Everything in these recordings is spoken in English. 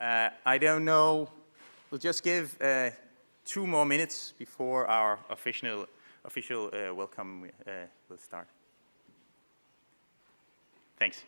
I don't know, we'll just give 2 more minutes before our official welcome will start. Thanks.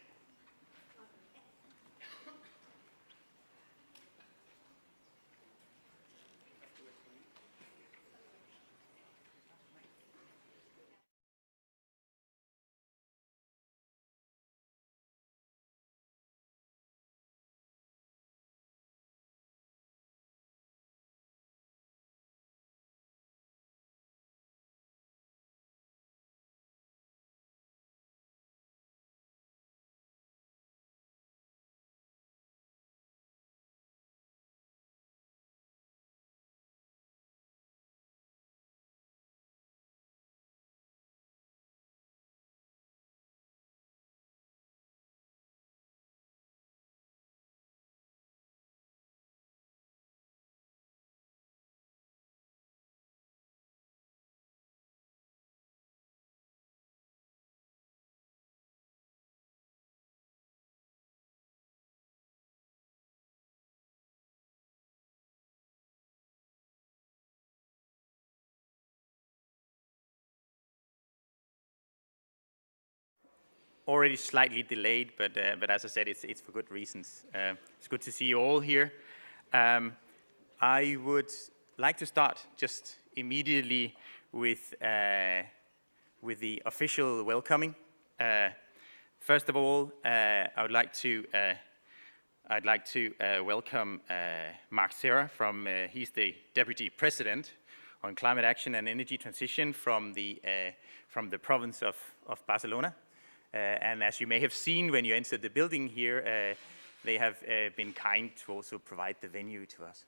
Already slightly delayed, but as I said, it's for good reasons. It's good to see you all here. I would like to start just immediately with the official welcoming. First of all, I'd like to welcome Mark Serra from. He's the Deputy President on Climate Action and Energy Transition from the province of Barcelona. And as you may have seen when you entered the building here, they have been kind to also provide the venue to us.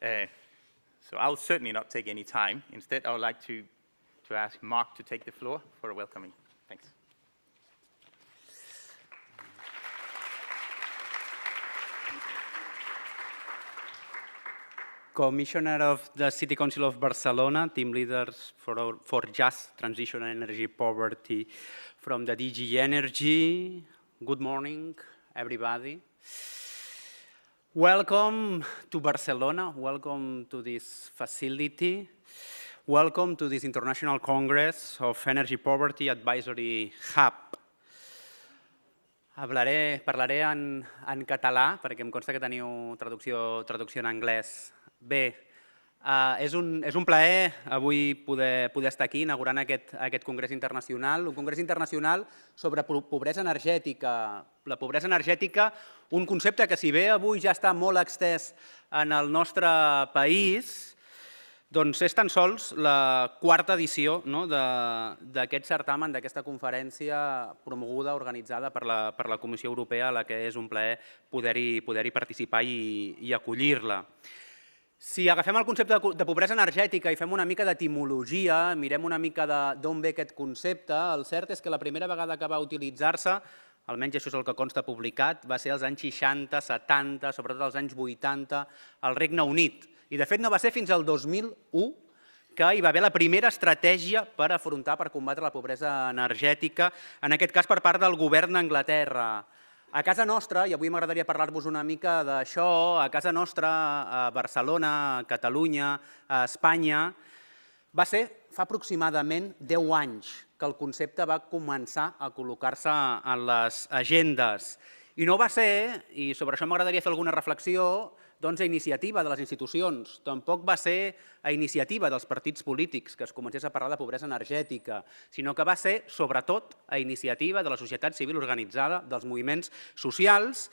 So I'll certainly not take any time. Instead, I would like to ask Mark to take the floor for a welcoming. Thanks. Commissioner of the City Council of Barcelona, team leaders for just transition and energy poverty from the DG Energy. Good morning, everybody. Welcome to Barcelona. Welcome to this facility. Welcome to this International Congress of Energy Poverty Advisory Hub. Parlaré en català, perquè em consta que teniu traducció en anglès. Bé, és un plaer avui poder estar aquí inaugurant aquest congrés internacional, un congrés internacional sobre pobresa energètica. La pobresa energètica, un concepte que si bé avui ja està molt extès en el nostre país, doncs és tan sols la 4ª edició d'aquest certamen, d'aquesta conferència promoguda, organitzada per la Comissió Europea, a la que és un plaer poder-hi participar i acollir-la. Si agafem el concepte de pobresa energètica i fem una mica d'etimologia, mirem una mica d'on ve aquest concepte, el cert és que la primera vegada que va utilitzar-se, almenys això és el que consta publicat, va ser als anys 60, 70, sobretot als anys 80, al Regne Unit. I de fet no va ser fins al 2001 que hi va haver la primera estratègia per combatre la pobresa energètica, en aquest cas per part del govern d'Anglaterra. A casa nostra, i avui m'agradaria parlar-vos una mica d'això, a casa nostra, a Barcelona, a Catalunya, a Espanya, va ser fa aproximadament 10 anys que el concepte va començar a col·locar-se en les agendes. I no va ser, i sobre això m'agradaria fer alguna reflexió, doncs a iniciativa de les institucions, tampoc va ser a iniciativa dels partits polítics que es comencés a parlar de pobresa energètica, sinó que va ser, sobretot, a iniciativa de la societat civil organitzada, dels moviments socials,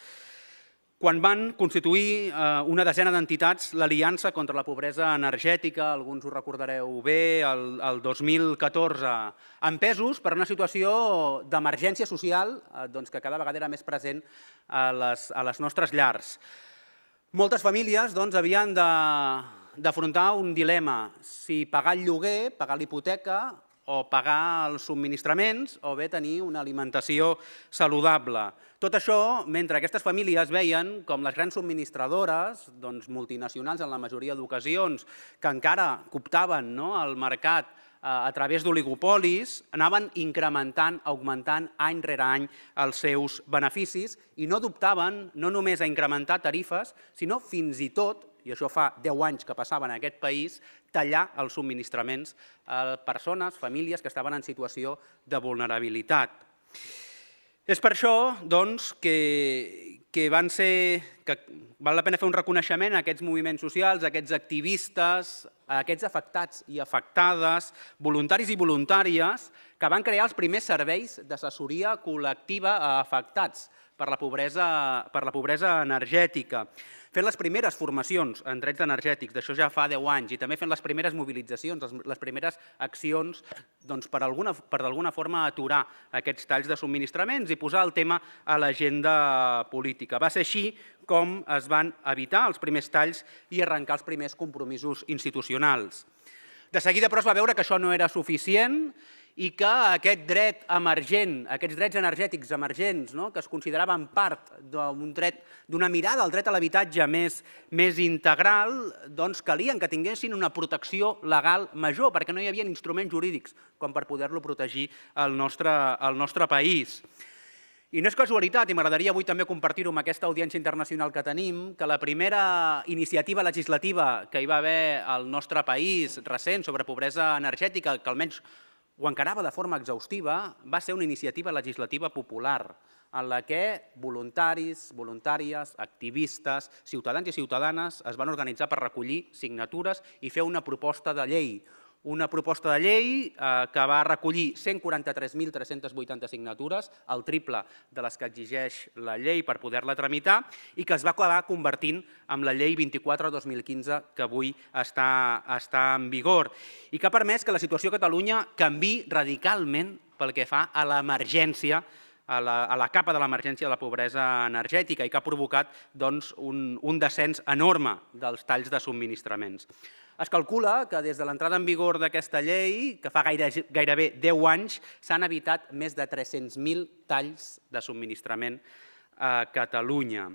quan van constituir una desena d'entitats l'Aliança contra la Pobresa Energètica, alguns ho recordareu bé, el 2014, empesos per una situació d'emergència social que cada vegada era més present a les nostres llars. Moltes famílies havien d'afrontar un dilema, si pagar el lloguer, pagar l'hipoteca o pagar els subministraments o bé tenir una alimentació saludable. Tot això mentre aquestes famílies veien com les grans subministradores multinacionals en la majoria d'ocasions que encara cooptaven el mercat a través d'oligopolis, anaven incrementant, augmentant any rere any els seus beneficis i no dubtaven no només a incrementar tarifes, sinó fins i tot, i això fa 10 anys que passava en aquest país, tallar els subministraments a persones, famílies que estaven en situació de vulnerabilitat. És per això doncs, que val la pena fer un reconeixement a aquests moviments socials, a aquests activistes, a aquests afectats i afectades, voluntaris i voluntàries, que van crear els primers serveis d'assessoria col·lectiva a afectats per la pobresa energètica, fent les primeres formacions en drets energètics, d'això ja fa 10 anys, i també fent les primeres mobilitzacions, les primeres accions per d'alguna forma aturar aquests talls de subministraments i posar el tema a l'agenda política. Va ser així com es van evitar els primers talls i arrencar els primers compromisos institucionals. De seguida, però, es va veure que això no era suficient i que aquest dret emergent, aquests drets energètics emergents, que es consideraven part d'una mirada al dret a l'habitatge més integral, doncs calien que tinguessin una protecció legal major, perquè no hi havia instruments jurídics com per poder-lo protegir al nostre país. I no és casualitat, i m'agradaria avui també compartir-ho amb aquesta audiència internacional que tenim, que la primera iniciativa legislativa que hi va haver al nostre país recent sobre pobresa energètica, que almenys ho encarava de forma exhaustiva, va ser una iniciativa legislativa popular, en la que voluntaris, voluntàries, activistes, ciutadans i ciutadanes es van organitzar per recollir signatures i fer una proposta de llei. Una proposta de llei que va recollir 143.380 signatures, el triple de les que exigeix la llei per poder-la tramitar, i que es va acabar convertint en la llei 24/2015 que avui està en vigor, i que ha permès que la situació a Catalunya canviï radicalment pel que fa a l'emergència, a la capa de l'emergència de la pobresa energètica, i que ha provocat un descens enorme dels talls de subministraments. Es calcula que des de l'entrada en vigor d'aquesta llei, que fa gairebé 10 anys, s'han evitat més de 300.000 talls de subministrament a Catalunya.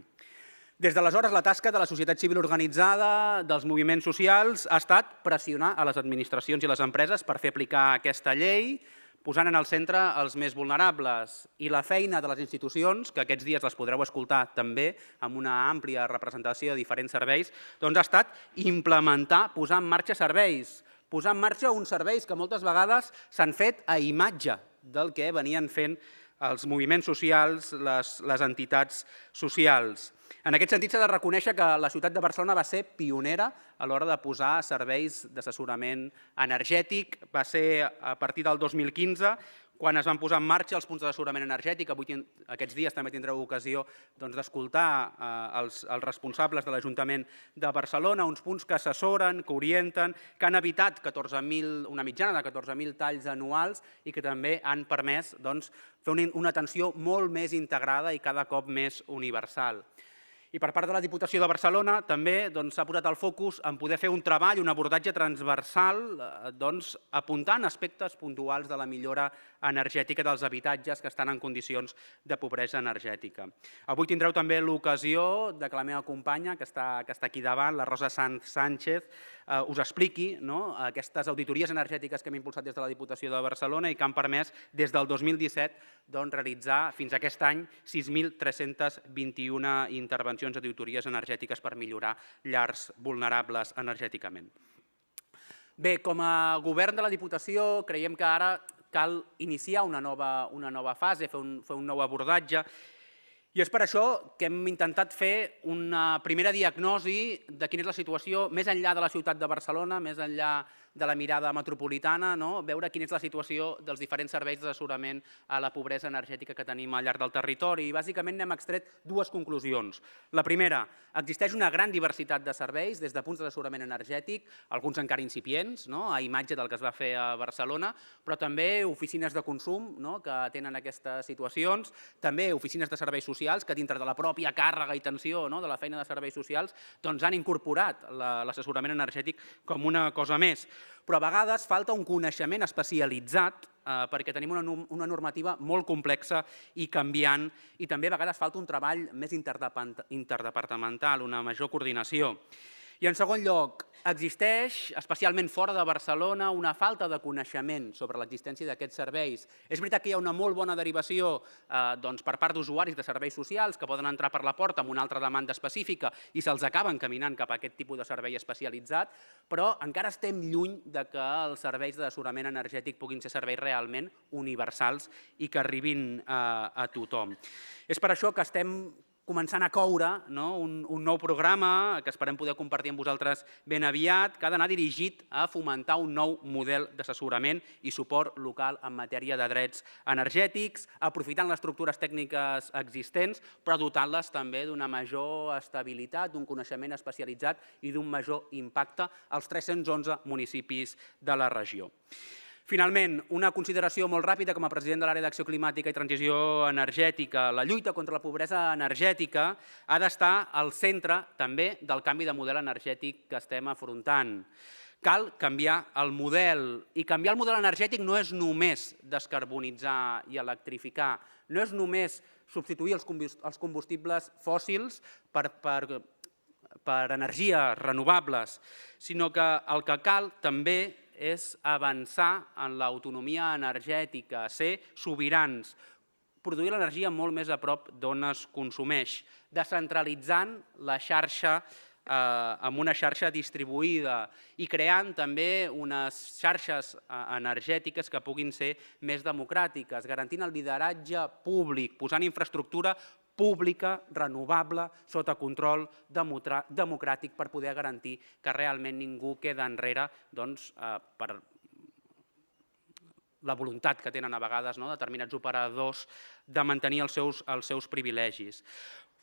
Des d'aleshores, la tasca de la societat civil organitzada, dels moviments socials, ha estat pressionar a les administracions i les empreses per fer aplicar aquesta llei, posant en el centre els més vulnerables. I la feina de les institucions, que aquests dies les podreu escoltar també amb una àmplia representació de diferents serveis, doncs ha estat implementar, posar en marxa serveis, posar en marxa uns serveis que moltes vegades s'han fet a imatge del que venien fent els moviments socials, les entitats socials. En aquest sentit, s'ha de reconèixer que la ciutat de Barcelona va ser pionera a l'hora de posar serveis d'assessorament energètic. Va ser a partir del 2015 quan es van posar en marxa els punts d'assessorament energètic. Aquests dies també tindreu ocasió d'escoltar els responsables de l'Ajuntament de Barcelona, uns punts que assessoren, que orienten, que han evitat una mitjana de 14.000 talls anuals i que també han permès fer una atenció molt més integrada i cada cop més universal. I per part de la Diputació de Barcelona també s'ha posat el focus en poder fer un treball, un abordatge transversal, apuntant aspectes puntuals de la millora energètica dels habitatges que estan en condicions de pobresa energètica. Avui tindreu també l'ocasió que la meva companya, que està aquí davant, la Rosa Sánchez, us expliqui aquestes auditories energètiques que hem impulsat des de la Diputació de Barcelona i que han permès des del 2017 realitzar fins a aquest any 6.321 intervencions d'auditories energètiques per millorar llars vulnerables energèticament. Bé, com a govern de la Diputació creiem que ara cal iniciar una nova fase, fer un nou abordatge, i és per això que hem intentat fer una primera diagnosi de quina és la situació més enllà de la ciutat de Barcelona, més enllà de la mirada metropolitana, veure quina és la situació dels diferents serveis d'assessorament a la pobresa energètica que tenim al llarg del territori. I bàsicament n'hem extret dues conclusions. La primera, existeix una gran diversitat de serveis, des de punts d'assessorament energètic, alguns encara incipients, a imatge del que es va fer a Barcelona, però també oficines de consum que tenen aquestes situacions, també oficines de serveis socials que dintre de la pròpia càrrega i tensió de la feina de serveis socials han incorporat l'assessorament energètic com una cosa més. Però a vegades falta un coneixement especialitzat perquè tenim una normativa molt complexa i canviant, i també a vegades falta un treball més interdepartamental, una major coordinació. I I en segon lloc, existeix, especialment fora de Barcelona, una falta de coneixement sobre l'existència d'aquests serveis. És veritat que hi ha una molt bona derivació per part d'usuaris de serveis socials que poden entrar per la porta amb una altra demanda específica i se'ls acaba encaminant cap a aquest tipus de servei especialitzat, però encara estem lluny de que els serveis d'assessorament energètic puguin ser serveis realment universals i que arribin a tothom. És per això que estem començant a coure un nou programa que esperem poder compartir amb vosaltres ben aviat, que ha d'anar dirigit a fomentar un nou model d'assessorament i suport local en matèria de drets energètics, aprofitant les estructures tècniques existents, però dotant-les també d'una major estabilitat, d'un coneixement especialitzat i d'un major impacte als 311 municipis de la regió. Finalment, una consideració molt ràpida com a president de l'àrea d'acció climàtica i transició energètica. La lluita contra la pobresa energètica ha d'estar al centre també del canvi de model energètic que estem afrontant. Cal canviar el model, i canviar el model energètic no és només descarbonitzar i electrificar, no és només substituir els combustibles fòssils per energies renovables, sinó que el que cal també és avançar en l'autonomia energètica, ser sobirans, produir l'energia molt més a prop d'on es consumeix, descentralitzant la xarxa amb una xarxa distribuïda i creant també unes xarxes energètiques que puguin ser més democràtiques, garantint el lideratge públic, posant infraestructura pública, renovable, sota control democràtic per poder garantir que realment ningú queda enrere per la voluntat que tenen a vegades determinats operadors de mantenir els seus privilegis.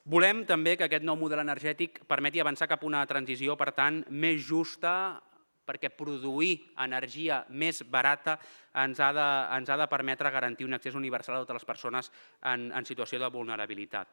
Volem també que aquest nou model energètic permeti avançar cap a una transició, per tant, més justa, perquè produir energia més barata ens ha de permetre garantir un accés universal a totes les persones en situació de vulnerabilitat.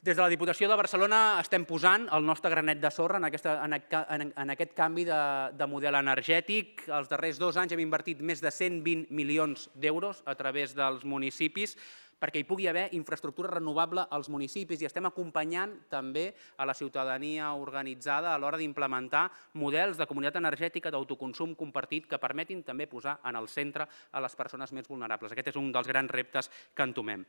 Des de la Diputació de Barcelona estem posant el nostre granet de sorra en aquest canvi de model energètic. Els darrers 2 anys hem invertit més de 120 milions d'euros a través dels municipis perquè hi pugui haver infraestructura renovable als municipis i estem acompanyant també a la ciutadania organitzada a l'hora d'implementar models de comunitat energètica d'autoconsum compartit que permetin també posar en el centre a les persones més vulnerables. Aquest és un dels grans reptes que entomem.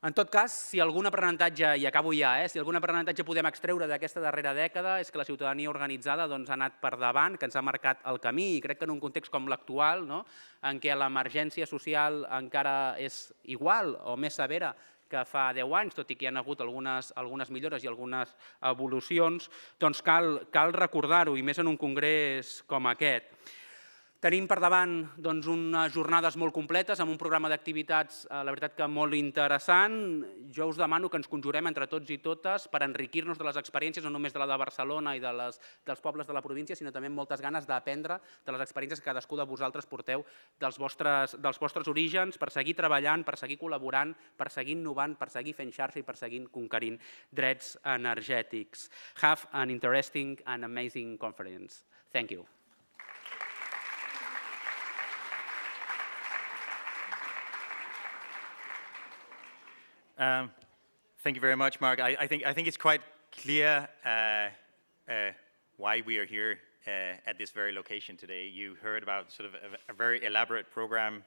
En tot cas, si algun aprenentatge, i acabo ja, si algun aprenentatge podem extreure d'aquesta darrera dècada és que la ciutadania organitzada ha anat per davant, que ens ha marcat el camí i crec que en un context com l'actual, en què l'emergència social encara és igual o més severa que fa 10 anys, tot i que hi ha hagut algunes millores i algunes evolucions, doncs cal recordar-ho, i més en un congrés com aquest. Tenim per davant unes jornades molt completes amb un programa d'activitats, la veritat que molt interessant. Jo us demano que ens conjurem entre tots i totes per enriquir-nos de les experiències, no només de la de Barcelona i dels pobles de la província, sinó també amb moltes ganes d'aprendre de les experiències que cadascú de vosaltres porteu dels vostres orígens, per seguir treballant, per seguir col·laborant, per seguir innovant, per seguir fent xarxa i per seguir conquerint drets energètics. Have an interesting and amazing conference. Thank you. Thank you very much, Mark. I think it's quite clear why we are here at this very location today. You heard about sort of a very elaborate program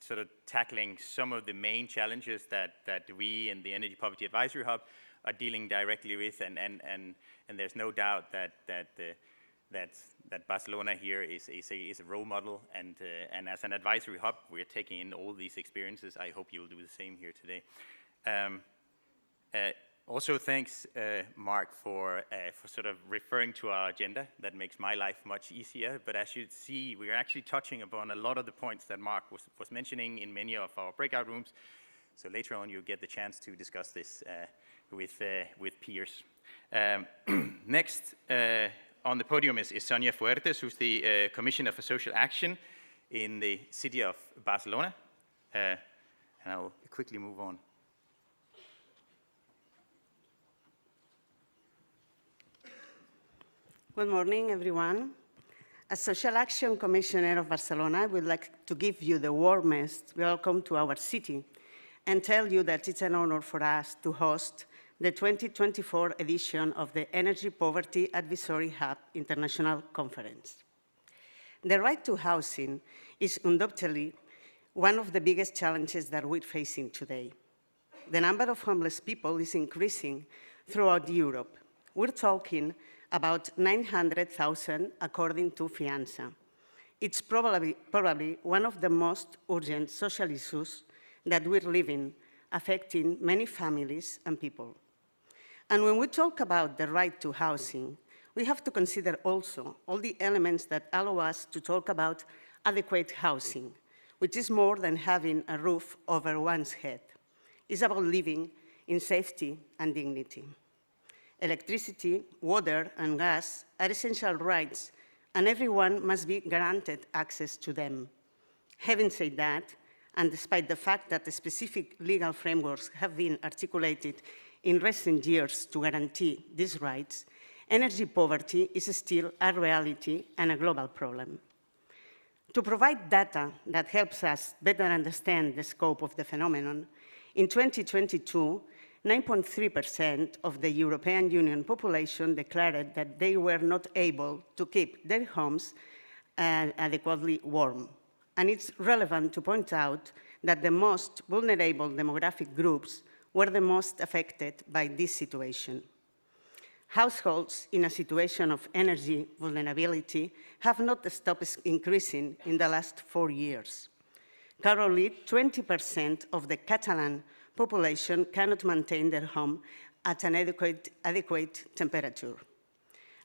sort of tackling some of the main challenges that we in the Energy Poverty Advisory Hub are dealing directly with, and there's no doubt that Barcelona here is a role model, and as an advisory hub, we're taking in all these experiences. I hope you'll do the same here today. Also, thanks, Mark, for sort of referring to our agenda. That makes my life much easier. But as you see, we're actually touching upon a lot of the points that Mark was mentioning in many of our breakout rooms. So later on, you'll get the chance to discuss this with peers. Next. On the podium is Sonia Fuertes, who's the Commissioner for Social Action in the city of Barcelona. And I'll quickly move on. Good morning, everyone. As Social Action Commissioner of Barcelona, I would like to give you the warmest welcome to our city and tell you that it's an honor for us to host the 2024 edition of the Energy Poverty Advisory Hub International Conference. The right to housing is undoubtedly one of the biggest challenges that we're facing today. The number of homeless people is increasing throughout Europe. We're talking about 900,000 according to Fianza. It's probably one of the most urgent social issues that we're living, affecting many families and people. And when we talk about the right to housing, we have to consider also all the elements that allow us to talk about adequate housing, which is more than having a roof over one's head. It's about living in safety and dignity. Electricity, water, and gas are essential rights, and everyone must be granted access to them. Having said that, and despite the fact that the specific legal frameworks have been articulated in recent years to guarantee these rights, energy poverty is still a reality and a global problem. To provide data that helps us better understand the scope of the phenomenon, in 2022, 9.3% of the European Union population declared that they were not able to keep their homes adequately warm. And it's relevant to point out that the most vulnerable demographic groups were the most affected by this situation. Households in a situation of energy vulnerability have not stopped increasing in the last 4 years. Currently, 20% of the Catalan population cannot maintain their home at an adequate temperature,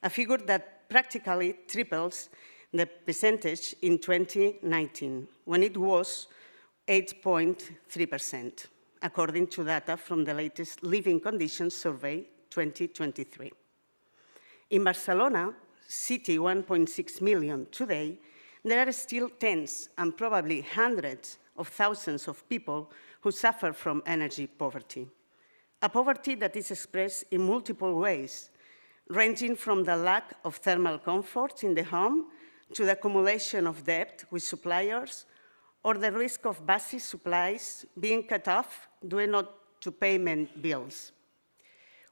a figure that practically triples the percentage in 2019, when it was 8.3%, according to data from the latest Living Conditions Survey 2023. In Barcelona, city 1.6 million today, there are still tens and probably hundreds of thousands of people who suffer from energy poverty, a poverty that is expressed in multiple ways, ranging from the lack of thermal comfort in the home to the accumulation of debt with suppliers or the risk of basic supplies being cut off due not to payment bills.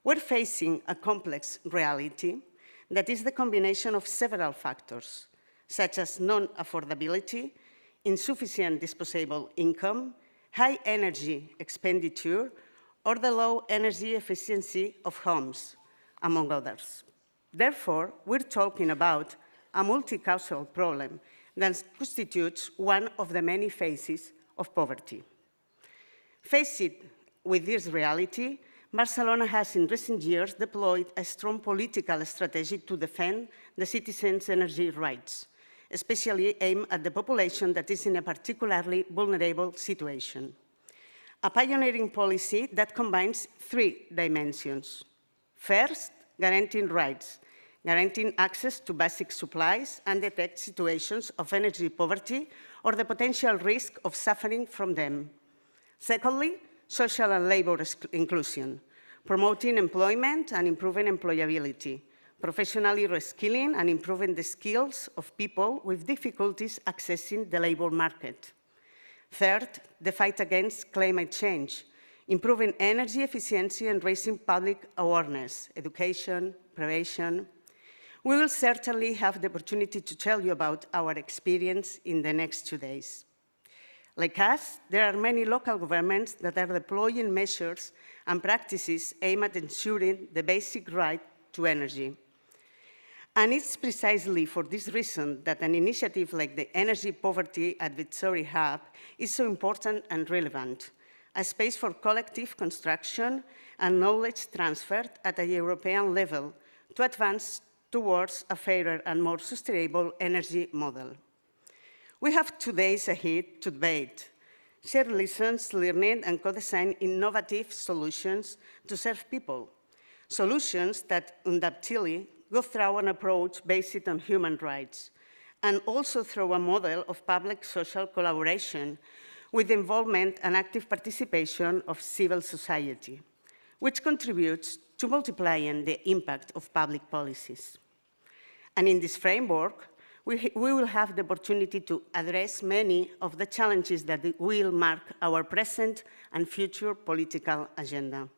We're facing a complex reality that is the combination of several factors, such as non-affordability, insufficient disposable income, high energy expenditure, or the low energy efficiency of homes, among others. Therefore, we're talking about a multi-causal problem that constitutes one of the many phases of poverty. Faced with this reality, Barcelona has in recent years deployed a strong political strategy to defend the citizens' energy rights, especially aimed at the population that is in a particularly vulnerable situation. A pioneering policy that combines 3 dimensions. First, guaranteeing rights, guaranteeing access to basic supplies and detect situations of energy poverty or the potential risk of suffering from them. Secondly, social and labor inclusion, promoting employment and improving employability, professionally reskilling and improving the skills of people with difficulties accessing the labor market. Third, the fight against climate change, improving energy efficiency and raising public awareness, education, prevention. We will certainly have the opportunity to tell you about our experience in the next 2 days. Like us, there are many local governments that are deploying measures and practices aimed at ensuring the basic right to energy. And it's precisely for this reason that an initiative like the Energy Poverty Advisory Hub is so important and relevant, a space for collective construction and knowledge transfer at a European level to advance towards a fairer and more sustainable energy model. We have 2 days ahead to debate, share lessons learned and co-design innovative solutions to serve people, solutions that undoubtedly go through an approach based on human rights, and also through a model of public-social collaboration with the involvement and active participation of civil society, which contributes to multiplying the impact of public policies. And in this framework, we will have the opportunity to address many of the challenges that will mark our present and future political agenda.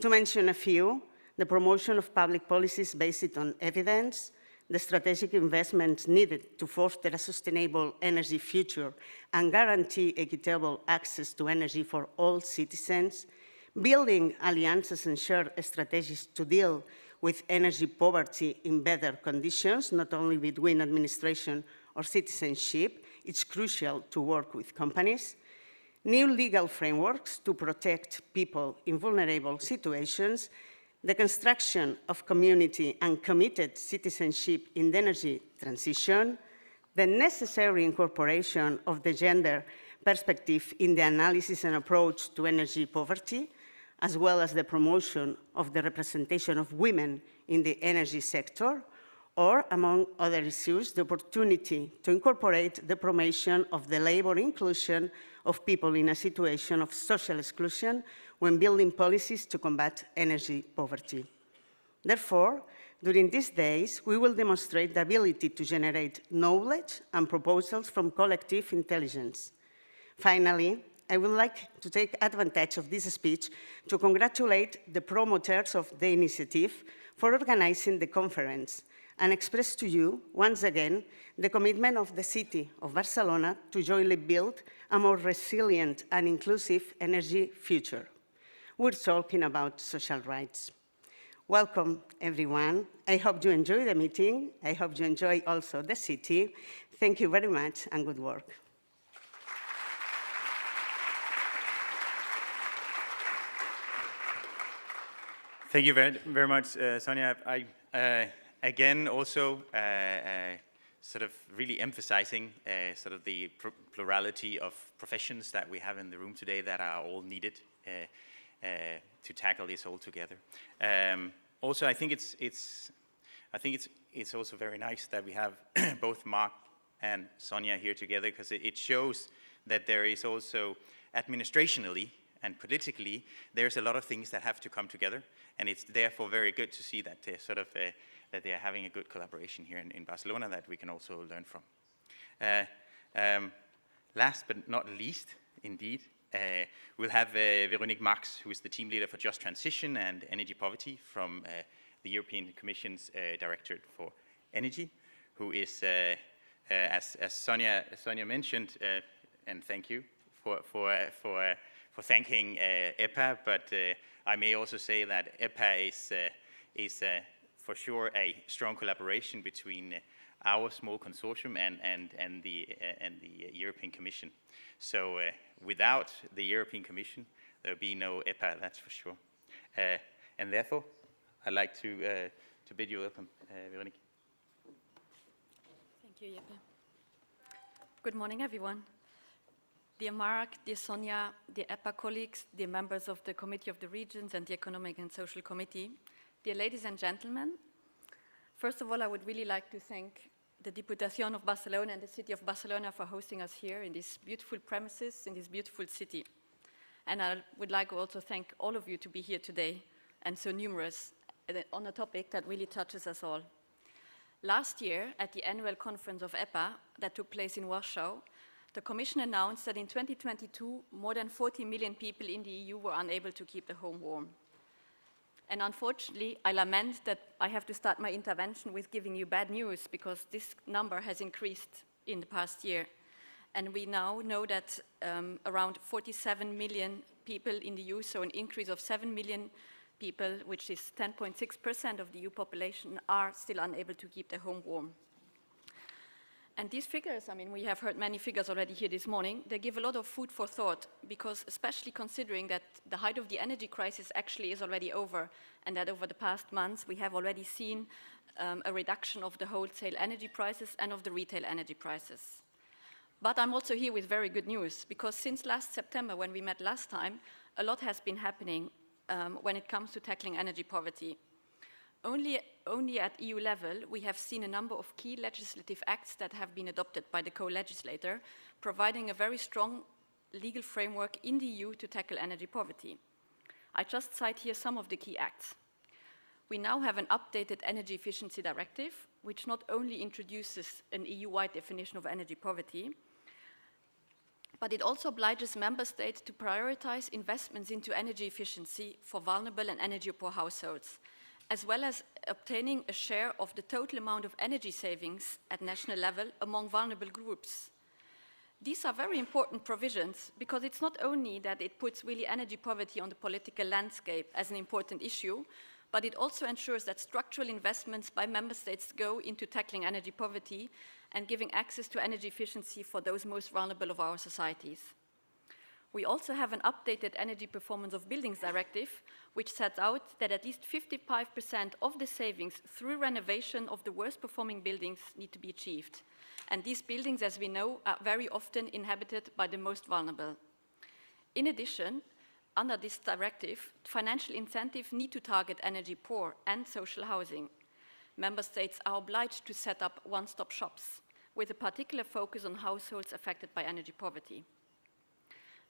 To mention a few, the promotion of public policies based on evidence, the strategic investments needed to foster a sustainable energy future and guarantee equitable access to energy for all citizens, building alliances and shared strategies to deal with energy poverty in better conditions, not only between administration or citizenship. It's crucial to work with companies. New legal frameworks to protect people in vulnerable situations, the construction of community and committed citizenship in the energy transition, the necessary incorporation of the gender perspective in the analysis and approach to energy poverty, as well as the promotion of the representation of women in the energy sector, or, among other issues, the opportunity to incorporate the promotion of the labor inclusion of people in a situation of social exclusion when building policies to combat energy poverty. Therefore, during these days, we will demonstrate the ability to generate knowledge and proposals from collective intelligence. Finally, I would like to take advantage of this speech to congratulate the promoters of the initiative for organizing the conference and express to you, once again, the commitment of the city of Barcelona to jointly build a more resilient and inclusive energy future. We're talking about social rights. Welcome, everyone. I hope you enjoy the meeting. I hope you enjoy also the city. Thank you very much and good work. Thank you very much, Sonia. Again, also sort of really emphasizing sort of the plurality of professions that we have in the room today that are all needed to tackle this all together. Also, I think it's also very nice that we have both Mark and Sonia here together, because it shows that there is also administrationally and politically, there's a lot of things that have to come together, and it's therefore very good to see that that they are having a good collaboration here in Barcelona that we can also learn from. Last but not least, indeed, we'll have Véronique Marx, who is the team leader for Just Transition and Energy Poverty from the European Commission's Directorate for Energy, who is, as Sonia mentioned, and thank you for thanking EPAH, but I may also say that EPAH is for sure a strong collaboration between our small consortium and the European Commission. So without the European Commission, there will be no EPAH, that's for sure. And therefore, I'd like to bid you welcome, Véronique. Thank you, Jeppe. Good morning, everyone. Dear Mark, dear Sonia, dear EPAH colleagues, dear members of the Committee of the Regions and the Economic and Social Committee, dear ladies and gentlemen, first of all, I would really like to thank the Diputación of Barcelona and the City of Barcelona for hosting us here in these beautiful premises, in this beautiful city. And I would like to also thank all of you to be here today, and so numerous, on a topic that really touches us all. Last year, at the annual conference of EPAH that took place in Warsaw, the Commission announced that in 2022, more than 40 million people in the EU were unable to keep their home warm. And unfortunately, I lament that I have to start my intervention with giving you bad news, because this number has increased in the past year. And we now know that around 47 million people in the EU, so an increase of 7 million people, which is 10.6% of the EU population, are still unable to keep their home warm. And these figures, I mean, we have heard many figures already here this morning, they give a lot of food for thought, because especially considering that the height of the energy crisis actually is already over, and that over the past months we have already seen a reduction of the wholesale energy prices and of the retail energy prices. But I'm also here with very good news, because since last September, when we met last time, a lot has been happening when it comes to tackling energy poverty. Only at EU level, we have seen a number of key legislative acts that have been adopted by the co-legislator, providing a very strong legal framework in the EU to tackle energy poverty. I just cite here some of the key acts. We now have an updated Energy Efficiency Directive, which not only introduces an EU-wide definition of energy poverty, But it also obliges member states to prioritize investments into energy efficiency for vulnerable and energy-poor households, as well as obtaining a share of the total amount of energy savings at national level among vulnerable groups. These are very important provisions because it's not only that it puts really energy poverty on the political landscape as an important issue, but it also ensures that structural investments by member states go into tackling energy poverty and giving access to energy efficiency for those most vulnerable of our societies. We also have an updated Energy Performance of Buildings Directive, which sets out that at least 55% of the savings through renovation of the worst performing buildings need to be achieved. And these buildings, as we know, are very often inhabited by the most vulnerable. In addition, under this directive, financial incentives need to target energy poor and social housing. Member states are obliged to set up one-stop shops with a particular focus on households affected by energy poverty.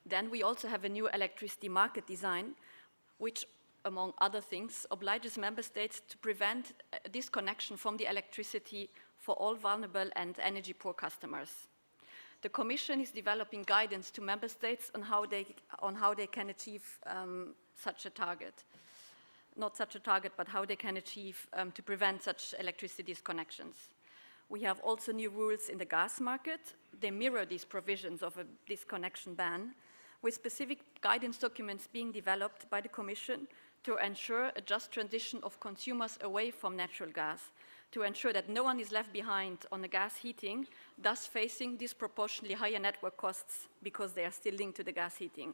Then we also have a new electricity market design, which, among other things, obliges member states to prevent disconnection from the electricity for all vulnerable and energy-poor customers. The Commission is developing guidance to member states on how they can achieve such a target. Not such a target, but how they can achieve to prevent such electricity disconnections. We have also new rules in the gas market. They mirror these provisions of a disconnection ban, with specific guidance documents being developed by the Commission to ensure a just transition of consumers away from natural gas, to ensure that no one is left behind on the gas heating, thus facing disproportionately higher network costs because they are still linked to the gas heating,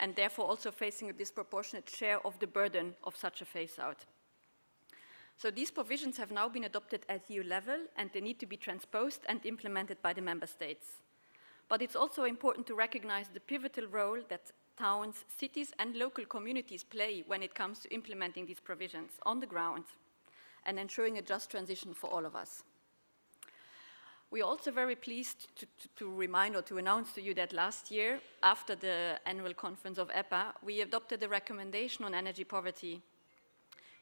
and therefore also facing a disproportionate share of the burden of such a phase-out. So these provisions have now been adopted at EU level, and they need to be transposed and implemented by the member states. But it's also important to recognize the pivotal role that towns, cities, and local communities play when it comes to implementing these provisions on the ground and ensuring a just transition for all of us. We are also very pleased to remind or to announce to you that last year, after the annual conference of EPAH, we adopted a recommendation on energy poverty.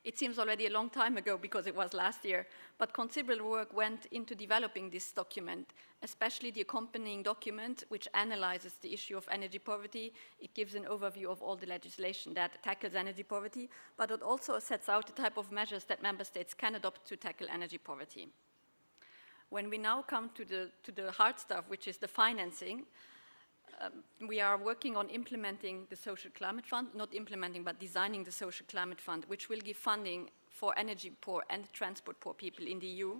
It seems already a long time ago because it was last year, but considerable work went into developing this document, especially the accompanying document, which analyzes the issue of energy poverty. It gives an overview of all the legislation that tackles energy poverty, but it also sets out the type of measures that member states can adopt to tackle energy poverty. When we now come to the hard stuff, which is the financing, we are working on implementing the Social Climate Fund, not implementing, but designing the Social Climate Fund, which will give funding for energy poor and transport poor people in the EU.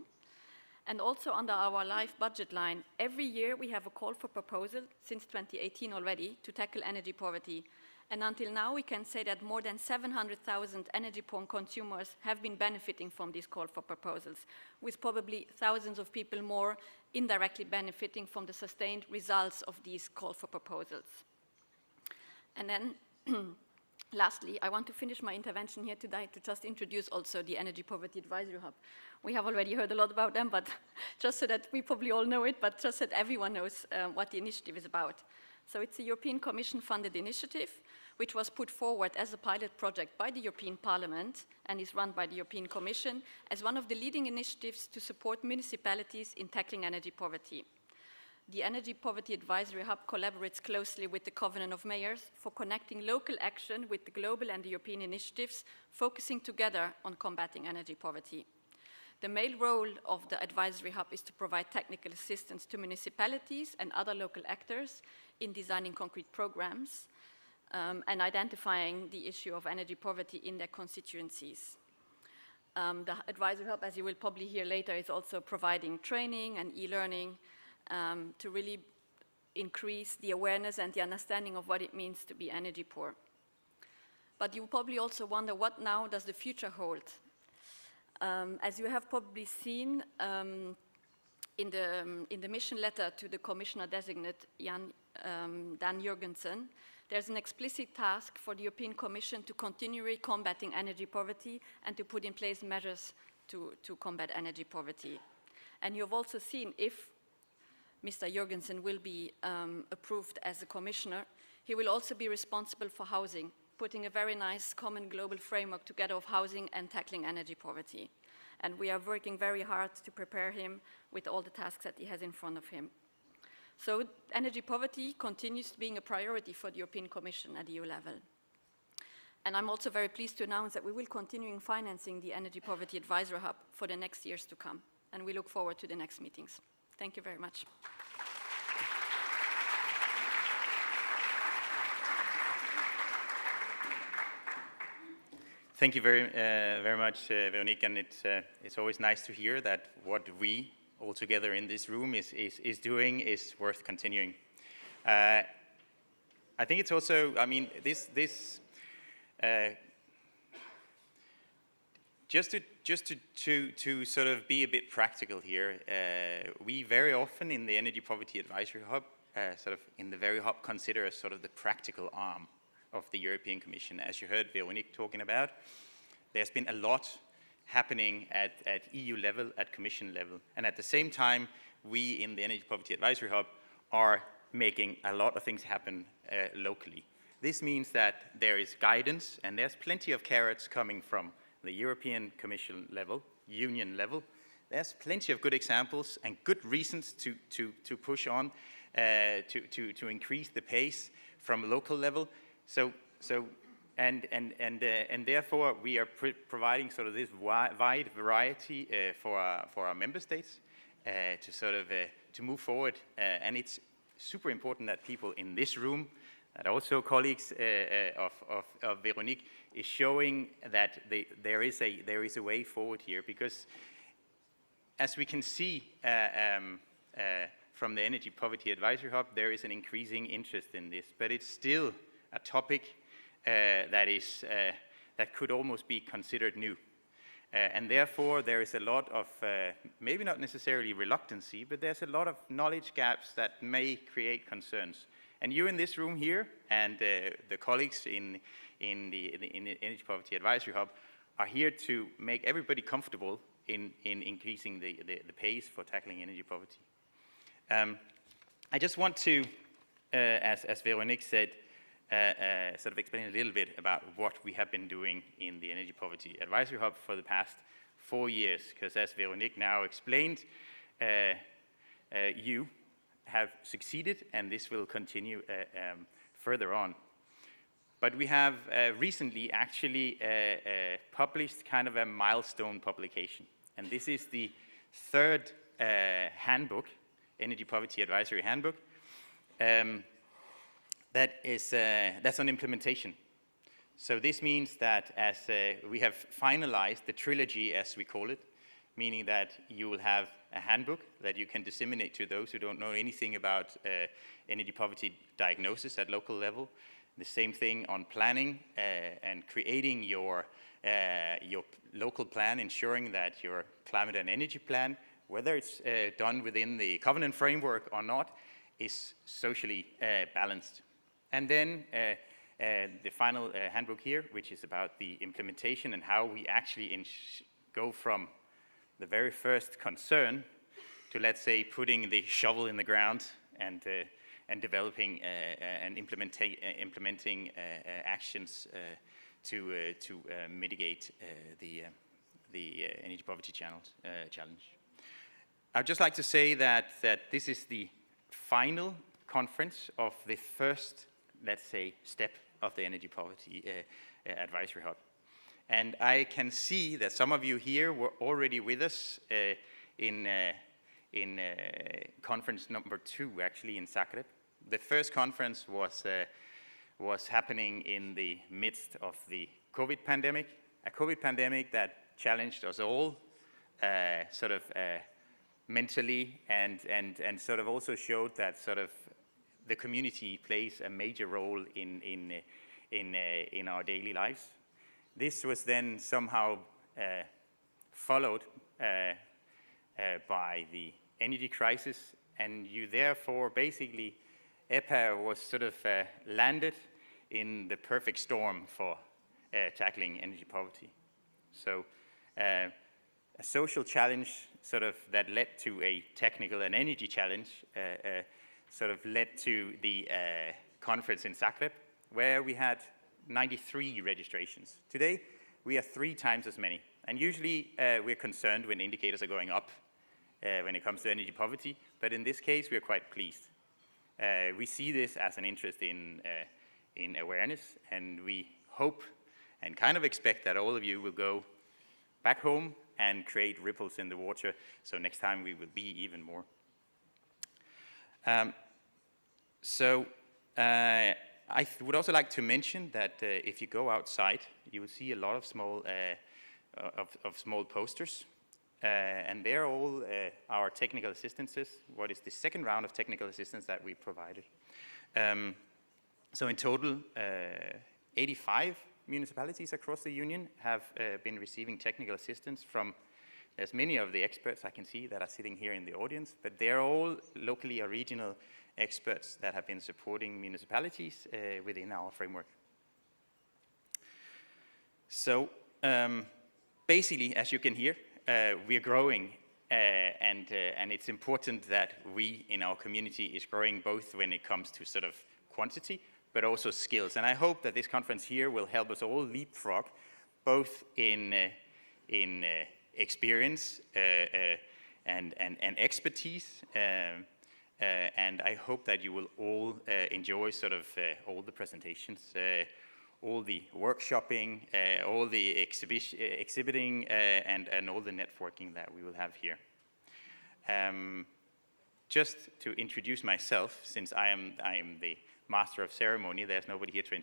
And also under our LIFE budget line, every year we have a call for proposal, since 2018 already, to tackle energy poverty. And until now, we can say that more than 700,000 energy-poor consumers have been benefiting from this call for proposals, with probably thousands of people more indirectly benefiting from the sustained results of these call for proposals. And then, lastly, I want to finish my intervention here today to just introduce also the Energy Poverty Advisory Hub. We have already heard a lot about them, but just so that we probably all know it, but just so that everyone knows what the initiative is about. So it's a European Commission-funded initiative, which was put forward as a pilot project by the European Parliament and is run by the European Commission as one of the leading initiatives to support municipalities in tackling energy poverty. The Energy Poverty Advisory Hub collaborates closely with the Covenant of Mayors for connecting local action with the global and the European initiatives, focusing together on combating energy poverty. The main role of the Advisory Hub is to provide technical assistance to municipalities and other local actors in designing concrete programs and identifying the issue of energy poverty in their constituencies. The Advisory Hub, as you will probably hear later, is also providing training and e-learning to really increase the awareness and the understanding of what it means to be energy poor. But you probably also wonder, what now does the future hold? As you have probably seen in the mission letter to the Commissioner-designate Dan Jørgensen, there's an explicit task for the European Commission to continue combating energy poverty and to put in place measures to combat energy poverty. And you've also seen, if Mr. Jørgensen will be approved as a commissioner, he will also be responsible for housing, putting a very nice common global framework together of housing and tackling energy poverty. And we are working very hard to prepare him with all the tasks that he has in front of him. So energy poverty continues being a priority for the European Commission at EU level. And I'm also very pleased to announce that we will continue financing the Energy Poverty Advisory Hub for the next years to come. And we look forward to the next meetings. Thank you very much. Thank you very much, Veronique, and it's always nice to hear that what we all together in this room is doing is worth continuing. I think it's also, I mean, just to sort of be a bit practical here, we very often in the Energy Poverty Advisory Hub, sort of in the very hub, consider as sort of the practical arm of the European Commission. As you heard Veronique talking about, there's been a lot happening at EU level, at Commission level. And at the same time, we in the Energy Poverty Advisory Hub are making a lot of things happen locally. This means that there is guidance and there's plenty of carrots coming from the European Commission level, Union level. There's plenty of good examples and good reasons to push on, to increase the pace from local level. And therefore we are providing sort of this wide variety for our member states to sort of to move forward. And it's super important that people in this room, and also colleagues of Veronique, is showing that there is a way forward here, because as we can see from the Energy Poverty Advisory Hub, there is an increasing interest in this, but it's still a topic that could almost be considered new. And therefore, there is a lot of, maybe not necessarily reluctancy, but there's a lot of knowledge gaps that may create concerns. And you in this room here, and the colleagues in the Energy Poverty Advisory Hub are here to make everybody comfortable in increasing the pace for tackling energy poverty. I just want to, as Veronique said, sort of explain a little bit about what we have been doing in the Energy Poverty Advisory Hub for the past 4 years, because as Veronique now explained, you have succeeded and this will continue further on. But we have recently actually published kind of a milestone publication, and this is the third handbook, Energy Poverty Advisory Handbook, that's on implementation. So this means that as we have finalized the trilogy, as we call it, meaning that you will have a handbook that you can disseminate to those who don't know anything about energy poverty diagnosis at local level. The same thing on planning and creating your local plan, ensuring that your climate and energy plan, whether it's done within the covenant framework or not, is socially balanced. And then the final handbook here, which is about the implementation and how we actually go from the very first concern to, let's say, putting the shovel in the ground and developing and implementing actions to mitigate the energy poverty challenge. I'd just like to say that this is the final conference of the first, let's say, step of the Energy Poverty Advisory Hub. And I can see that some of you here were already with us in conference number 2, actually, in Zagreb. The first conference was happening in the midst of the COVID pandemic, a COVID pandemic that challenged us all, sort of mentally, and sort of also showed that sort of the community plays a major role in our daily lives. This was then somehow followed by the energy crisis, and you therefore basically, EPAH was sort of landed in the perfect storm for tackling energy poverty. So a social challenge sort of that led to a technical and energy challenge sort of led to the conference in Zagreb, where we had 93 registrations. Today, we have 3 times as many. And usually, we're concerned when indicators are going up when it comes to energy poverty. But in this case, we're quite pleased. We see this as an interest in awareness, and we hope and kind of expect that all of you will go back home and create ripples in the water, so next time we will be even more. I would also like to mention that if you go outside, you will see a lot of small posters, and they're all our technical assistances, what is the second round of technical assistance that we provided. So in total, 85 municipalities across the Union have been receiving technical assistance from, there's many of the experts I can see that are sitting here in the audience, but they're all locally or regional experts that have been supporting municipalities within our framework. So basically, as you can hear, we are growing, and it's important that we in our community is growing both when it comes to sort of quantity, but also skills. And I hope that this conference here will help us all leapfrog, both in experience and expertise, and I hope that you will all enjoy sort of all the presentations, all the workshopping, all the exhibiting, and all the networking that we will have here. Just to introduce myself, since I am the Master of Ceremony, there's nobody here to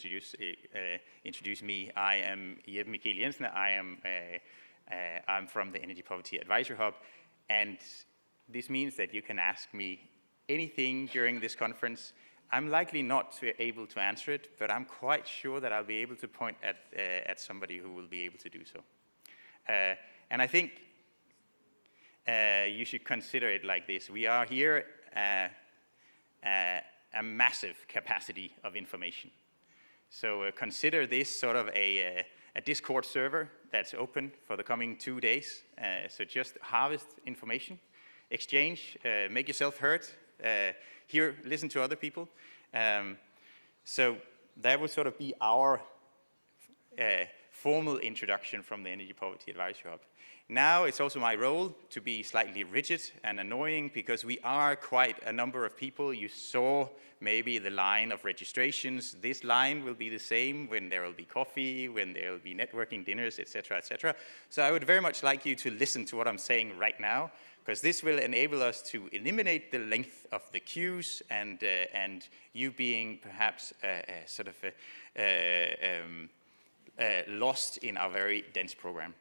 introduce me. I am Jeppe Mikkel Jensen. I'm from the Energy Poverty Advisory Hub, and this means that you can ask me anything during this conference. I'm likely not able to answer it, but I'm quite sure that I'll be able to point at somebody who will be able to do so. And I think you should consider it like this. We are here a massive capacity of information. So consider this sort of a Discord server that's open for the coming 2 days. So just harvest information, exchange, make yourself heard, hear, listen to other people. So that would sort of be our formal introduction from the Energy Poverty Advisory Hub. Now it's also my role to be slightly rigid and annoying because we are quite a number of people. You saw maybe the line of registrations. This line will be the same when there will be coffee, when there will be networking dinners, etc., etc. So I would very much like you to listen to what I'm saying right now, because this will enable us to eliminate the length of the queues and you being perhaps sort of lost in our very dense program.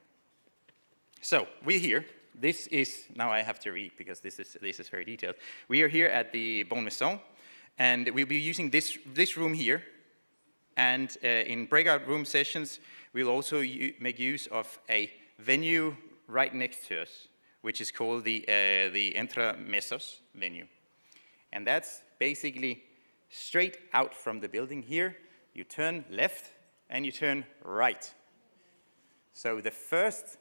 So we're here. This is, now I have to read because this is very detailed. We are here at the Bon Maison, and we'll be using this room here. And in breakout room sessions, we'll also make use of a venue right next to us, which is called the Entre Mesos venue. And that's basically straight out from the building here. You turn left and you turn right. So the first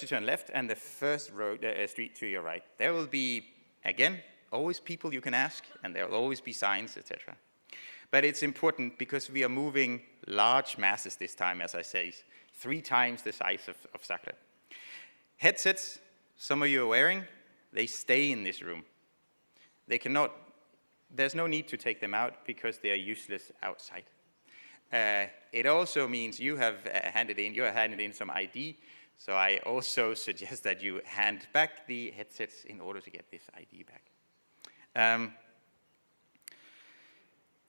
you turn left, and the first road, street to your right. There will be, again, always people you can ask, and there will always be signs, etc. But it's important because we are moving large masses this time, as I say, 3 times the size of Zagreb. Headsets, some of you are wearing, they stay in this room. They cannot, there's no need to take them out because they are useless outside. It also means you have handed in some ID. So I also suggest that you hand back the headsets in order to get this ID back.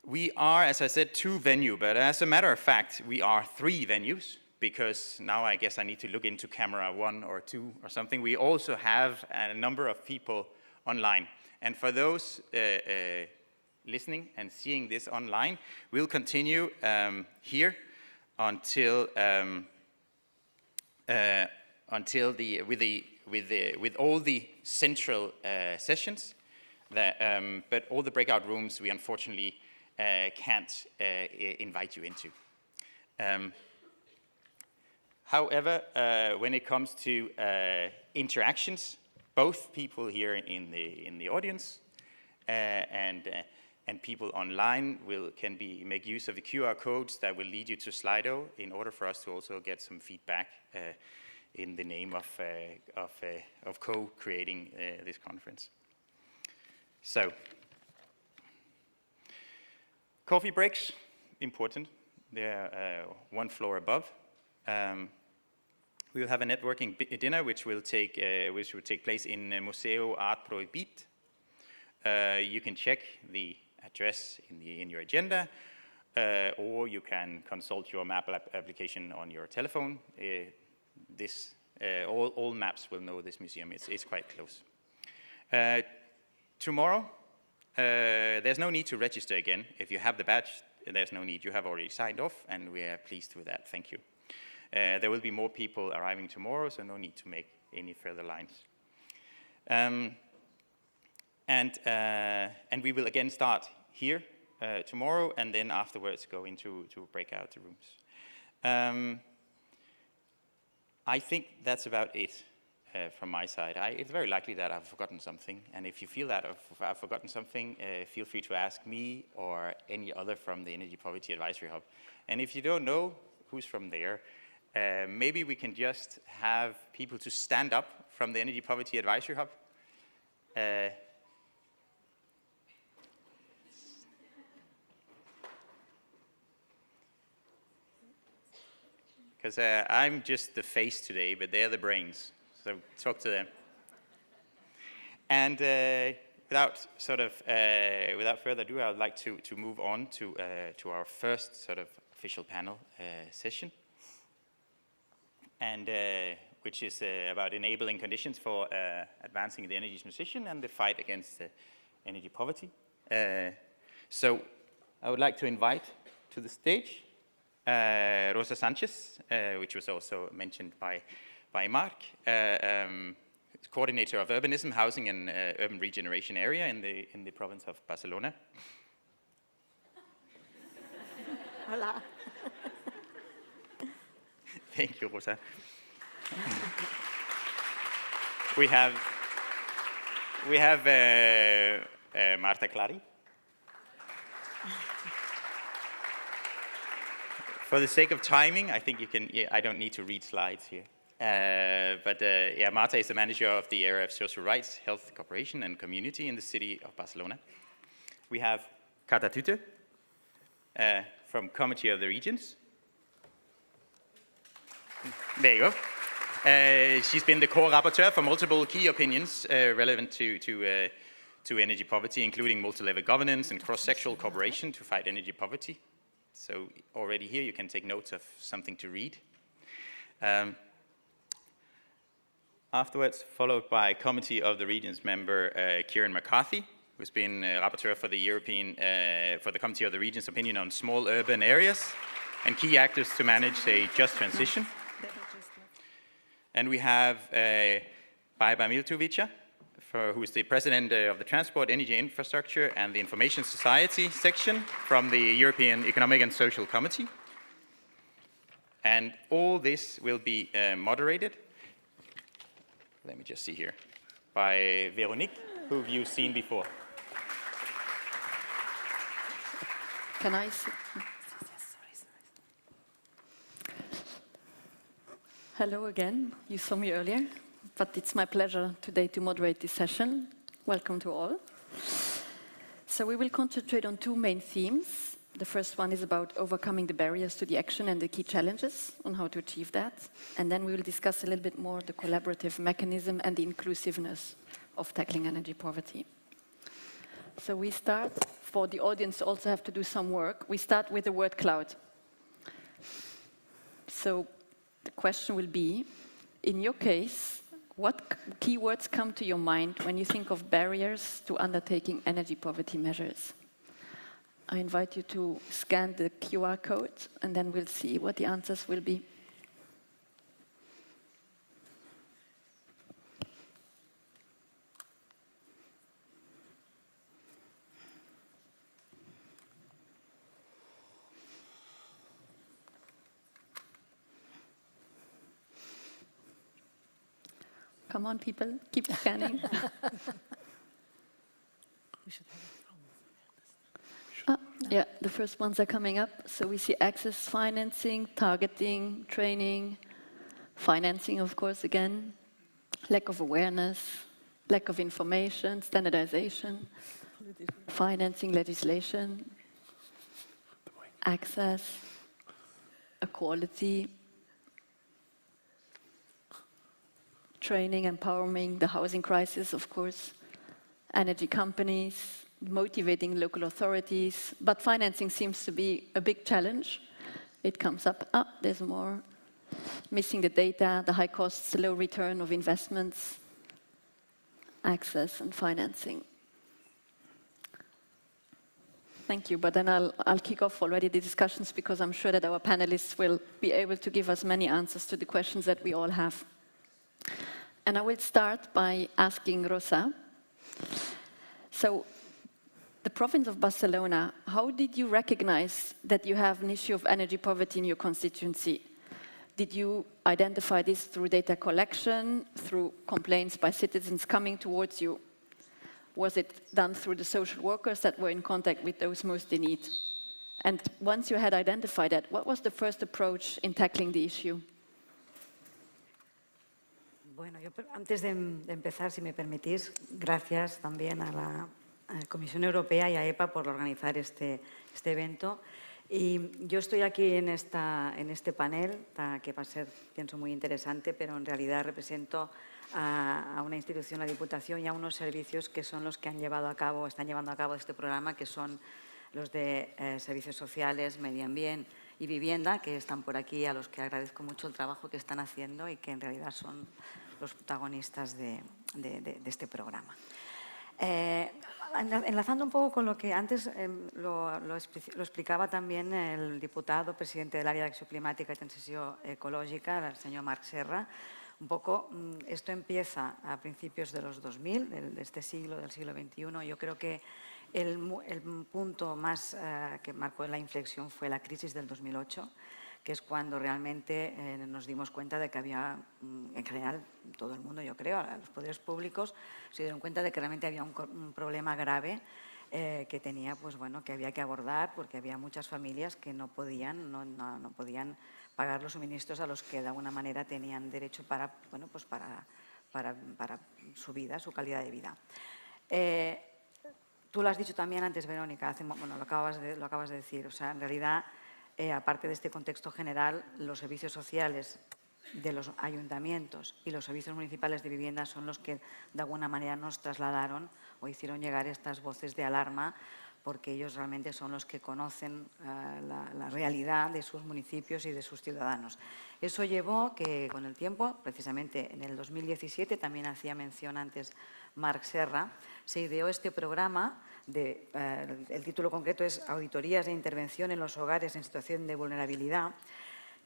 We are, as I said, 2 venues, but as a matter of fact, we are 3 venues, because now I guess I need to look into camera 1 or 2 or something. We also have a number of people online. And for those listening and seeing this online, we'll continue here until with all the central sessions, but all the breakout rooms we unfortunately can't invite you into. However, when it comes to interactions, both people here in the audience and people online can make use of the QR codes that will lead you to Slido in order for us to also get some feedback in the name of co-creating this conference. So, Coffee breaks, important. They're one floor above. We will have a networking dinner which will take place in Museo Art Prohibit. You can check the address in your agenda, or you can consult your map application on your telephone. All maps will know this museum. It's quite close. Tomorrow, there's no need to register again. If you have the badge, there's no need. You have already signed off, and we are pleased with that. Thank you. There will be more people arriving tomorrow, so no need to make any further lines. And we will again start here tomorrow, and then afterwards go into breakout rooms. I think that's about it from my side. It's very likely that I've forgotten something, and if you feel that I've forgotten something, feel free to ask me or any other from the Energy Poverty Advisory Hub. And if you don't know who's from there, maybe we can just have people to stand up from the Energy Poverty Advisory Hub. Because I'm just the face today, but they're the brains. So talk to them. And without further ado, I would like to move on to our first sort of official panel session, and which is about enabling conditions for advancing the energy transition and the fight against energy poverty. So I would like to invite to the stage Rosa Sanchez, which was also mentioned by Mark, coordinator of urbanism, housing, and urban regeneration area in the province of Barcelona. Hola. Thank you, Rosa. We have Marta Clary. For the sake of timing, I think you can. Yeah, I don't need to read slides here. Yeah, Marta is the manager of the area of social rights, health, cooperation, and community in the city of Barcelona. We have Kata Tüte from Committee of the Regions. There you go. She's been the co-rapporteur for multiple key opinions relevant to energy poverty, including multi-level governance and cross-sectoral cooperation to fight energy poverty. So already here you can take notes of something to read. Afterwards, followed by Committee of the Regions member Kieran McCarthy, who's been rapporteur for the Committee of the Regions opinion on small urban areas and key actors to manage a just transition. And we have Bajba Miltovića, who is the president of the Transport, Energy, Infrastructure and the Information Society section from the European Economic and Social Committee. And all this will be moderated, let me just see here, by Veronique, who you've seen before. Can I see? Hello again. You saw me earlier, but it's my pleasure today to moderate this session. Welcome to all. So we will concentrate on two main themes. The first one is about overcoming the barriers to the action and the key challenges on how to achieve that. And then we will discuss a little bit more the collaborative mechanism and the inclusiveness of tackling energy poverty. So we start, for the audience also have to do some work, we start with the word cloud. So the question will be, in your case, what keywords come to your mind when you think of barriers to undertaking energy poverty measures? I invite you to scan the QR code, and then we'll see what the answers will be. Come on, people, keep scanning. Yeah, the first ones are coming up. So we see access financing, targeting, training, financing, of course, again, lack of awareness, lack of information, standardization, financing, legislation, access, equality, training, empowering the housing crisis, of course, energy companies, motivating local authorities, but financing seems to be a big challenge. It comes up, there's more, missing the data, the high costs, low return of investments, access and financing. Thank you, but then I'll kick off already the discussions because I'm sure that our panelists will be able to give us many answers to the questions that we all have. And I will start by asking Rosa. So, the province of Barcelona, how did you recognize that you have an issue of energy poverty in your constituency? Did you identify this through data collection, through complaints by citizens coming towards you? Was it done through the social workers that were in contact with those most in need? And once you had identified that, what was the first approach in tackling the issue? Bueno, yo antes de empezar, si me permitís, gracias también a la Comisión Europea y a EPA por organizar este evento. Y yo estoy aquí en este panel, que va a ser, pienso, muy interesante, pero en realidad represento a una institución, la Diputación, y a unos servicios que son los que están llevando a cabo este programa, que son los de Servicios Sociales, Medio Ambiente y Vivienda, que están por aquí, a los que agradezco mucho el trabajo que están haciendo y que en realidad son los protagonistas de este programa. Enlazando un poco con lo que antes lo explicaba también el diputado, presidente del área de acción climática y transición ecológica, el señor Marc Serra, un poco esto empieza a principios de los 2000, de este siglo, del siglo XXI. Yo creo que el punto más que marcó la inflexión fue la crisis del 2008, que es cuando realmente nos dimos cuenta de que había, en general, todo el mundo, yo creo, los poderes públicos se dieron cuenta de que realmente había un problema grave que tenía, pues bueno, que había que abordar, porque había muchas familias que no podían pagar los suministros a los que de alguna manera tenían derecho para su vida, su calidad de vida. Tú lo has dicho también antes, Verónica, lo acabas de decir, o sea, en realidad, aparte de este contexto general, los servicios sociales de los ayuntamientos y los servicios municipales de vivienda son los que de alguna manera nos trasladaron o hicieron llegar estas voces de alarma, porque ellos realmente son los que conocen la realidad de sus municipios y de sus ciudadanos. Eso llevó que con el tiempo, precisamente en el 2017, también hacía mención antes Marc Serra, se ideó este programa, el título concreto es Auditorías de Intervención en los Hogares en Situación de Vulnerabilidad,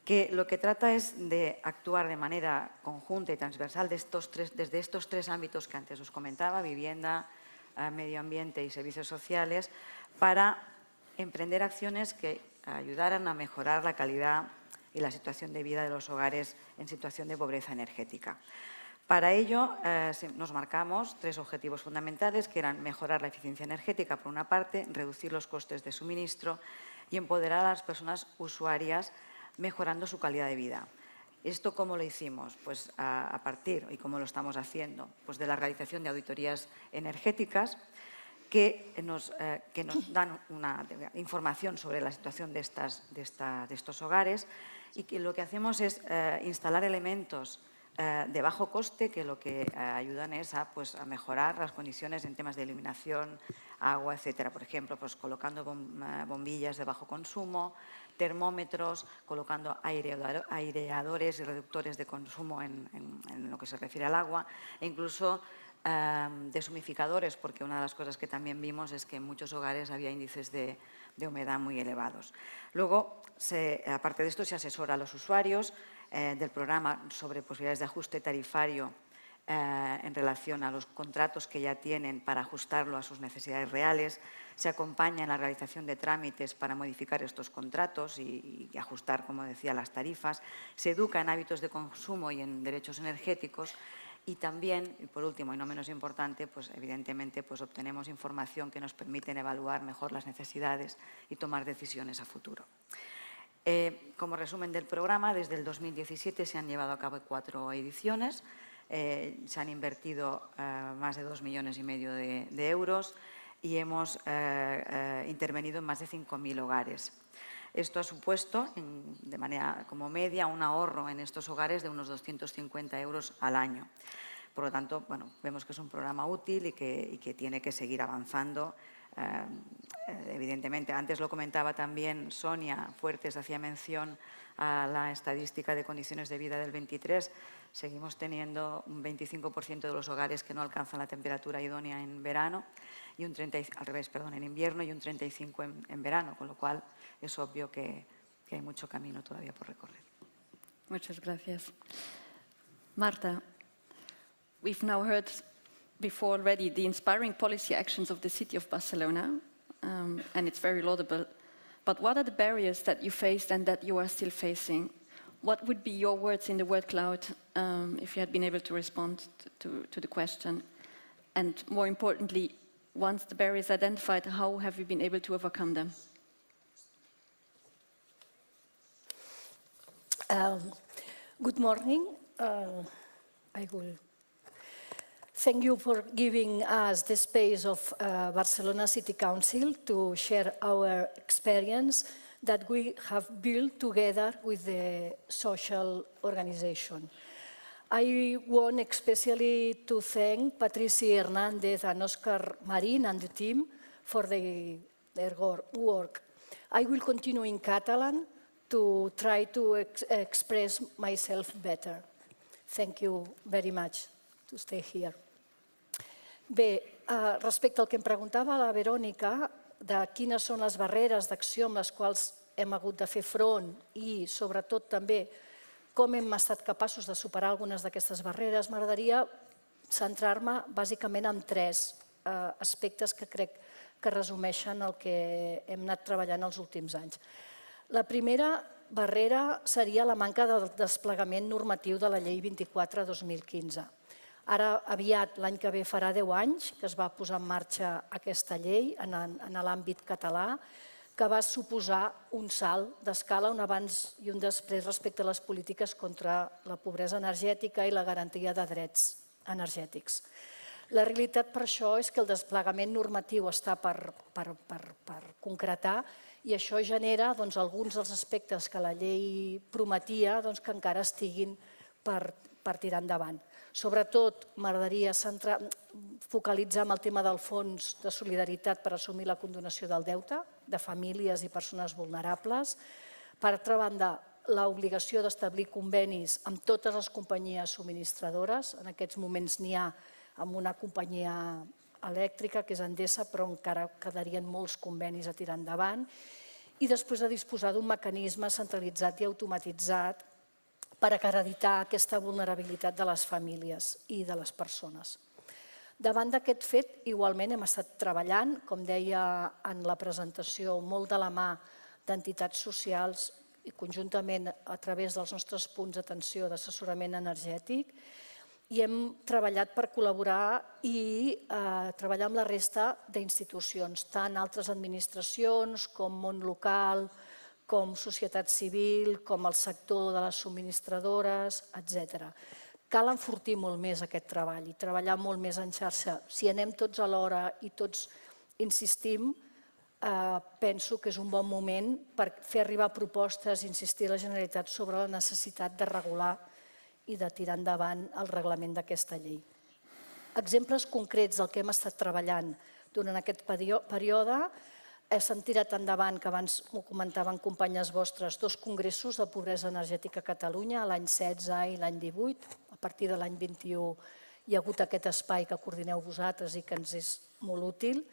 que lo que trata es de actuar de manera conjunta y transversal desde estos tres ámbitos que antes os comentaba, vivienda, medio ambiente y servicios sociales, para emprender acciones que ayudaran a mejorar la calidad y la situación de vida de los hogares en situación de pobreza energética. Para ello nos marcamos tres objetivos fundamentales, que eran mejorar la eficiencia energética, por una parte, reducir los costes de suministro y empoderar a las personas usuarias mejorando su calidad de vida. ¿Esto cómo lo hicimos? Pues a partir, y cómo lo estamos haciendo, pues de la realización de auditorías energéticas que nos dan una información sobre la situación de estos hogares, y que lo que hacemos es instalar elementos de bajo coste que lo que ayudan es a mejorar las condiciones en temas de iluminación, agua, etcétera. Por ejemplo, pues colocando bombillas de bajo consumo, termómetros, colocando aireadores y reductores de consumo en lo que se refiere al agua, e incluso deshumificadores, porque una de las cosas que también vimos es que en muchos hogares había índices de humedad muy elevados. Luego, aparte de esto, se asesora a los usuarios del programa sobre posibilidades de ajuste tarifario en relación a los contratos que ya tienen para ajustarlo a sus necesidades reales. Se acompaña en la realización de trámites para modificar estos contratos y ajustar, como decía, las tarifas. Se educa en hábitos de consumo y en derechos energéticos. Y también, y por último y no menos importante, pues evidentemente obtenemos información que nos permite evaluar mejor las necesidades y tomar decisiones a futuro. Como resumen del programa, desde el 2017 se han llevado a cabo 4 ediciones. Se han invertido más de 2,5 millones de euros y hemos intervenido en más de 5.000 hogares. Esto ha supuesto, de manera como media, un ahorro en estos hogares de unos 250 euros al año. Por lo tanto, bueno, vemos que es un programa útil y que tiene que seguir avanzando. Evidentemente, antes lo comentaba también Sonia Fuertes, hacía mención a la estadística de condiciones de vida del 23. Seguimos teniendo un 25% de los hogares que no alcanzan la temperatura idónea en verano, y en invierno, y un 35% en verano, con lo cual es obvio que hay mucho camino todavía por recorrer. Muchas gracias. Marta, we've now heard before already the inspiring policy actions of the city of Barcelona, and it's very laudable. But what are the barriers that you faced and that you are still facing? What would be your words in the word cloud if you had been able to respond to the question? And more importantly, once the barriers identified, how have you been able to overcome them? Good morning. I will thank you for giving us the space of Barcelona City Council to share our experience that we have built together with the social organization. I want especially to thank Patricia Hernández and Oscar Marín and the team for their work. I will continue in Catalan to try to express myself better. Thank you very much to stay here. Bé, respecte al que em preguntava la Verònica, de quines són les barreres d'acció amb les quals hem hagut de fer front i, sobretot, també com hem estat capaços de superar algunes d'aquestes barreres, m'agradaria centrar-me bàsicament en tres aspectes que crec que resumeixen el que hem anat treballant els últims anys. La primera barrera seria la manca del desplegament normatiu de la Llei 24/2015. Ara, aviat, l'any que ve farà 10 anys que es va posar en marxa aquesta llei en l'àmbit català, que va suposar un salt d'escala, un abans i un després respecte a les polítiques contra la pobresa energètica i la garantia de drets energètics. La realitat per això és que el desplegament normatiu està per concretar i això genera alguns dels aspectes que la llei prometia que encara estiguin per tirar endavant. Sobretot, m'agradaria focalitzar en el tema del fons de solidaritat per assumir la condonació del deute de famílies i persones vulnerables. Per altra banda, l'obligació d'establir convenis amb totes les companyies subministradores. En aquests moments n'hi ha amb una companyia elèctrica, que és Endesa, però encara quedarien molts convenis a tirar endavant. I després de disposar d'un mecanisme centralitzat i automatitzat per acreditar aquesta vulnerabilitat de les famílies i de les persones. Davant d'aquest fet, igualment hem estat treballant, com deia en la presentació, molt de la mà d'entitats socials i conjuntament a través dels nostres punts d'atenció d'assessorament energètic, i hem treballat per col·laborar i treballar amb la resta d'institucions, tant altres administracions com món local, com societat civil, com el sector de les subministradores, etc. Cal enfortir molt més aquest treball i treballar molt més en xarxa. Si anem tots alhora i tots insistim, penso que és un bon moment per fer arribar propostes i insistir a la Generalitat sobre la necessitat de regular i de tirar endavant el reglament d'aquesta llei. Exemples concrets del que hem estat treballant durant aquest període: s'han tirat endavant, que abans m'ho comentaven companyes vostres, 2 congressos de pobresa energètica a Catalunya, l'any 16 i l'any 18. A partir de l'any 21 hi ha hagut aquest espai que coordineu vosaltres i que ens és molt útil.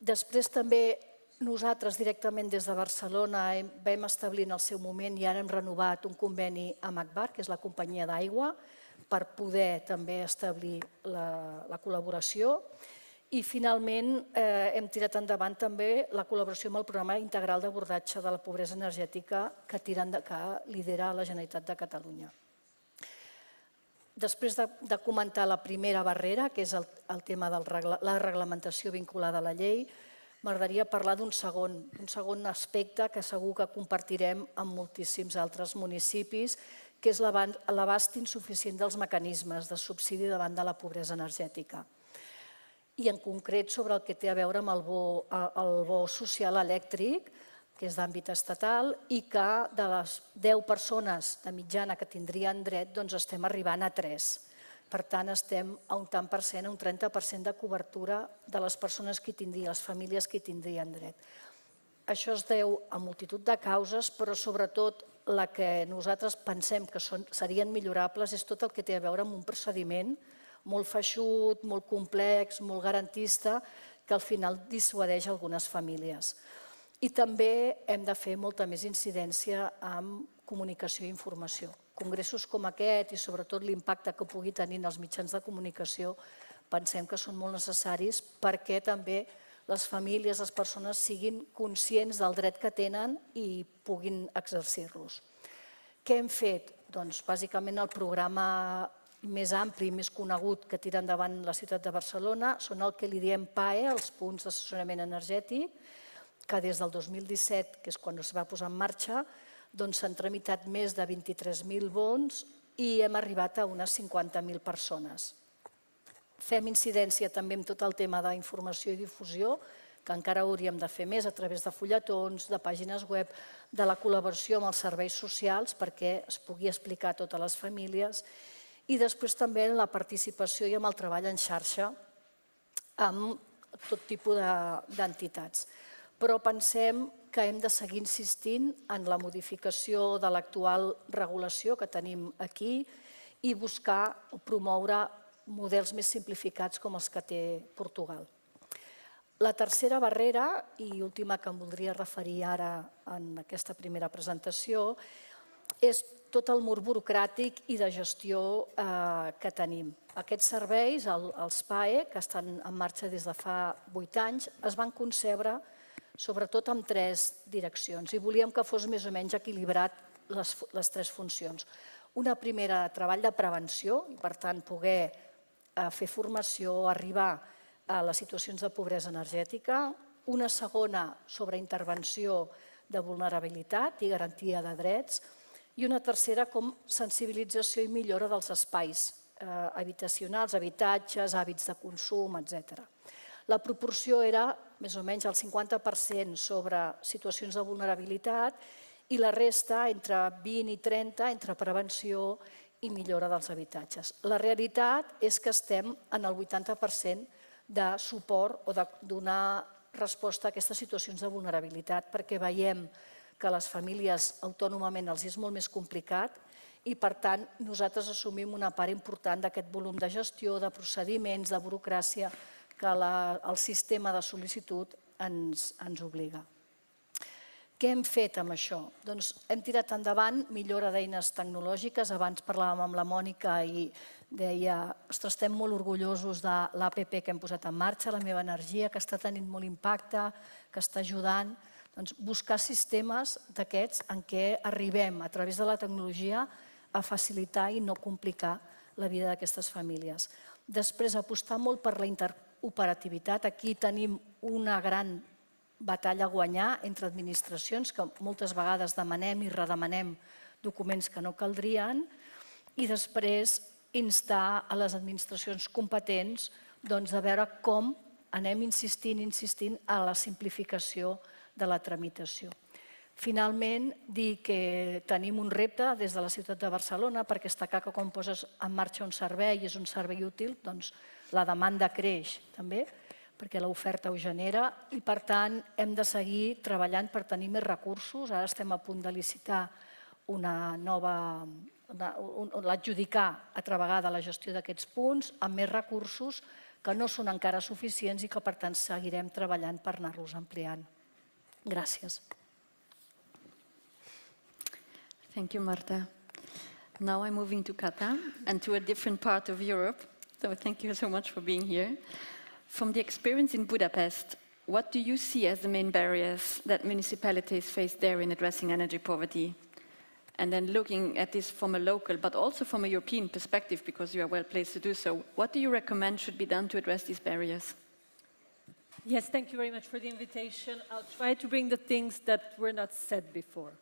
Després també nosaltres directament des de Barcelona vam establir en el seu moment i ara hem renovat un conveni amb Agbar, que és la companyia d'aigua, per poder també establir la col·laboració. I finalment hem tirat endavant també la col·laboració amb el programa integral d'abordatge de la pobresa energètica que lidera la Generalitat de Catalunya. Després de comentar la primera barrera, que és el tema de la reglamentació vinculada a la llei, m'agradaria parlar d'un segon aspecte que segur que compartirem amb moltíssims altres municipis, que és l'abast insuficient dels mecanismes de subsidi davant de la pobresa energètica. I en concret sobre el que té a veure amb el bo social elèctric, que és d'àmbit estatal, i que de les 10 persones de mitjana que tindrien dret, doncs estem arribant a 3. Per tant, estem a un tant per cent, a un 30% de cobertura de les persones que tindrien, les famílies que tindrien dret. Això es deu a multitud de causes, però sobretot la que nosaltres pensem que serien millorables és tot el que té a veure amb un procediment molt feixut, molt complex, molt garantista, que al final dissuadeix algunes famílies. I també hem de fer molta més incidència amb comunicació i informació. Congressos com aquest i sobretot l'impacte que pugui tenir en els mitjans de comunicació pensem que són molt necessaris perquè també les famílies, les persones siguin conscients del dret que tenen i puguin exercir-los. Què hem fet? Doncs bàsicament el programa més ampli i més conegut que tira endavant la ciutat de Barcelona són el que li diem PAE, els punts d'assessorament energètic, que des del 2017, que és quan es va posar en marxa, s'han tramitat més de 23.000 bons i hem arribat a unes 50.000 persones. Fem incidència també en tot el tema d'informació i difusió, que encara hauríem de fer més a través de fulletons, de pàgines web, de la col·laboració amb els serveis socials perquè es pugui explicar a totes les famílies i després també en la participació i amb el treball en xarxa amb tot tipus d'entitats. Però pensem que hem de seguir insistint en la modificació de l'actual regulació que tenim aquí i buscar o promoure models més simplificats com els que té Portugal. La tercera barrera, i última que em voldria referir ara en aquesta primera presentació, és tot el mur burocràtic i de gestió que tenim. Aquests serveis, els PAE, que estan en marxa des de fa 8 anys, es van concebre sobretot amb 3 direccions i volíem que fos més o menys equilibrat les 3 funcions. Una primera, treball de prevenció, i per tant poder fer formació, arribar a les situacions de pobresa energètica. Una segona, sobre intervenció de vulnerabilitat i garantia de drets. I una tercera, com sensibilització i millora dels espais habitacionals, habitatges, hàbits de consum, etc. La proporció era més o menys el 50% sobre situacions de vulnerabilitat i la resta entre 20 i 30 entre prevenció i millora dels habitatges. La realitat és que estem en el 80% de suport o de donar resposta a aquestes situacions de vulnerabilitat perquè veiem que a les famílies autònomament els és molt més complicat i, per tant, nosaltres assumim una part important d'aquest volum de gestió, de procediments, de burocràcia que el sistema de sol·licitud ens obliga. Què hem fet amb això? Doncs hem tirat endavant millora d'eines tecnològiques. Abans parlàvem amb la Mònica i deia ostres, estem molt orgullosos de l'APP que hem posat en marxa, la meva energia, que està tenint molt impacte, que està ajudant. Doncs buscar sistemes d'aquests en què arribem a través de la tecnologia a facilitar i no complicar la vida d'aquestes famílies. Després, apostar molt per la interoperativitat. Aquí tenim una gran batalla a guanyar entre administracions, que moltes vegades demanem i redemanem documents que no caldrien, i després instar a les administracions competents a veure com anem insistint a la simplificació de la tramitació. Finalment, dir que tenim un repte des de la ciutat de Barcelona, perquè està clar que quan poses en marxa un servei i és un servei útil, doncs la demanda creix també, perquè l'oferta ho genera i, per tant, hem de seguir treballant per tenir més recursos. Ara estem a punt de licitar l'adjudicar altra vegada la gestió d'aquests punts amb més recursos que no són encara suficients i que, per tant, seguirem treballant per anar-los ampliant. Gràcies. Thank you, Marta. Now I'm moving to Qatar and to a different part of Europe. So thank you so much for being here. From the experience in Budapest, what do you see as the main barriers that municipalities face there in addressing energy poverty? And then looking at this from a local, but also from a European perspective, because you are well placed to do so, what do you recommend should be done to address these barriers? Yes, thank you very much for the invitation. I'll try to bring the things that were not said before.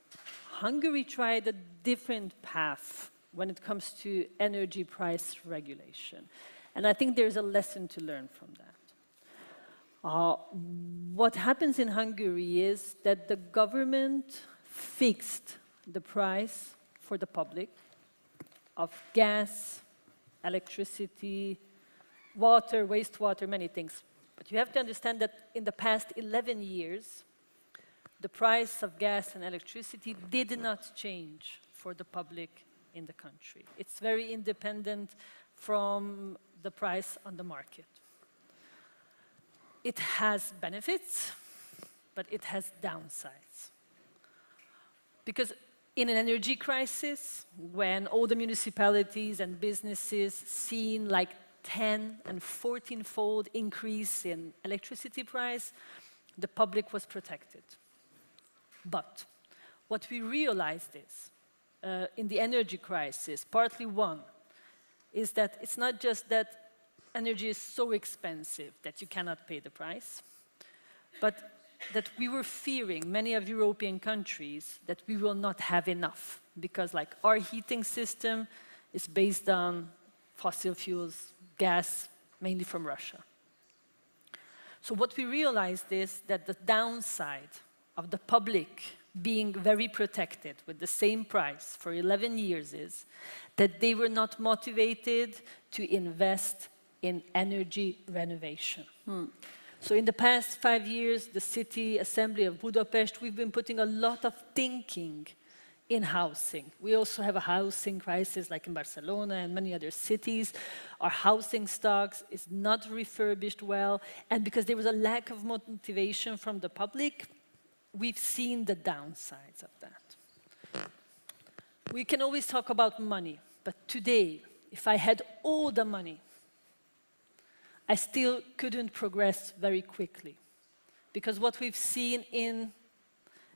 Hungary tried a different path when it comes to energy price regulation. And I think there's a lesson to learn from that. What happens in Hungary is that the government fixed the price for the public of gas, electricity, water, wastewater, many things. But you have to understand that in the past 11 years, the price of gas and electricity did not change for the public in the country. It's very independent from the price on the market. It has benefits, but it has downsides. Because in an energy crisis, when all the municipalities and businesses seen like 10 and 14-fold increase in electricity price, the public was protected. But what we realized is, in the energy crisis, partly one, is that it's not just that energy is so expensive that you cannot pay the price, but that we were fearing, many of European countries, that we will not have enough, because like our heating system is based on fossil fuels, gas, mainly from Russia. So what we realized is that the downside of the public being very protected with the same price for 11 years is that they were not motivated to invest in energy renovation. So in the past 5 years, the City Assembly of Budapest, we've been putting a lot of thinking in housing. We also have a housing crisis like in Barcelona and many other cities. Our housing stocks is not refurbished well, and because there was a lack of motivation from the public, we've seen the downsides of that. We can always talk about money, but today, if I had all the money, I still couldn't progress very quickly. Because what we've seen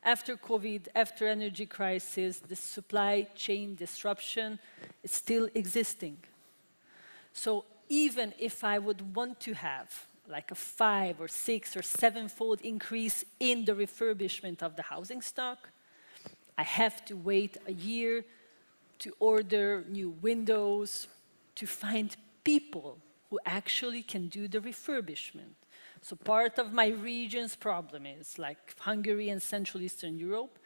after COVID, after energy crisis, the supply chain disruption is still existing. So even if I would want to have like a 5 or 6 or 7-fold increase in the refurbishment of the housing stock, I have to wait a year to order new windows, to find people who actually can do the refurbishment. So part of my region's problem is, like Hungary and Central Eastern Europe,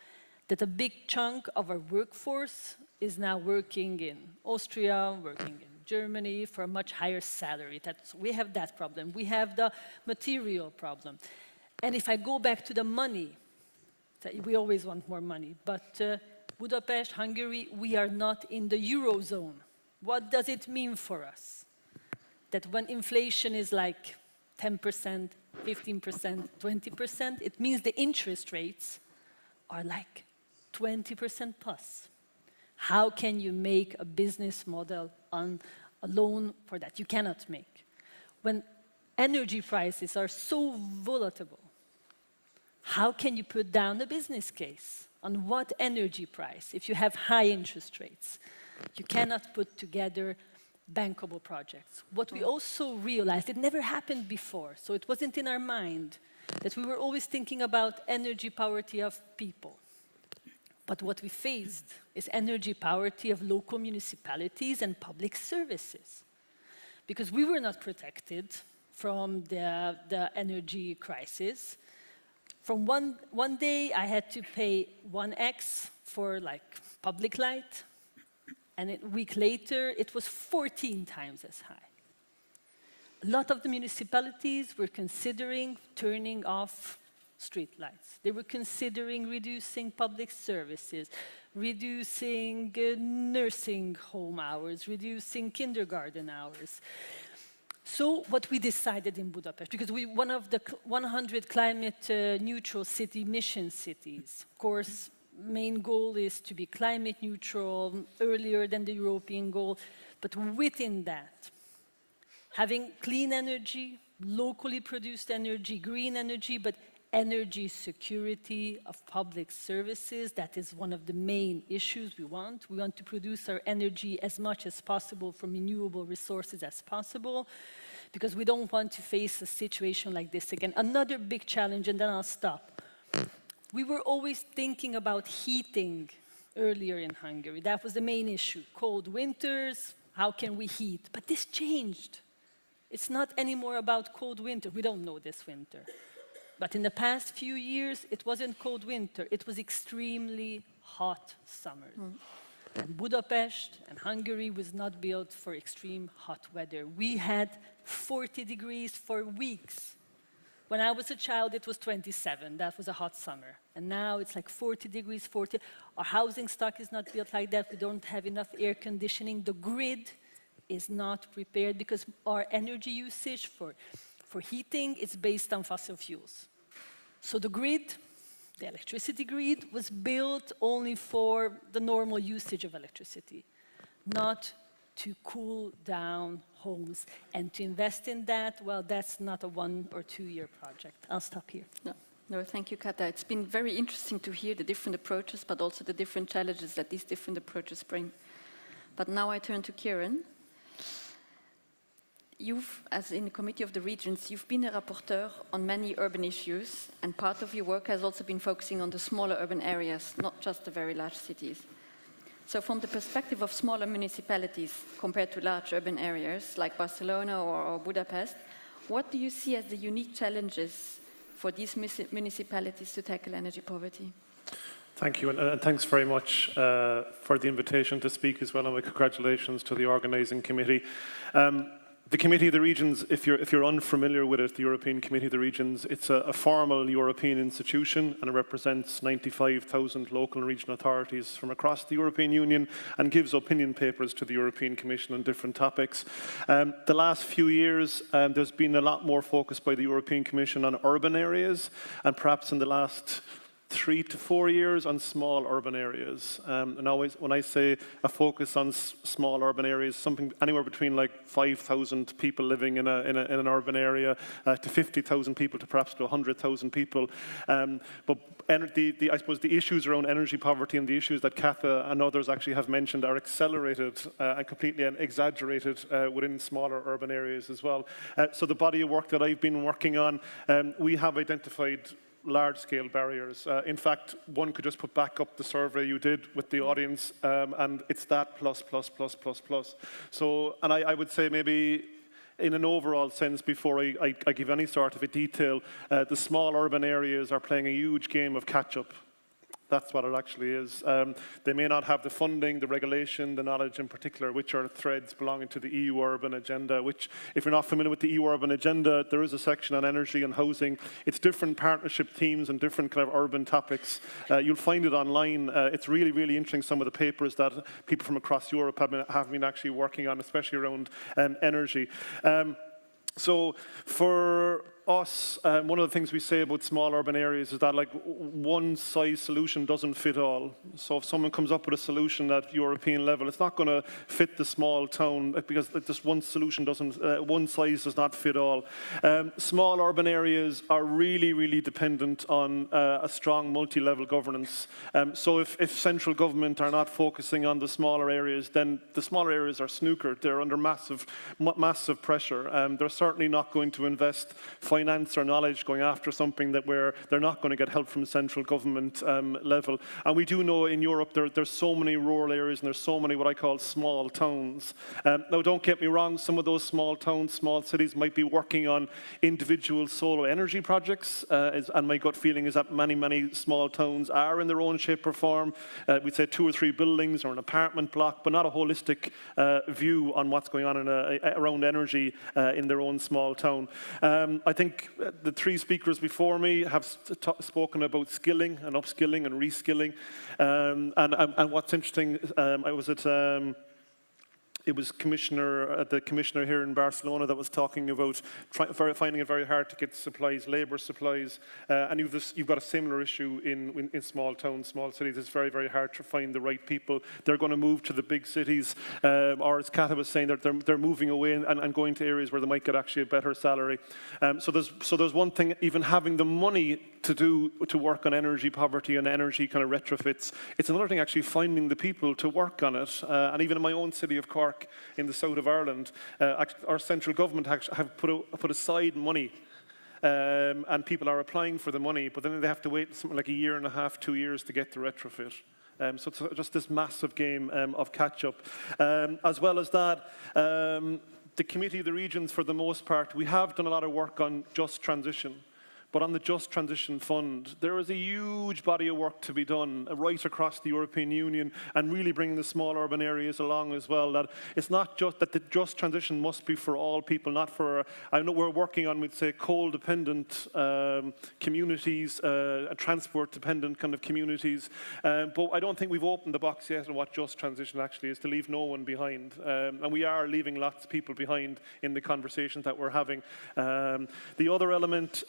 that a big chunk of our workforce is now working in Austria, working in Germany for a much higher salary. We have that problem. We have the material problem. And if I go back to the money, we always want more money, but Budapest, Hungary, we are not in the Eurozone. What does it mean for us? That when inflation is like 10%, 15%, 20%, it means the interest rates are like 20% plus. How can you make a business model on a loan for that? You cannot make. When energy prices are so volatile, how can you put down a business case? On what energy price? If you have high interest rates, you cannot put together bankable projects. What we also realized, it never happened before, so it wasn't in our mind, that we were always thinking about energy poverty of people. But what we faced is energy poverty of local municipalities and public services. Because we were not protected from the energy crisis. From one day, I had to pay 1x for like public light, and a week later, it was 14 times as high. A lot of the municipalities were considering turning off street lights. They were considering reducing public services, reducing nursing home hours, reducing kindergarten hours. So what we decided in Budapest, because we're one of the 100 climate neutral city mission cities, of course, main goal is to be climate neutral earlier than the European goal, but within that, having clean energy, locally produced energy, green energy, but energy security of public services, that is one of the main issues we want. We want to produce our energy as much as possible from renewable resources as possible, because we don't want to face a situation like this again. Another big challenge, and then I'll stop. We were always thinking about heating earlier in Hungary. That was the main issue. Cold winters, how can we heat? But this changed. It's not anymore about cold winter. We don't know this winter. But in the past few years, it wasn't cold winter. It was extremely hot summers. And Budapest and Hungary was not built for extreme hot weather. We had 40 degrees for weeks. When I was a child, it was 27. That was a hot summer. And now it's like 40 degrees, 40. Our housing stock is not built like that. We don't have enough air conditioning. The grid is not prepared because our energy usage for heating is based on fossil fuels. So the grid, the electricity grid, was built only for the normal usage of electricity, not to cool down homes. And to invest in that, well, that's not a 1 or 2 year project. I'll stop here. No, thank you, Kata. It's been very interesting to hear the different approaches, but also the different challenges that these different approaches bring. But now I turn to Kieran. You've, as in the Committee of the Regions, you've been a rapporteur on many urban issues, and part of your work has also been focusing on the smaller urban areas, not just the very large cities. So from the perspective of smaller municipalities compared to large urban areas like Barcelona or Budapest, what do you see as the unique challenges for these municipalities to tackle energy poverty? Thank you, and thanks very much for the invitation to speak as well, and my congratulations to the organising committee. The Committee of the Regions, if you're unfamiliar with it, the European Committee of the Regions, it's a formal European institution, and it represents 95,000 local and regional authorities from across the European Union and gives opinion papers to the European Commission on different topics. The last few years, there's been a lot more focus by the European Commission on urban areas, and perhaps in the last 3 to 4 years on small urban areas. And always, when I say a focus on small urban areas, something anywhere between like 5,000 people living in an urban area to 50,000 people to perhaps to 100,000 people. But I suppose the issues around energy poverty and the issues that Katha and others actually have mentioned are accelerated and completely exaggerated within smaller urban areas as well. So the body of work that I've been working on, we have identified large-scale barriers. In fact, one could just put back up the survey you did with the audience, and it's that plus. So, and I would say maybe in an overall sense, before I give any sort of a detail, the small urban areas are playing a huge game of catch-up. That's what it actually is. They may not have the funding, the regulation, the knowledge in particular, which are threads belonging to the EU Urban Agenda, which, if you're not familiar with the EU Urban Agenda, there is a section on energy and housing. It's different partnership themes and different kind of urban topics. You'll find it online. It's really, really interesting, some of the papers that people from across Europe have been actually working on, especially around energy. So for us, one of the things we say about small urban areas is that like one size solution doesn't fit all. So if someone comes up with a solution at European level, it's not going to fit the small town because just one solution doesn't, one size does not fit all. Small urban areas are really, really dependent on a strong multi-level governance. So if central government are not focusing on the smaller areas, then the smaller areas are snookered. They're under massive pressure. They're certainly not going to invest finance or knowledge going after something that where they're not going to get help from central government level. And we do know in Europe there's so many rural areas and there's so many what I call small towns. Now don't get me wrong, some of those small towns, small cities might be working on individual solar energy projects, and my gut feeling is that many small towns are in their own shape or form. We'd say 2 or 3 buildings or an apartment block, but not a holistic view on what's going on around energy in their own small town. I think the 3 speakers before me have spoken about skilling and upskilling and reskilling. And what's interesting, it was the commissioner here in Barcelona that was talking about finding it very hard to get supplies, labour supplies, and you've got a similar issue in small towns, small cities. It's very, very hard to find the right people. They're going to move to the big cities, or as Katha was saying, they're moving away and going to areas where they might get actually a better salary. So there's one thing, even having the money to work on energy poverty and energy kind of retrofits. It's another thing actually finding the people to work on it. And even in my own city of Cork, in the south of Ireland, our central government have put aside money, and people are applying for the money, but then they have to wait something like 1.5 years, 2 years to get the retrofit. So it's just this massive game of catch-up. As well as that, the Committee of the Regions, for the most part, we have done a lot of work on just transition. But on the Just Transition Fund, there is a huge body of work to be done right across the European Union, and really bringing the small urban areas along as well. That it's not just that the just transition must be for all people, not for, I know we're working on, we'd say, coal-dependent communities, transport-dependent kind of communities, but I don't think we've opened the box yet on what just transition actually is, to leave no one behind. And we are leaving lots of people behind in the conversations that we're having. The other element,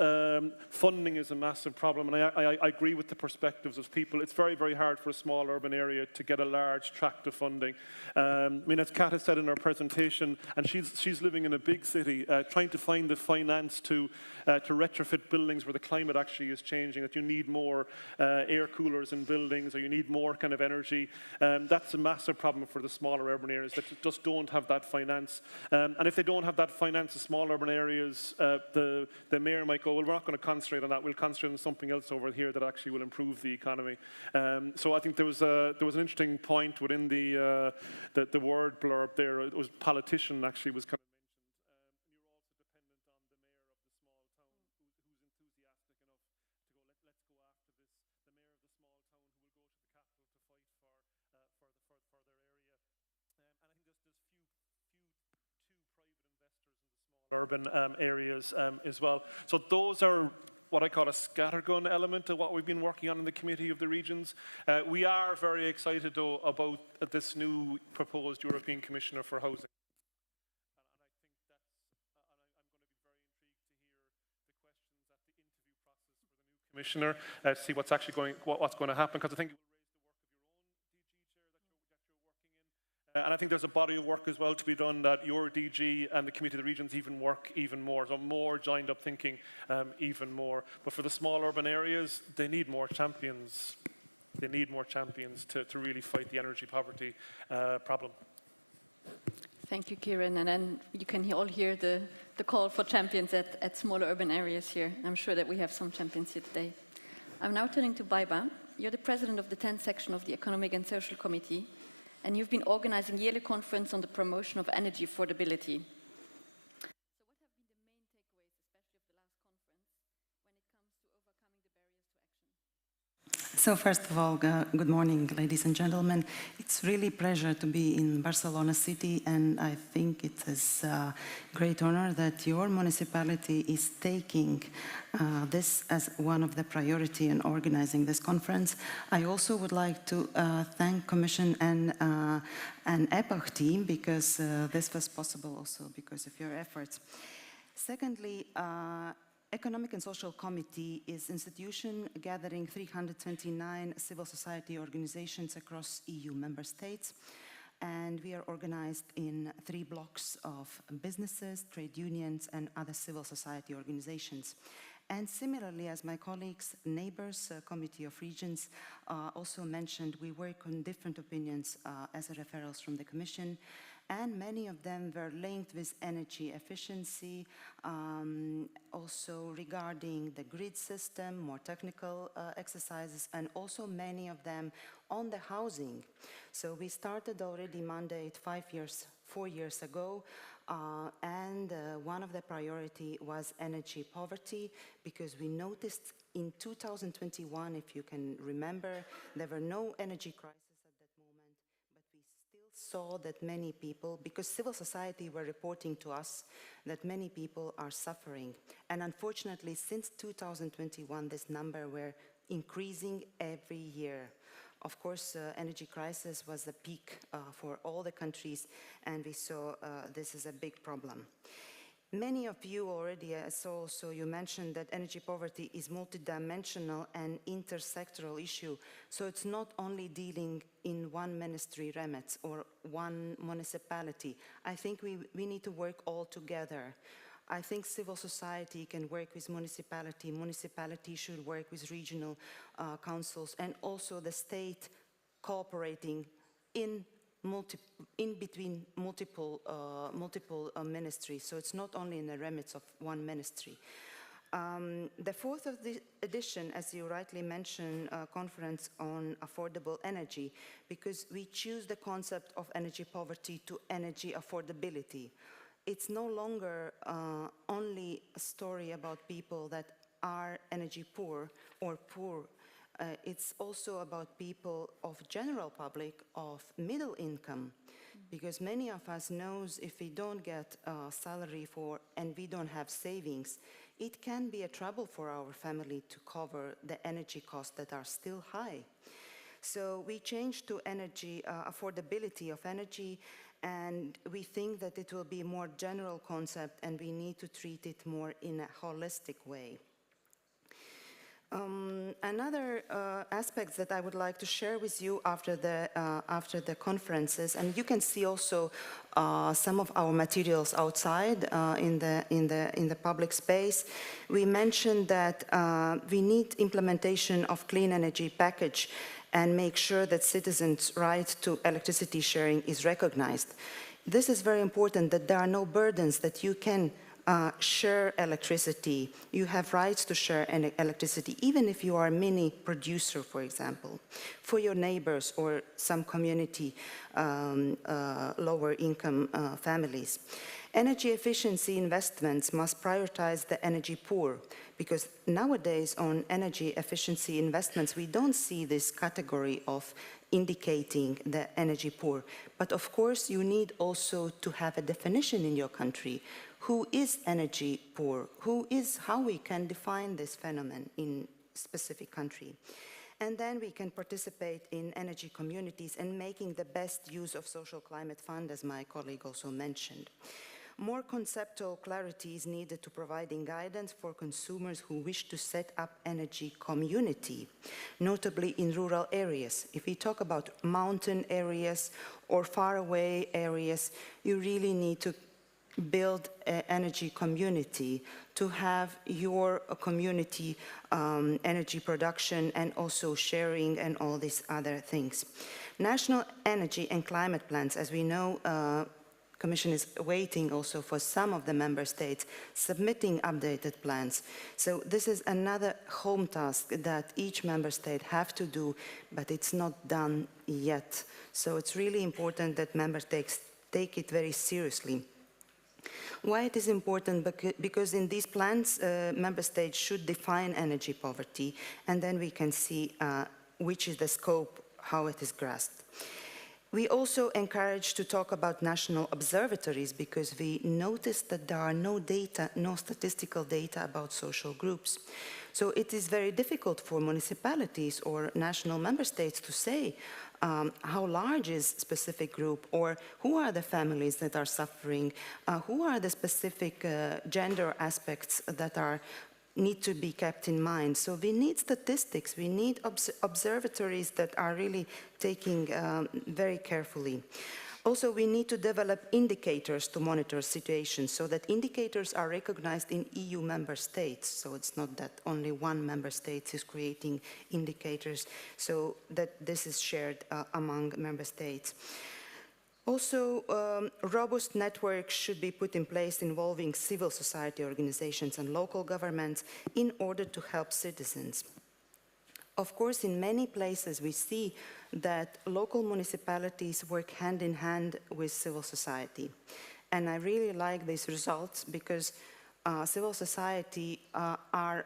funding is a massive problem, and I agree with the perspectives of people. It's very, very hard for a small urban area to get a large tract of funding. I mean, as Kat has said in her presentation, and she's living in a big city, trying to find the finance to retrofit buildings where the climate actually is changing, that you need more air coolers in buildings, or you need more kind of energy. That's a massive problem for the smaller urban areas that just don't have that finance. And if they don't have that finance, the small urban areas, the mayor might go, well, we're not going to concentrate on that, we'll concentrate on something else over here that actually will improve the economy. So I think there was an interesting point within the word blurb there. It was politician actually was kind of urban areas as well. So those are what I call a scattergun element of what we've been working on in the Committee of the Regions. We are very excited though about this new proposed European Commissioner for Housing. Commissioner, see what's actually what's going to happen, because I think and I think there's a body of work as well to be done that your DG and the Committee of the Regions even work even more, so more joined up thinking even more. But for the small urban areas, they need more champions. They need more champions to really fight the energy poverty problem. Thank you, Kieran. And then you can all hear the call for champions at smaller urban areas here. I'm sure that we have some champions here today. I'm now turning to Baiba. You're the president of the 10th section of the Economic and Social Committee, and you've been organizing a yearly conference on the promotion of energy affordability. So first of all, good morning, ladies and gentlemen. It's really a pleasure to be in Barcelona city, and I think it is a great honor that your municipality is taking this as one of the priority in organizing this conference. I also would like to thank Commission and EPAH team, because this was possible also because of your efforts. Secondly, Economic and Social Committee is an institution gathering 329 civil society organizations across EU member states, and we are organized in 3 blocks of businesses, trade unions, and other civil society organizations. And similarly, as my colleagues, neighbors, Committee of Regions also mentioned, we work on different opinions as referrals from the Commission, and many of them were linked with energy efficiency, also regarding the grid system, more technical exercises, and also many of them on the housing. So we started already mandate 4 years ago, and one of the priority was energy poverty, because we noticed in 2021, if you can remember, there were no energy crises saw that many people, because civil society were reporting to us that many people are suffering. And unfortunately, since 2021, this number were increasing every year. Of course, energy crisis was the peak for all the countries, and we saw this is a big problem. Many of you already saw, so you mentioned that energy poverty is multidimensional and intersectoral issue. So it's not only dealing in one ministry remits or one municipality. I think we need to work all together. I think civil society can work with municipality. Municipality should work with regional councils, and also the state cooperating in between multiple ministries, so it's not only in the remits of one ministry. The 4th edition, as you rightly mentioned, conference on affordable energy, because we choose the concept of energy poverty to energy affordability. it's no longer only a story about people that are energy poor or poor. It's also about people of general public, of middle income, because many of us knows if we don't get a salary and we don't have savings, it can be a trouble for our family to cover the energy costs that are still high. So we changed to energy, affordability of energy, and we think that it will be a more general concept and we need to treat it more in a holistic way. Another aspects that I would like to share with you after the conferences, and you can see also some of our materials outside in the public space. We mentioned that we need implementation of clean energy package and make sure that citizens' right to electricity sharing is recognized. This is very important, that there are no burdens, that you can share electricity. You have rights to share electricity, even if you are a mini producer, for example, for your neighbors or some community lower income families. Energy efficiency investments must prioritize the energy poor, because nowadays on energy efficiency investments, we don't see this category of indicating the energy poor. But of course, you need also to have a definition in your country. Who is energy poor? How we can define this phenomenon in specific country? And then we can participate in energy communities and making the best use of social climate fund, as my colleague also mentioned. More conceptual clarity is needed to providing guidance for consumers who wish to set up energy community, notably in rural areas. If we talk about mountain areas or faraway areas, you really need to build an energy community to have your community energy production and also sharing and all these other things. National energy and climate plans, as we know, Commission is waiting also for some of the member states submitting updated plans. So this is another home task that each member state have to do, but it's not done yet. So it's really important that member states take it very seriously. Why it is important? Because in these plans, member states should define energy poverty, and then we can see which is the scope, how it is grasped. We also encourage to talk about national observatories, because we noticed that there are no data, no statistical data about social groups. So it is very difficult for municipalities or national member states to say how large is a specific group, or who are the families that are suffering, who are the specific gender aspects that need to be kept in mind. So we need statistics, we need observatories that are really taking very carefully. Also, we need to develop indicators to monitor situations, so that indicators are recognized in EU member states. So it's not that only one member state is creating indicators, so that this is shared among member states. Also, robust networks should be put in place involving civil society organizations and local governments in order to help citizens. Of course, in many places we see that local municipalities work hand in hand with civil society. And I really like these results, because civil society are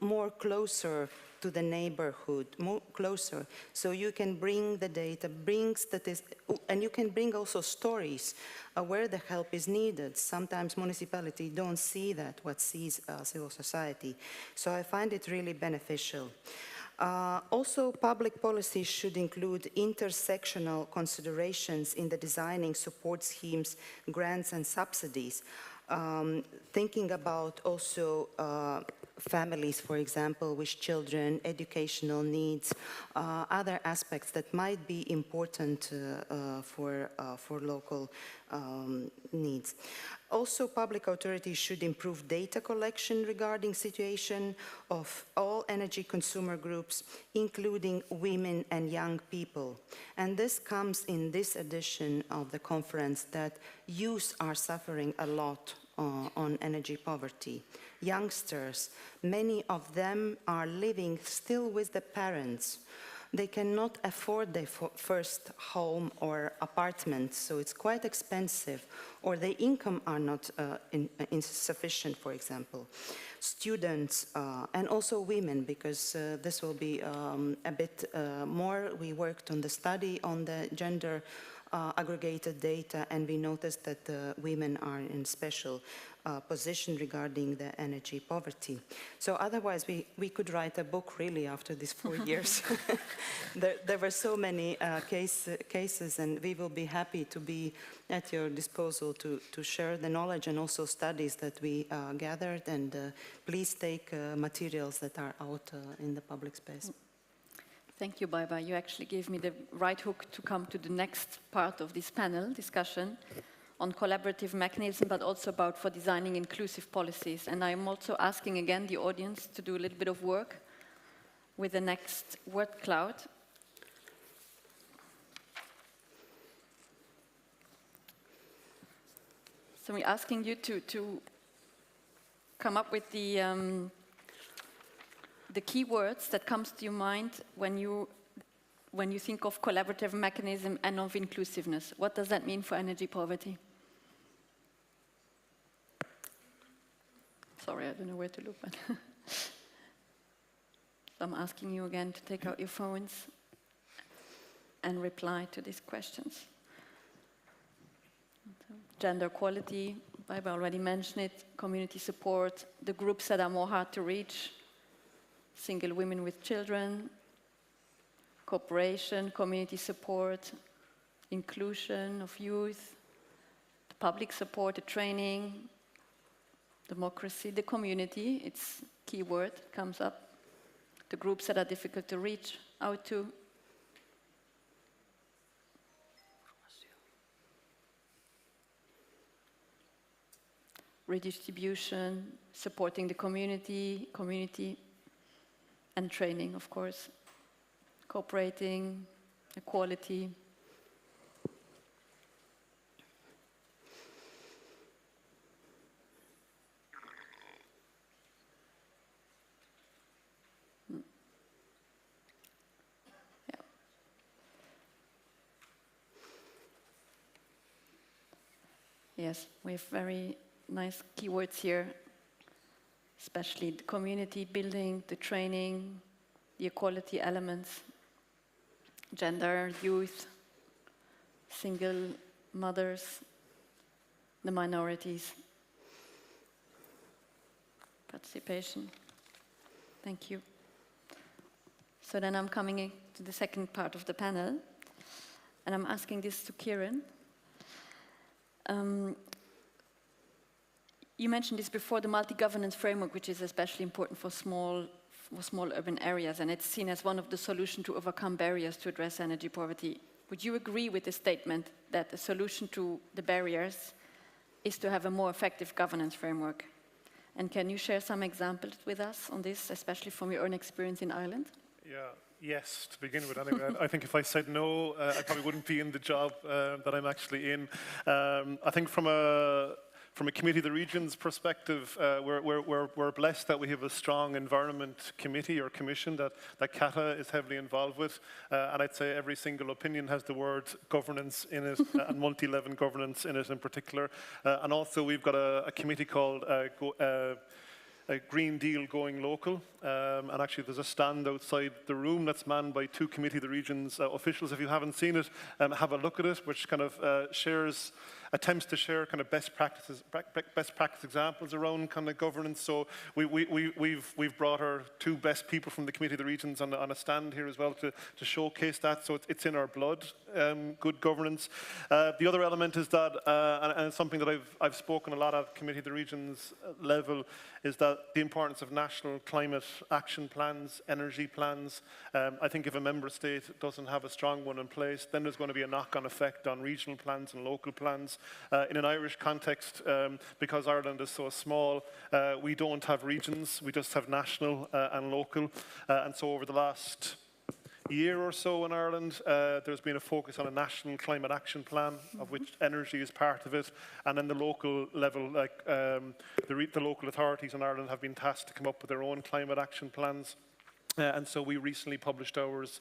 more closer to the neighborhood, more closer. So you can bring the data, bring statistics, and you can bring also stories where the help is needed. Sometimes municipalities don't see that, what sees civil society. So I find it really beneficial. Also, public policy should include intersectional considerations in the designing support schemes, grants and subsidies. Thinking about also families, for example, with children, educational needs, other aspects that might be important for local needs. Also, public authorities should improve data collection regarding situation of all energy consumer groups, including women and young people. And this comes in this edition of the conference, that youth are suffering a lot on energy poverty. Youngsters, many of them are living still with the parents. they cannot afford their first home or apartment, so it's quite expensive, or their income are not insufficient, for example. Students and also women, because this will be a bit more. We worked on the study on the gender aggregated data, and we noticed that women are in special position regarding the energy poverty. So otherwise, we could write a book really after these 4 years. There were so many cases, and we will be happy to be at your disposal to share the knowledge and also studies that we gathered, and please take materials that are out in the public space. Thank you, Baiba. You actually gave me the right hook to come to the next part of this panel discussion on collaborative mechanism, but also about for designing inclusive policies. And I'm also asking again the audience to do a little bit of work with the next word cloud. So we're asking you to come up with the keywords that comes to your mind when you think of collaborative mechanism and of inclusiveness. What does that mean for energy poverty? Sorry, I don't know where to look, but so I'm asking you again to take out your phones and reply to these questions. Gender equality, Baiba already mentioned it, community support, the groups that are more hard to reach, single women with children, cooperation, community support, inclusion of youth, the public support, the training, democracy, the community, it's keyword, comes up, the groups that are difficult to reach out to. Redistribution, supporting the community, and training, of course. Cooperating, equality. Yeah. Yes, we have very nice keywords here, especially the community building, the training, the equality elements, gender, youth, single mothers, the minorities, participation. Thank you. So then I'm coming to the second part of the panel, and I'm asking this to Kieran. You mentioned this before, the multi-governance framework, which is especially important for small urban areas, and it's seen as one of the solutions to overcome barriers to address energy poverty. Would you agree with the statement that the solution to the barriers is to have a more effective governance framework? And can you share some examples with us on this, especially from your own experience in Ireland? Yeah. Yes, to begin with anyway. I think if I said no, I probably wouldn't be in the job that I'm actually in. I think from a Committee of the Regions perspective, we're blessed that we have a strong environment committee or commission that CATA is heavily involved with. And I'd say every single opinion has the word governance in it, and multi-level governance in it in particular. And also we've got a committee called a Green Deal Going Local, and actually there's a stand outside the room that's manned by 2 Committee of the Regions officials. If you haven't seen it, have a look at it, which kind of attempts to share kind of best practice examples around kind of governance. So we've brought our 2 best people from the Committee of the Regions on a stand here as well to showcase that. So it's in our blood, good governance. The other element is that, and it's something that I've spoken a lot at Committee of the Regions level, is that the importance of national climate action plans, energy plans. I think if a member state doesn't have a strong one in place, then there's going to be a knock-on effect on regional plans and local plans. In an Irish context, because Ireland is so small, we don't have regions, we just have national and local. And so over the last year or so in Ireland, there's been a focus on a national climate action plan, of which energy is part of it. And then the local level, like the local authorities in Ireland have been tasked to come up with their own climate action plans. And so we recently published ours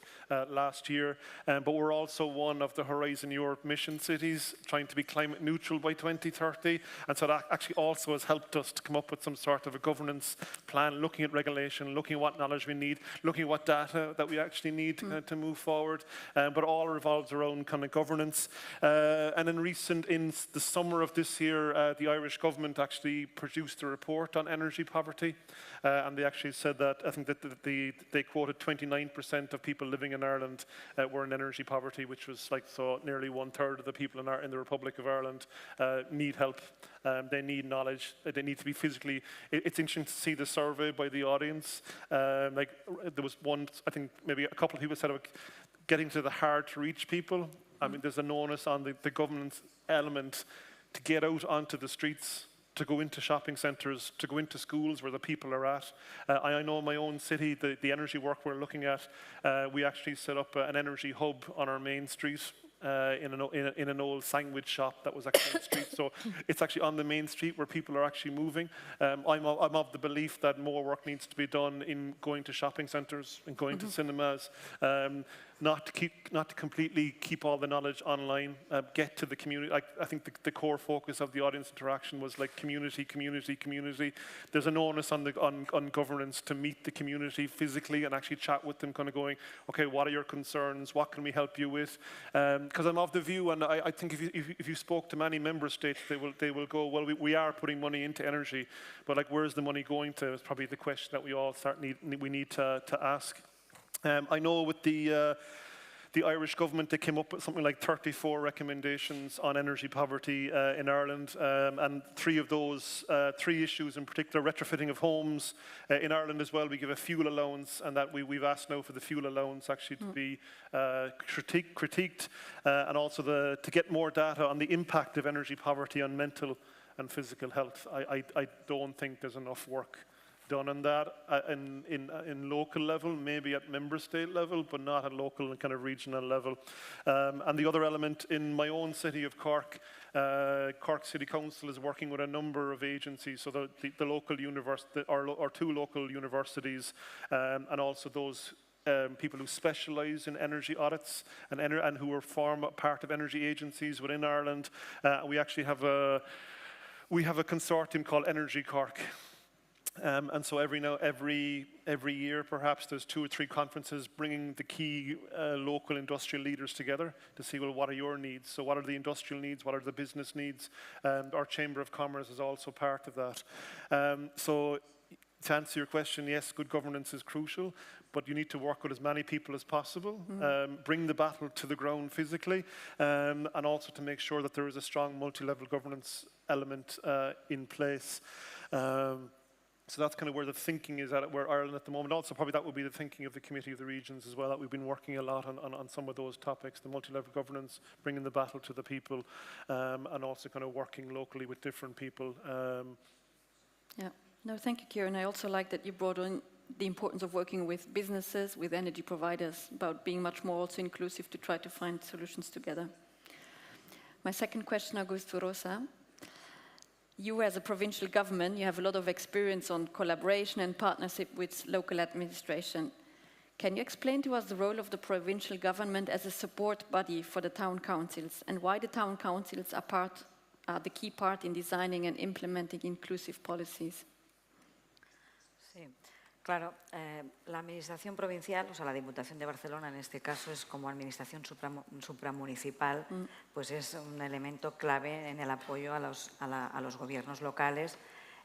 last year. But we're also one of the Horizon Europe mission cities, trying to be climate neutral by 2030. And so that actually also has helped us to come up with some sort of a governance plan, looking at regulation, looking at what knowledge we need, looking at what data that we actually need to move forward. But all revolves around kind of governance. And in the summer of this year, the Irish government actually produced a report on energy poverty. And they actually said that, I think that they quoted 29% of people living in Ireland were in energy poverty, which was like, so nearly 1/3 of the people in the Republic of Ireland need help. They need knowledge. They need to be physically. It's interesting to see the survey by the audience. Like there was one, I think maybe a couple of people said about getting to the hard to reach people. I mean, there's an onus on the governance element to get out onto the streets, to go into shopping centres, to go into schools where the people are at. I know in my own city, the energy work we're looking at, we actually set up an energy hub on our main street in an old sandwich shop that was actually on the street. So it's actually on the main street where people are actually moving. I'm of the belief that more work needs to be done in going to shopping centres and going to cinemas. Not to completely keep all the knowledge online, get to the community. I think the core focus of the audience interaction was like community, community, community. There's an onus on governance to meet the community physically and actually chat with them, kind of going, okay, what are your concerns? What can we help you with? Because I'm of the view, and I think if you spoke to many member states, they will go, well, we are putting money into energy, but like, where's the money going to? Is probably the question that we all need to ask. I know with the Irish government, they came up with something like 34 recommendations on energy poverty in Ireland, and three of those, three issues in particular, retrofitting of homes. In Ireland as well, we give a fuel allowance, and that we've asked now for the fuel allowance actually to be critiqued, and also to get more data on the impact of energy poverty on mental and physical health. I don't think there's enough work done on that in local level, maybe at member state level, but not at local and kind of regional level. And the other element in my own city of Cork, Cork City Council is working with a number of agencies, so the local university, or two local universities, and also those people who specialise in energy audits and who are part of energy agencies within Ireland. We actually have a consortium called Energy Cork. And so every year, perhaps, there's 2 or 3 conferences bringing the key local industrial leaders together to see, well, what are your needs? So what are the industrial needs? What are the business needs? Our Chamber of Commerce is also part of that. So to answer your question, yes, good governance is crucial, but you need to work with as many people as possible, bring the battle to the ground physically, and also to make sure that there is a strong multi-level governance element in place. So that's kind of where the thinking is at, where Ireland at the moment. Also, probably that would be the thinking of the Committee of the Regions as well, that we've been working a lot on some of those topics, the multi-level governance, bringing the battle to the people, and also kind of working locally with different people. Yeah, no, thank you, Kieran. I also like that you brought on the importance of working with businesses, with energy providers, about being much more also inclusive to try to find solutions together. My second question now goes to Rosa. You, as a provincial government, you have a lot of experience on collaboration and partnership with local administration. Can you explain to us the role of the provincial government as a support body for the town councils, and why the town councils are the key part in designing and implementing inclusive policies? Sí. Claro, la administración provincial, o sea, la Diputación de Barcelona en este caso es como administración supramunicipal, pues es un elemento clave en el apoyo a los gobiernos locales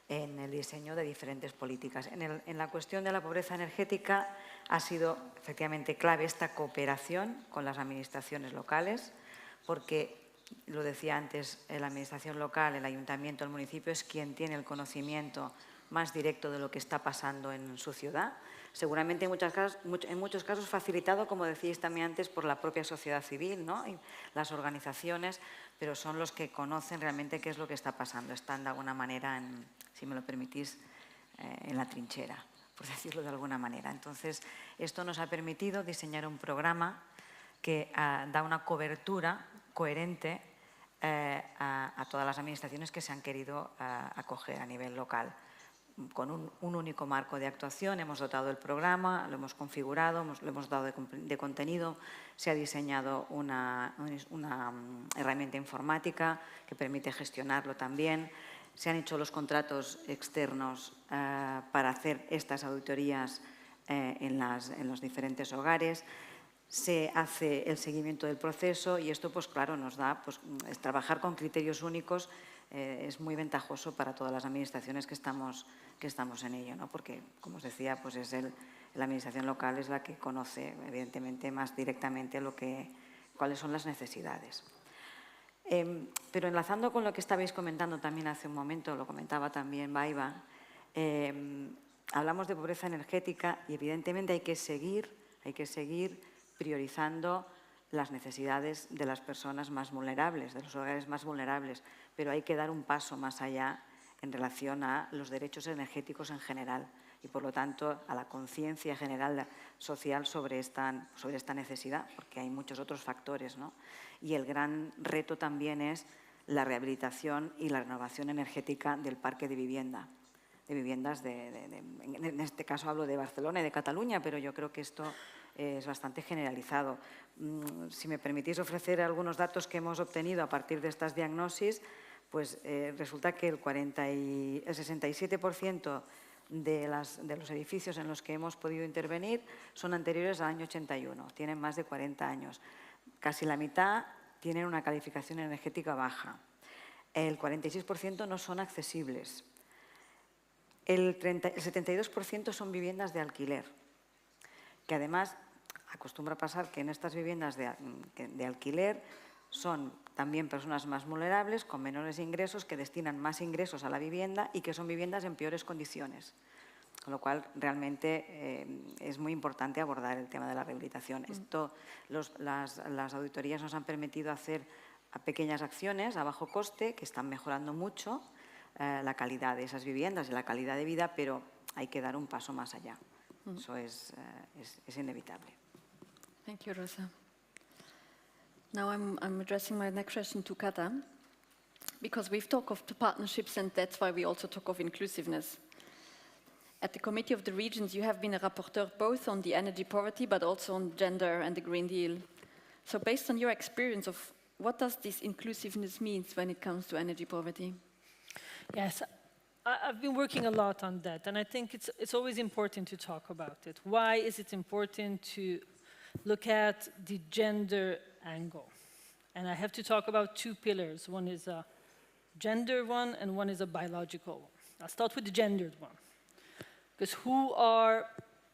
en el diseño de diferentes políticas. En la cuestión de la pobreza energética ha sido efectivamente clave esta cooperación con las administraciones locales, porque, lo decía antes, la administración local, el ayuntamiento, el municipio es quien tiene el conocimiento más directo de lo que está pasando en su ciudad. Seguramente en muchos casos facilitado, como decíais también antes, por la propia sociedad civil, ¿no? Y las organizaciones, pero son los que conocen realmente qué es lo que está pasando. Están de alguna manera, si me lo permitís, en la trinchera, por decirlo de alguna manera. Entonces, esto nos ha permitido diseñar un programa que da una cobertura coherente a todas las administraciones que se han querido acoger a nivel local. con un único marco de actuación. Hemos dotado el programa, lo hemos configurado, lo hemos dado de contenido, se ha diseñado una herramienta informática que permite gestionarlo también. Se han hecho los contratos externos para hacer estas auditorías en los diferentes hogares. Se hace el seguimiento del proceso y esto, pues claro, nos da, pues, trabajar con criterios únicos es muy ventajoso para todas las administraciones que estamos en ello, ¿no? Porque, como os decía, pues la administración local es la que conoce, evidentemente, más directamente cuáles son las necesidades. Pero enlazando con lo que estabais comentando también hace un momento, lo comentaba también Baiba, hablamos de pobreza energética y evidentemente hay que seguir priorizando las necesidades de las personas más vulnerables, de los hogares más vulnerables, pero hay que dar un paso más allá en relación a los derechos energéticos en general y, por lo tanto, a la conciencia general social sobre esta necesidad, porque hay muchos otros factores, ¿no? Y el gran reto también es la rehabilitación y la renovación energética del parque de viviendas, en este caso hablo de Barcelona y de Cataluña, pero yo creo que esto es bastante generalizado. Si me permitís ofrecer algunos datos que hemos obtenido a partir de estas diagnosis, pues resulta que el 67% de los edificios en los que hemos podido intervenir son anteriores al año 81, tienen más de 40 años. Casi la mitad tienen una calificación energética baja. El 46% no son accesibles. El 72% son viviendas de alquiler, que además acostumbra pasar que en estas viviendas de alquiler son también personas más vulnerables, con menores ingresos, que destinan más ingresos a la vivienda y que son viviendas en peores condiciones. Con lo cual, realmente es muy importante abordar el tema de la rehabilitación. Las auditorías nos han permitido hacer pequeñas acciones a bajo coste que están mejorando mucho la calidad de esas viviendas y la calidad de vida, pero hay que dar un paso más allá. Eso es inevitable. Thank you, Rosa. Now I'm addressing my next question to Kata, because we've talked of the partnerships and that's why we also talk of inclusiveness. At the Committee of the Regions, you have been a rapporteur both on the energy poverty but also on gender and the Green Deal. So based on your experience of what does this inclusiveness mean when it comes to energy poverty? Yes, I've been working a lot on that, and I think it's always important to talk about it. Why is it important to look at the gender angle? And I have to talk about two pillars. One is a gender one, and one is a biological one. I'll start with the gendered one. Because who are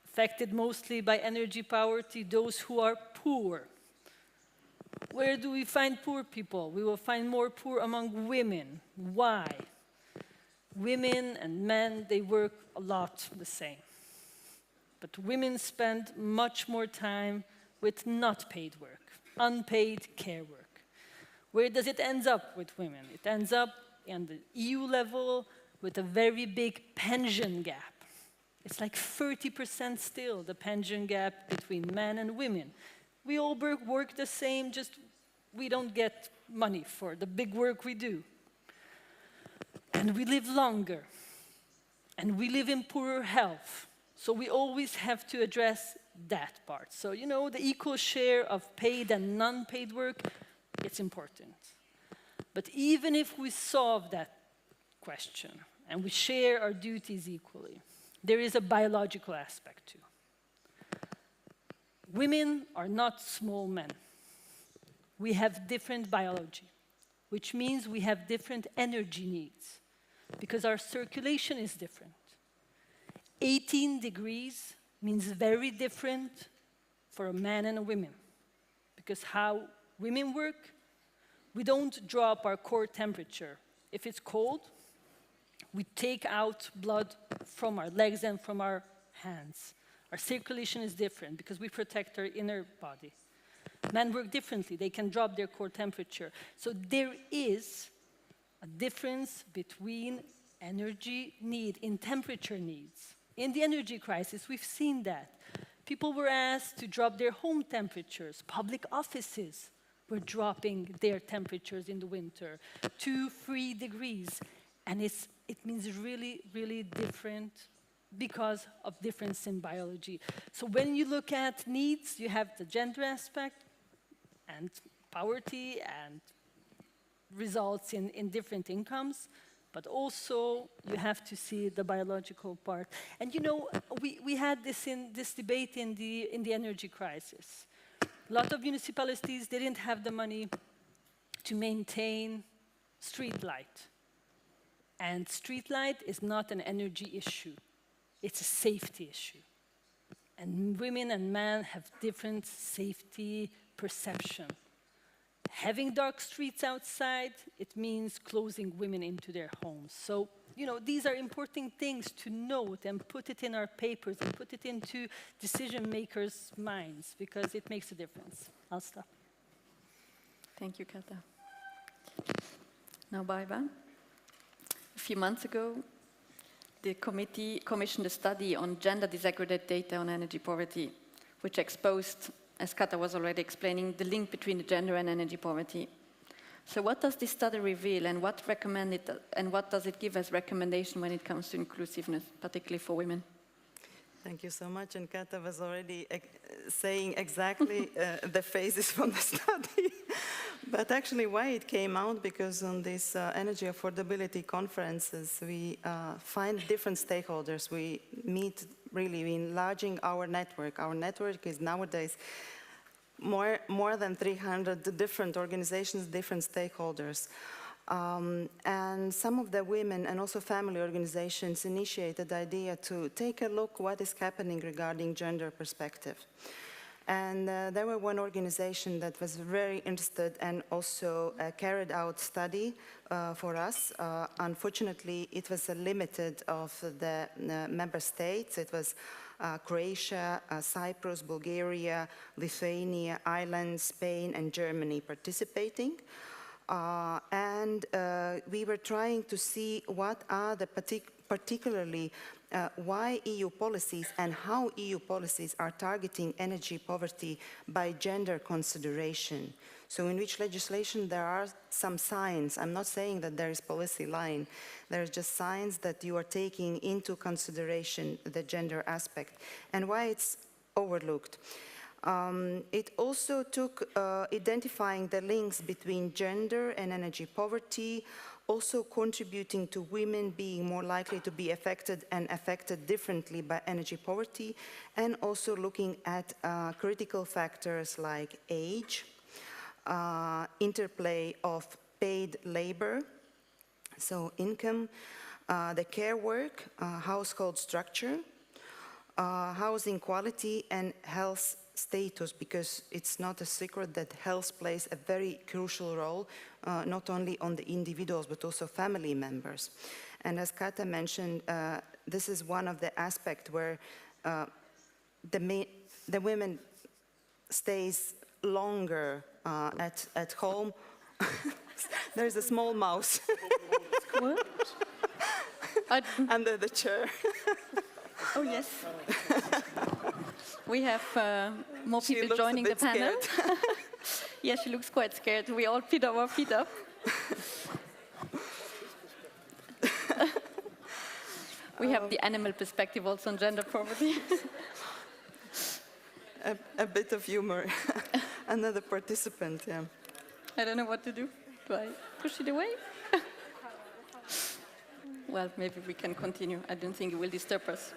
affected mostly by energy poverty? Those who are poor. Where do we find poor people? We will find more poor among women. Why? Women and men, they work a lot the same. But women spend much more time with not paid work, unpaid care work. Where does it end up with women? It ends up on the EU level with a very big pension gap. It's like 30% still, the pension gap between men and women. We all work the same, just we don't get money for the big work we do. And we live longer, and we live in poorer health. So we always have to address that part. So, you know, the equal share of paid and non-paid work, it's important. But even if we solve that question, and we share our duties equally, there is a biological aspect too. Women are not small men. We have different biology, which means we have different energy needs, because our circulation is different. 18 degrees means very different for a man and a woman, because how women work, we don't drop our core temperature. If it's cold, we take out blood from our legs and from our hands. Our circulation is different because we protect our inner body. Men work differently. They can drop their core temperature. So there is a difference between energy need in temperature needs. In the energy crisis, we've seen that. People were asked to drop their home temperatures. Public offices were dropping their temperatures in the winter, 2-3 degrees. And it means really, really different because of difference in biology. So when you look at needs, you have the gender aspect and poverty and results in different incomes, but also you have to see the biological part. And you know, we had this debate in the energy crisis. A lot of municipalities, they didn't have the money to maintain street light. And street light is not an energy issue. It's a safety issue. And women and men have different safety perception. Having dark streets outside, it means closing women into their homes. So, you know, these are important things to note and put it in our papers and put it into decision makers' minds because it makes a difference. I'll stop. Thank you, Kata. Now, Baiba. A few months ago, the committee commissioned a study on gender disaggregated data on energy poverty, which exposed, as Kata was already explaining, the link between the gender and energy poverty. So what does this study reveal and what does it give as recommendation when it comes to inclusiveness, particularly for women? Thank you so much. And Kata was already saying exactly the phases from the study. But actually why it came out, because on these energy affordability conferences, we find different stakeholders. We meet really enlarging our network. Our network is nowadays more than 300 different organizations, different stakeholders. And some of the women and also family organizations initiated the idea to take a look what is happening regarding gender perspective. And there were one organization that was very interested and also carried out study for us. Unfortunately, it was limited of the member states. It was Croatia, Cyprus, Bulgaria, Lithuania, Ireland, Spain, and Germany participating. And we were trying to see what are the particularly why EU policies and how EU policies are targeting energy poverty by gender consideration. So in which legislation there are some signs. I'm not saying that there is policy line. There are just signs that you are taking into consideration the gender aspect and why it's overlooked. It also took identifying the links between gender and energy poverty, also contributing to women being more likely to be affected and affected differently by energy poverty, and also looking at critical factors like age, interplay of paid labor, so income, the care work, household structure, housing quality, and health status, because it's not a secret that health plays a very crucial role, not only on the individuals, but also family members. And as Kata mentioned, this is one of the aspects where the women stays longer at home. There's a small mouse under the chair. Oh, yes. We have more people joining the panel. Yeah, she looks quite scared. We all put our feet up. We have the animal perspective also on gender poverty. A bit of humor. Another participant, yeah. I don't know what to do. Do I push it away? Well, maybe we can continue. I don't think it will disturb us.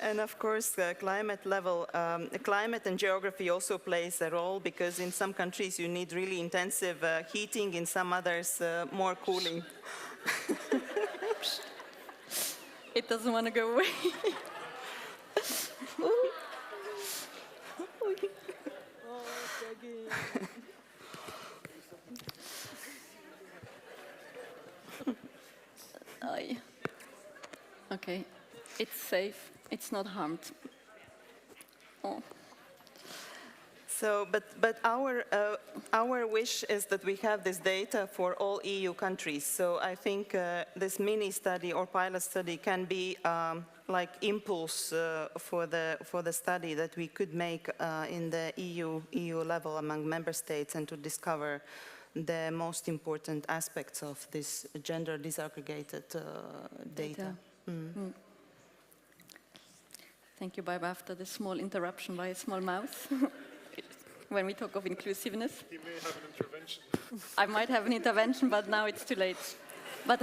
And of course, climate level, climate and geography also plays a role, because in some countries you need really intensive heating, in some others more cooling. It doesn't want to go away. Okay, it's safe. It's not harmed. Oh. So, but our wish is that we have this data for all EU countries. So I think this mini study or pilot study can be like impulse for the study that we could make in the EU level among member states, and to discover the most important aspects of this gender disaggregated data. Thank you, Barbara, after the small interruption by a small mouse. When we talk of inclusiveness. You may have an intervention. I might have an intervention, but now it's too late. But,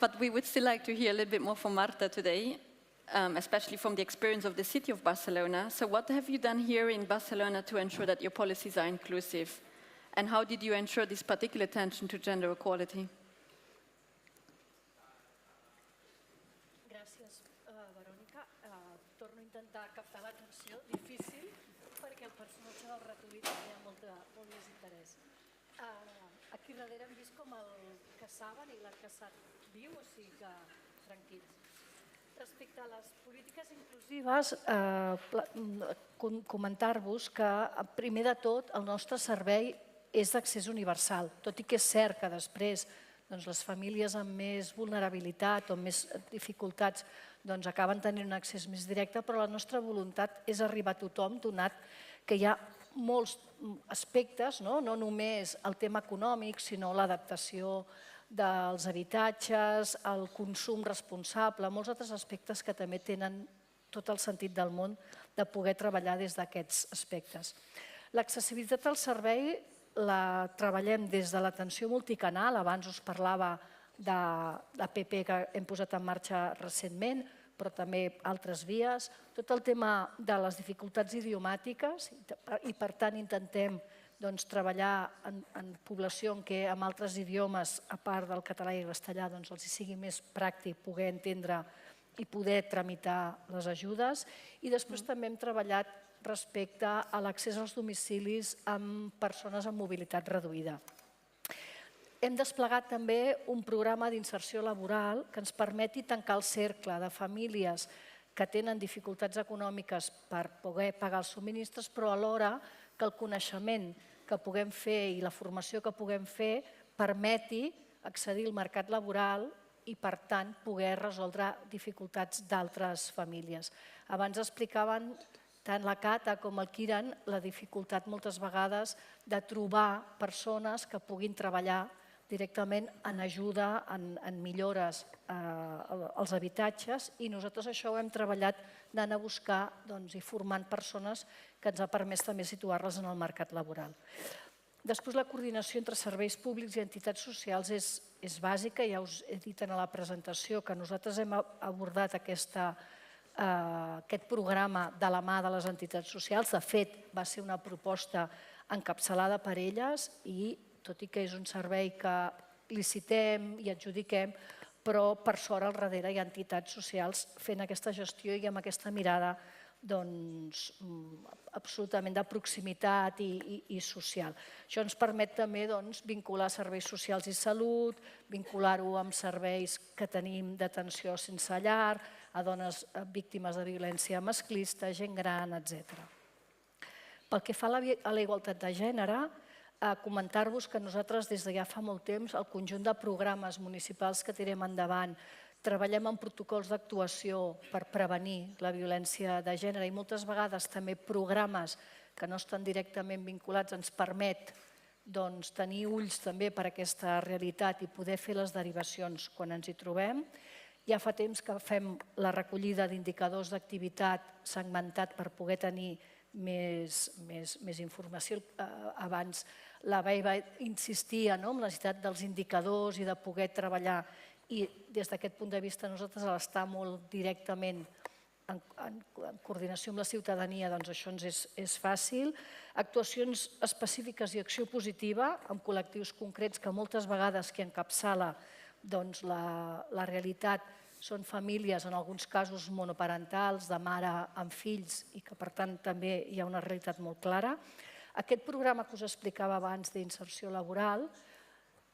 but we would still like to hear a little bit more from Marta today, especially from the experience of the city of Barcelona. So what have you done here in Barcelona to ensure that your policies are inclusive? And how did you ensure this particular attention to gender equality? Gràcies, Verònica. Torno a intentar captar l'atenció, difícil, perquè el personatge del ratolí tenia molt més interès. Aquí darrere hem vist com el caçaven i l'han caçat viu, o sigui que tranquils. Respecte a les polítiques inclusives, comentar-vos que, primer de tot, el nostre servei és d'accés universal, tot i que és cert que després les famílies amb més vulnerabilitat o amb més dificultats acaben tenint un accés més directe, però la nostra voluntat és arribar a tothom, donat que hi ha molts aspectes, no només el tema econòmic, sinó l'adaptació dels habitatges, el consum responsable, molts altres aspectes que també tenen tot el sentit del món de poder treballar des d'aquests aspectes. L'accessibilitat al servei la treballem des de l'atenció multicanal, abans us parlava de l'APP que hem posat en marxa recentment, però també altres vies, tot el tema de les dificultats idiomàtiques i per tant intentem treballar en població en què amb altres idiomes, a part del català i el castellà, els sigui més pràctic poder entendre i poder tramitar les ajudes. I després també hem treballat respecte a l'accés als domicilis amb persones amb mobilitat reduïda. Hem desplegat també un programa d'inserció laboral que ens permeti tancar el cercle de famílies que tenen dificultats econòmiques per poder pagar els subministres, però alhora que el coneixement que puguem fer i la formació que puguem fer permeti accedir al mercat laboral i, per tant, poder resoldre dificultats d'altres famílies. Abans explicaven tant la Cata com el Kiran la dificultat moltes vegades de trobar persones que puguin treballar directament en ajuda, en millores als habitatges, i nosaltres això ho hem treballat anant a buscar i formant persones que ens ha permès també situar-les en el mercat laboral. Després, la coordinació entre serveis públics i entitats socials és bàsica. Ja us he dit en la presentació que nosaltres hem abordat aquest programa de la mà de les entitats socials. De fet, va ser una proposta encapçalada per elles i, tot i que és un servei que licitem i adjudiquem, però per sort al darrere hi ha entitats socials fent aquesta gestió i amb aquesta mirada absolutament de proximitat i social. Això ens permet també vincular serveis socials i salut, vincular-ho amb serveis que tenim d'atenció sense llar, a dones víctimes de violència masclista, gent gran, etc. Pel que fa a la igualtat de gènere, comentar-vos que nosaltres des de ja fa molt temps el conjunt de programes municipals que tirem endavant treballem en protocols d'actuació per prevenir la violència de gènere i moltes vegades també programes que no estan directament vinculats ens permet tenir ulls també per aquesta realitat i poder fer les derivacions quan ens hi trobem. Ja fa temps que fem la recollida d'indicadors d'activitat segmentat per poder tenir més informació. Abans la Bei va insistir en la necessitat dels indicadors i de poder treballar, i des d'aquest punt de vista nosaltres a l'estar molt directament en coordinació amb la ciutadania, doncs això ens és fàcil. Actuacions específiques i acció positiva amb col·lectius concrets que moltes vegades qui encapçala la realitat són famílies, en alguns casos monoparentals, de mare amb fills, i que per tant també hi ha una realitat molt clara. Aquest programa que us explicava abans d'inserció laboral,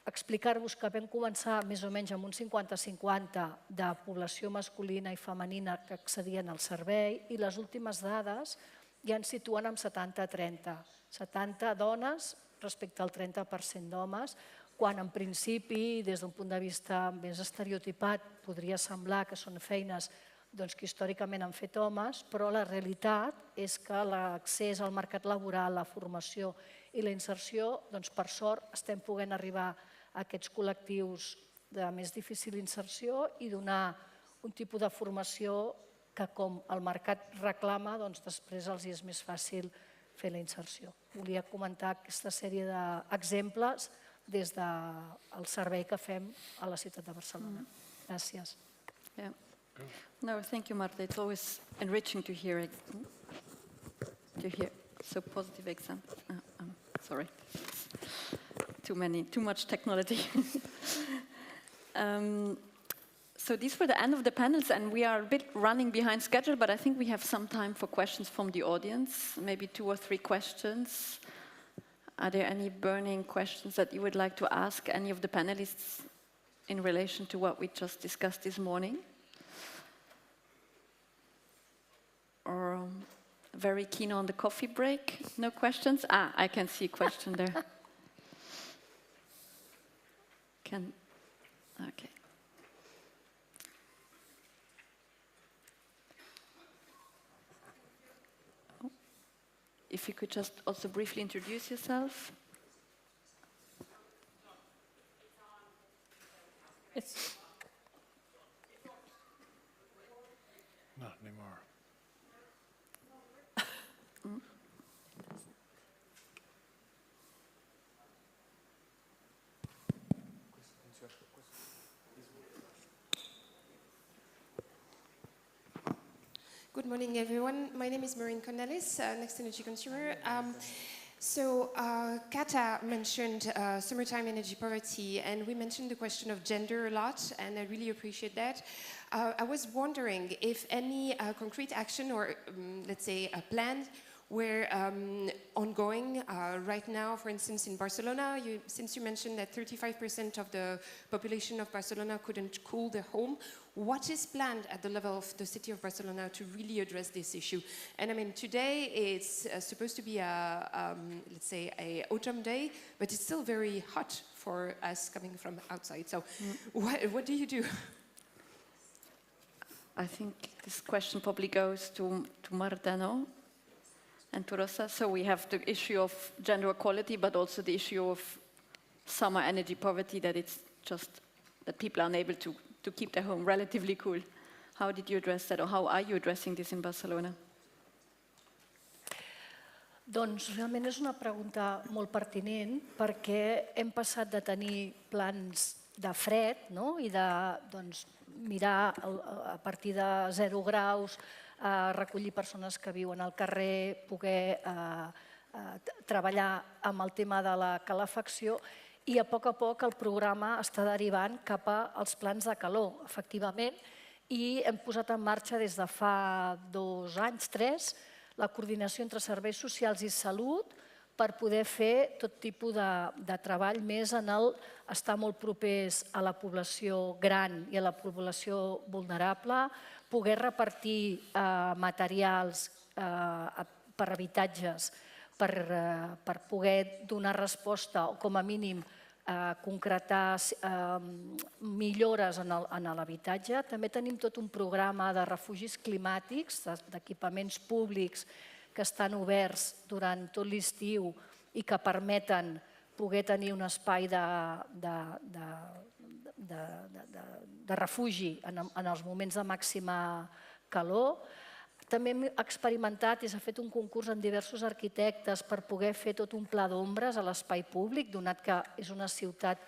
explicar-vos que vam començar més o menys amb un 50-50 de població masculina i femenina que accedien al servei, i les últimes dades ja ens situen en 70-30. 70 dones respecte al 30% d'homes, quan en principi, des d'un punt de vista més estereotipat, podria semblar que són feines doncs, que històricament han fet homes, però la realitat és que l'accés al mercat laboral, la formació i la inserció, doncs, per sort, estem podent arribar a aquests col·lectius de més difícil inserció i donar un tipus de formació que, com el mercat reclama, doncs, després els és més fàcil fer la inserció. Volia comentar aquesta sèrie d'exemples des del servei que fem a la ciutat de Barcelona. Gràcies. Yeah. No, thank you, Marta. It's always enriching to hear so positive examples. Sorry, too much technology. So these were the end of the panels, and we are a bit running behind schedule, but I think we have some time for questions from the audience, maybe 2 or 3 questions. Are there any burning questions that you would like to ask any of the panelists in relation to what we just discussed this morning? Or very keen on the coffee break? No questions? I can see a question there. Okay. If you could just also briefly introduce yourself. It's Not anymore. Good morning, everyone. My name is Maureen Cornelis, Next Energy Consumer. Kata mentioned summertime energy poverty, and we mentioned the question of gender a lot, and I really appreciate that. I was wondering if any concrete action or, let's say, a plan were ongoing right now, for instance, in Barcelona. Since you mentioned that 35% of the population of Barcelona couldn't cool their home, what is planned at the level of the city of Barcelona to really address this issue? And I mean, today it's supposed to be let's say, an autumn day, but it's still very hot for us coming from outside. So what do you do? I think this question probably goes to Marta, no? And to Rosa. So we have the issue of gender equality, but also the issue of summer energy poverty, that it's just that people are unable to keep their home relatively cool. How did you address that, or how are you addressing this in Barcelona? Doncs realment és una pregunta molt pertinent, perquè hem passat de tenir plans de fred, no? I de mirar a partir de 0 graus, recollir persones que viuen al carrer, poder treballar amb el tema de la calefacció, i a poc el programa està derivant cap als plans de calor, efectivament, i hem posat en marxa des de fa 2 anys, 3, la coordinació entre serveis socials i salut per poder fer tot tipus de treball més en el estar molt propers a la població gran i a la població vulnerable, poder repartir materials per habitatges, per poder donar resposta o com a mínim concretar millores en l'habitatge. També tenim tot un programa de refugis climàtics, d'equipaments públics que estan oberts durant tot l'estiu i que permeten poder tenir un espai de refugi en els moments de màxima calor. També hem experimentat i s'ha fet un concurs amb diversos arquitectes per poder fer tot un pla d'ombres a l'espai públic, donat que és una ciutat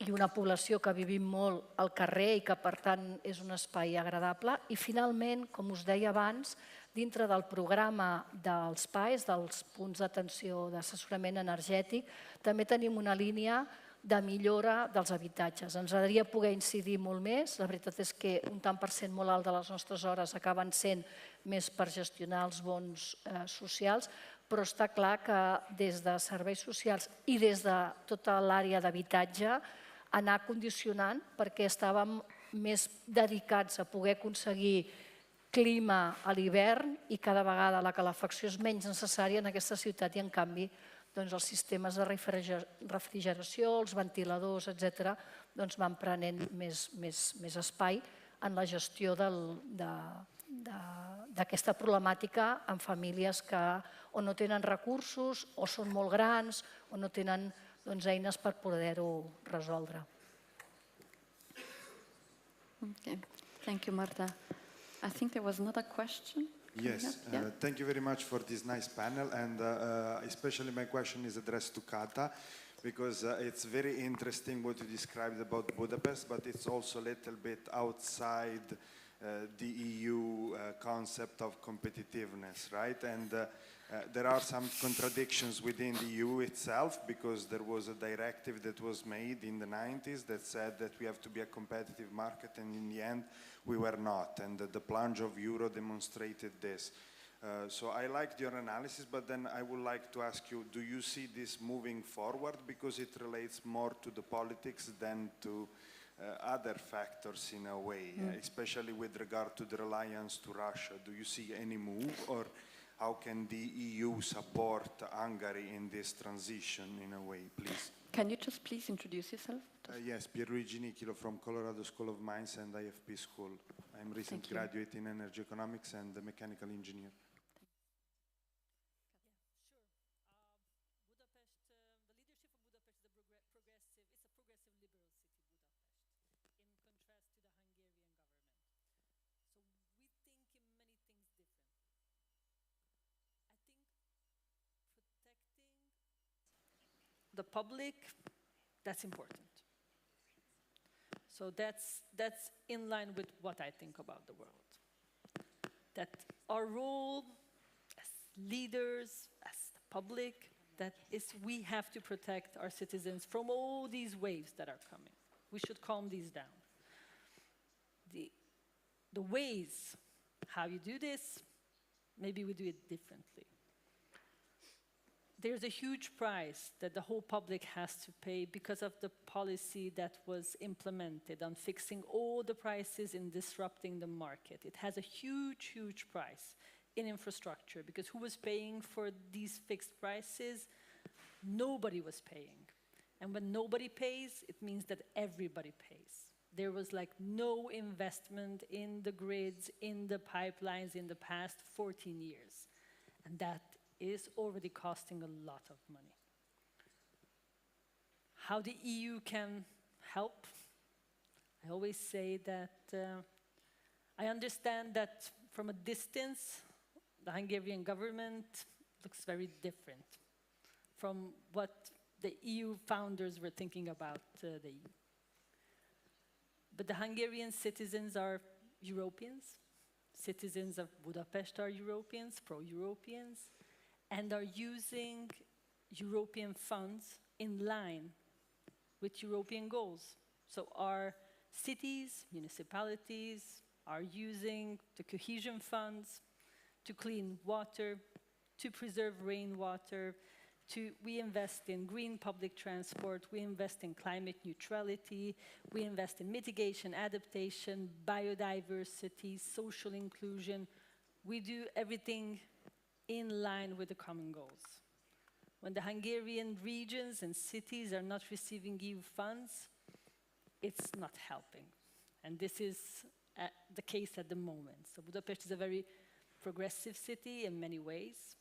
i una població que vivim molt al carrer i que, per tant, és un espai agradable. I, finalment, com us deia abans, dintre del programa dels PAEs, dels punts d'atenció d'assessorament energètic, també tenim una línia de millora dels habitatges. Ens agradaria poder incidir molt més. La veritat és que un tant per cent molt alt de les nostres hores acaben sent més per gestionar els bons socials, però està clar que des de serveis socials i des de tota l'àrea d'habitatge anar condicionant, perquè estàvem més dedicats a poder aconseguir clima a l'hivern i cada vegada la calefacció és menys necessària en aquesta ciutat i, en canvi, els sistemes de refrigeració, els ventiladors, etc., van prenent més espai en la gestió d'aquesta problemàtica en famílies que o no tenen recursos o són molt grans o no tenen eines per poder-ho resoldre. Okay. Thank you, Marta. I think there was another question. Yes, thank you very much for this nice panel, and especially my question is addressed to Kata, because it's very interesting what you described about Budapest, but it's also a little bit outside the EU concept of competitiveness, right? And there are some contradictions within the EU itself, because there was a directive that was made in the 90s that said that we have to be a competitive market, and in the end we were not, and the plunge of euro demonstrated this. So I liked your analysis, but then I would like to ask you, do you see this moving forward, because it relates more to the politics than to other factors in a way, especially with regard to the reliance to Russia? Do you see any move, or how can the EU support Hungary in this transition in a way, please? Can you just please introduce yourself? Yes, Pierluigi Nichilo from Colorado School of Mines and IFP School. I'm recent graduate in energy economics and a mechanical engineer. The public, that's important. So that's in line with what I think about the world. That our role as leaders, as the public, that is we have to protect our citizens from all these waves that are coming. We should calm these down. The ways how you do this, maybe we do it differently. There's a huge price that the whole public has to pay because of the policy that was implemented on fixing all the prices and disrupting the market. It has a huge, huge price in infrastructure, because who was paying for these fixed prices? Nobody was paying. And when nobody pays, it means that everybody pays. There was like no investment in the grids, in the pipelines in the past 14 years. And that is already costing a lot of money. How the EU can help? I always say that I understand that from a distance, the Hungarian government looks very different from what the EU founders were thinking about the EU. But the Hungarian citizens are Europeans. Citizens of Budapest are Europeans, pro-Europeans, and are using European funds in line with European goals. So our cities, municipalities are using the cohesion funds to clean water, to preserve rainwater, we invest in green public transport, we invest in climate neutrality, we invest in mitigation, adaptation, biodiversity, social inclusion. We do everything in line with the common goals. When the Hungarian regions and cities are not receiving EU funds, it's not helping. And this is the case at the moment. So Budapest is a very progressive city in many ways.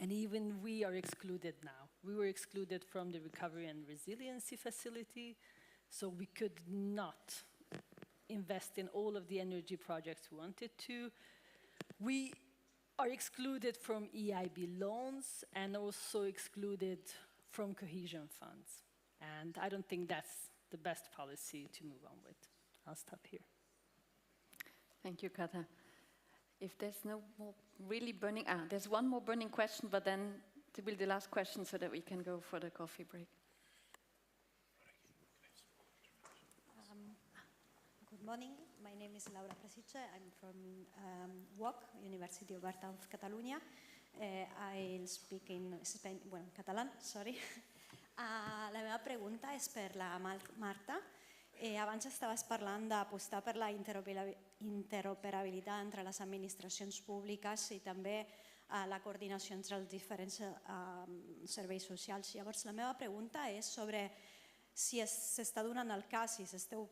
And even we are excluded now. We were excluded from the Recovery and Resiliency Facility, so we could not invest in all of the energy projects we wanted to. We are excluded from EIB loans and also excluded from cohesion funds. And I don't think that's the best policy to move on with. I'll stop here. Thank you, Kata. If there's no more really burning, there's one more burning question, but then it will be the last question so that we can go for the coffee break. Good morning. My name is Laura Presiche. I'm from UOC, University of Art of Catalonia. I'll speak in Spain, bueno, catalán, sorry. La meva pregunta és per la Marta. Abans estaves parlant d'apostar per la interoperabilitat entre les administracions públiques i també la coordinació entre els diferents serveis socials. Llavors, la meva pregunta és sobre si s'està donant el cas, si s'esteu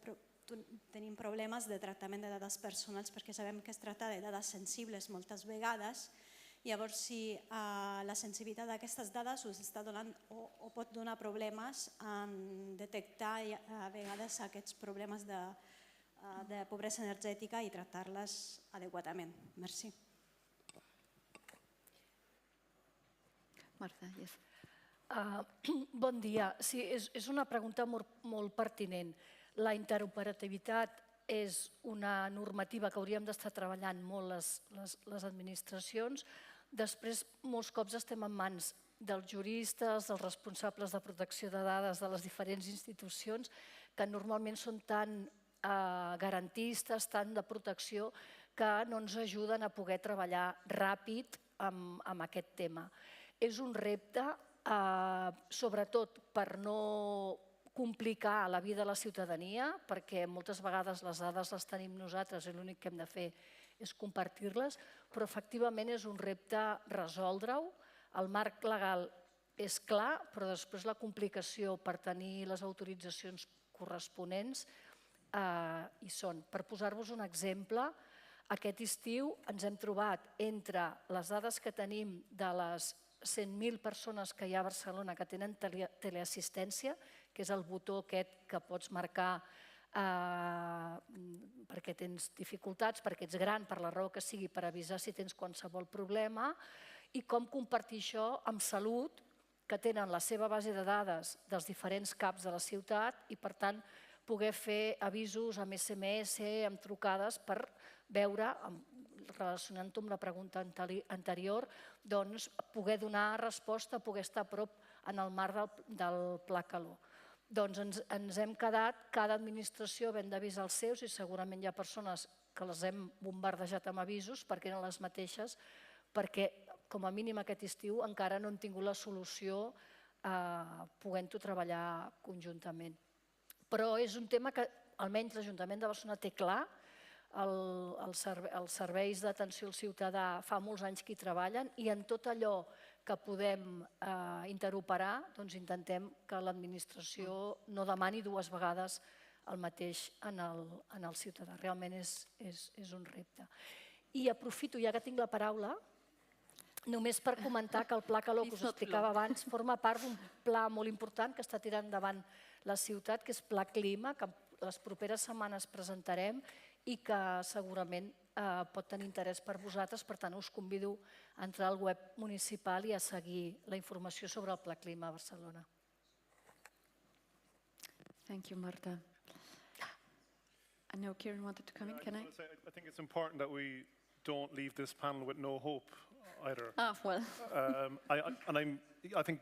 tenim problemes de tractament de dades personals perquè sabem que es tracta de dades sensibles moltes vegades. Llavors, si la sensibilitat d'aquestes dades us està donant o pot donar problemes en detectar a vegades aquests problemes de pobresa energètica i tractar-les adequadament. Merci. Marta, yes. Bon dia. Sí, és una pregunta molt pertinent. La interoperativitat és una normativa que hauríem d'estar treballant molt les administracions. Després, molts cops estem en mans dels juristes, dels responsables de protecció de dades de les diferents institucions, que normalment són tan garantistes, tant de protecció, que no ens ajuden a poder treballar ràpid amb aquest tema. És un repte, sobretot per no complicar la vida de la ciutadania, perquè moltes vegades les dades les tenim nosaltres i l'únic que hem de fer és compartir-les, però efectivament és un repte resoldre-ho. El marc legal és clar, però després la complicació per tenir les autoritzacions corresponents hi són. Per posar-vos un exemple, aquest estiu ens hem trobat entre les dades que tenim de les 100.000 persones que hi ha a Barcelona que tenen teleassistència, que és el botó aquest que pots marcar perquè tens dificultats, perquè ets gran, per la raó que sigui, per avisar si tens qualsevol problema, i com compartir això amb Salut, que tenen la seva base de dades dels diferents CAPs de la ciutat i, per tant, poder fer avisos amb SMS, amb trucades, per veure, relacionant-ho amb la pregunta anterior, doncs poder donar resposta, poder estar a prop en el marc del Pla Calor. Doncs ens hem quedat, cada administració havent d'avisar els seus, i segurament hi ha persones que les hem bombardejat amb avisos perquè eren les mateixes, perquè com a mínim aquest estiu encara no hem tingut la solució podent-ho treballar conjuntament. Però és un tema que almenys l'Ajuntament de Barcelona té clar, els serveis d'atenció al ciutadà fa molts anys que hi treballen i en tot allò que podem interoperar doncs intentem que l'administració no demani dues vegades el mateix en el ciutadà. Realment és un repte. I aprofito, ja que tinc la paraula, només per comentar que el Pla Calor que us explicava abans forma part d'un pla molt important que està tirant endavant la ciutat, que és Pla Clima, que les properes setmanes presentarem i que segurament pot tenir interès per vosaltres. Per tant, us convido a entrar al web municipal i a seguir la informació sobre el Pla Clima a Barcelona. Thank you, Marta. I know Kieran wanted to come in. Can I? I think it's important that we don't leave this panel with no hope either. Well. I think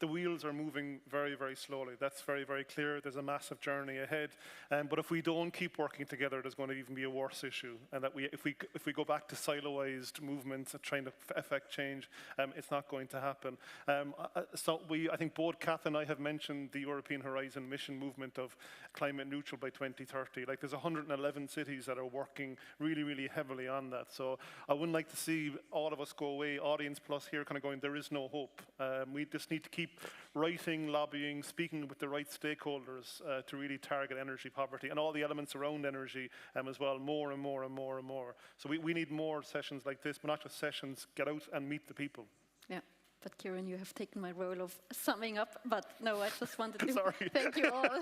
the wheels are moving very, very slowly. That's very, very clear. There's a massive journey ahead. But if we don't keep working together, there's going to even be a worse issue. And that if we go back to siloized movements and trying to affect change, it's not going to happen. I think both Kath and I have mentioned the European Horizon mission movement of climate neutral by 2030. Like there's 111 cities that are working really, really heavily on that. So I wouldn't like to see all of us go away, audience plus here, kind of going, there is no hope. We just need to keep writing, lobbying, speaking with the right stakeholders to really target energy poverty and all the elements around energy as well, more and more and more and more. So we need more sessions like this, but not just sessions, get out and meet the people. Yeah, but Kieran, you have taken my role of summing up, but no, I just wanted to Sorry. thank you all.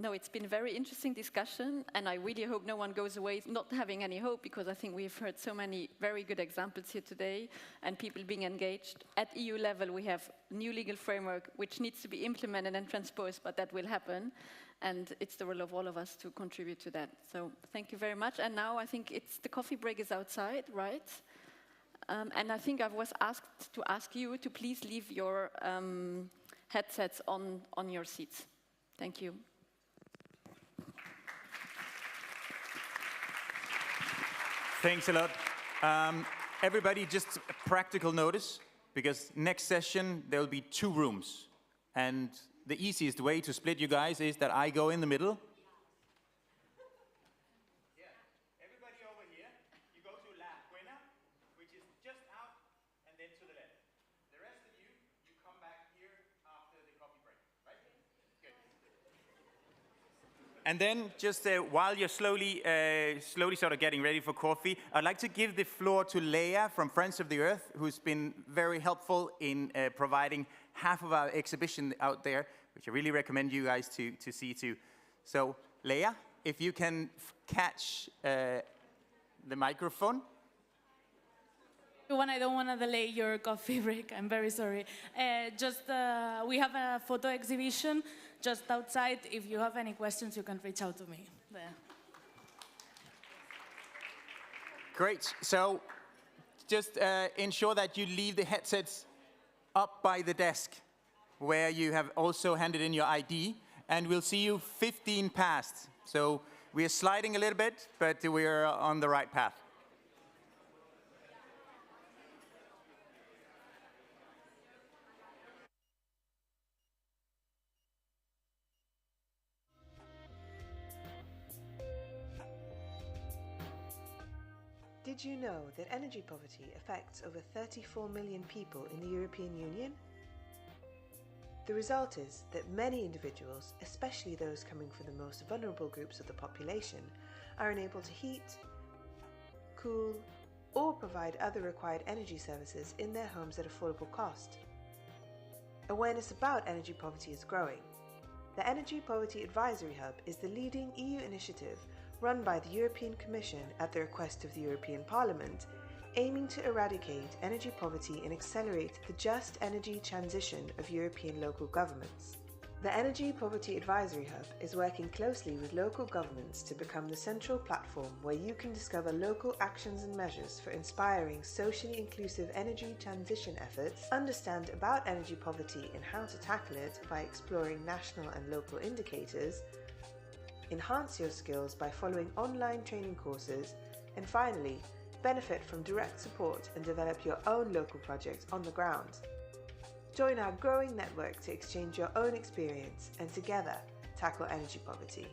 No, it's been a very interesting discussion, and I really hope no one goes away not having any hope, because I think we've heard so many very good examples here today, and people being engaged. At EU level, we have new legal framework which needs to be implemented and transposed, but that will happen, and it's the role of all of us to contribute to that. So thank you very much, and now I think the coffee break is outside, right? And I think I was asked to ask you to please leave your headsets on your seats. Thank you. Thanks a lot. Everybody, just a practical notice, because next session there will be 2 rooms. And the easiest way to split you guys is that I go in the middle. Yeah, everybody over here, you go to La Buena, which is just out and then to the left. The rest of you come back here after the coffee break, right? Good. And then, just while you're slowly sort of getting ready for coffee, I'd like to give the floor to Leia from Friends of the Earth, who's been very helpful in providing half of our exhibition out there, which I really recommend you guys to see too. So, Leia, if you can catch the microphone. I don't want to delay your coffee break. I'm very sorry. We have a photo exhibition just outside. If you have any questions, you can reach out to me there. Great. So just ensure that you leave the headsets up by the desk where you have also handed in your ID, and we'll see you 15 past. So we are sliding a little bit, but we're on the right path. Did you know that energy poverty affects over 34 million people in the European Union? The result is that many individuals, especially those coming from the most vulnerable groups of the population, are unable to heat, cool, or provide other required energy services in their homes at affordable cost. Awareness about energy poverty is growing. The Energy Poverty Advisory Hub is the leading EU initiative run by the European Commission at the request of the European Parliament, aiming to eradicate energy poverty and accelerate the just energy transition of European local governments. The Energy Poverty Advisory Hub is working closely with local governments to become the central platform where you can discover local actions and measures for inspiring socially inclusive energy transition efforts, understand about energy poverty and how to tackle it by exploring national and local indicators, enhance your skills by following online training courses, and finally, benefit from direct support and develop your own local projects on the ground. Join our growing network to exchange your own experience and together tackle energy poverty.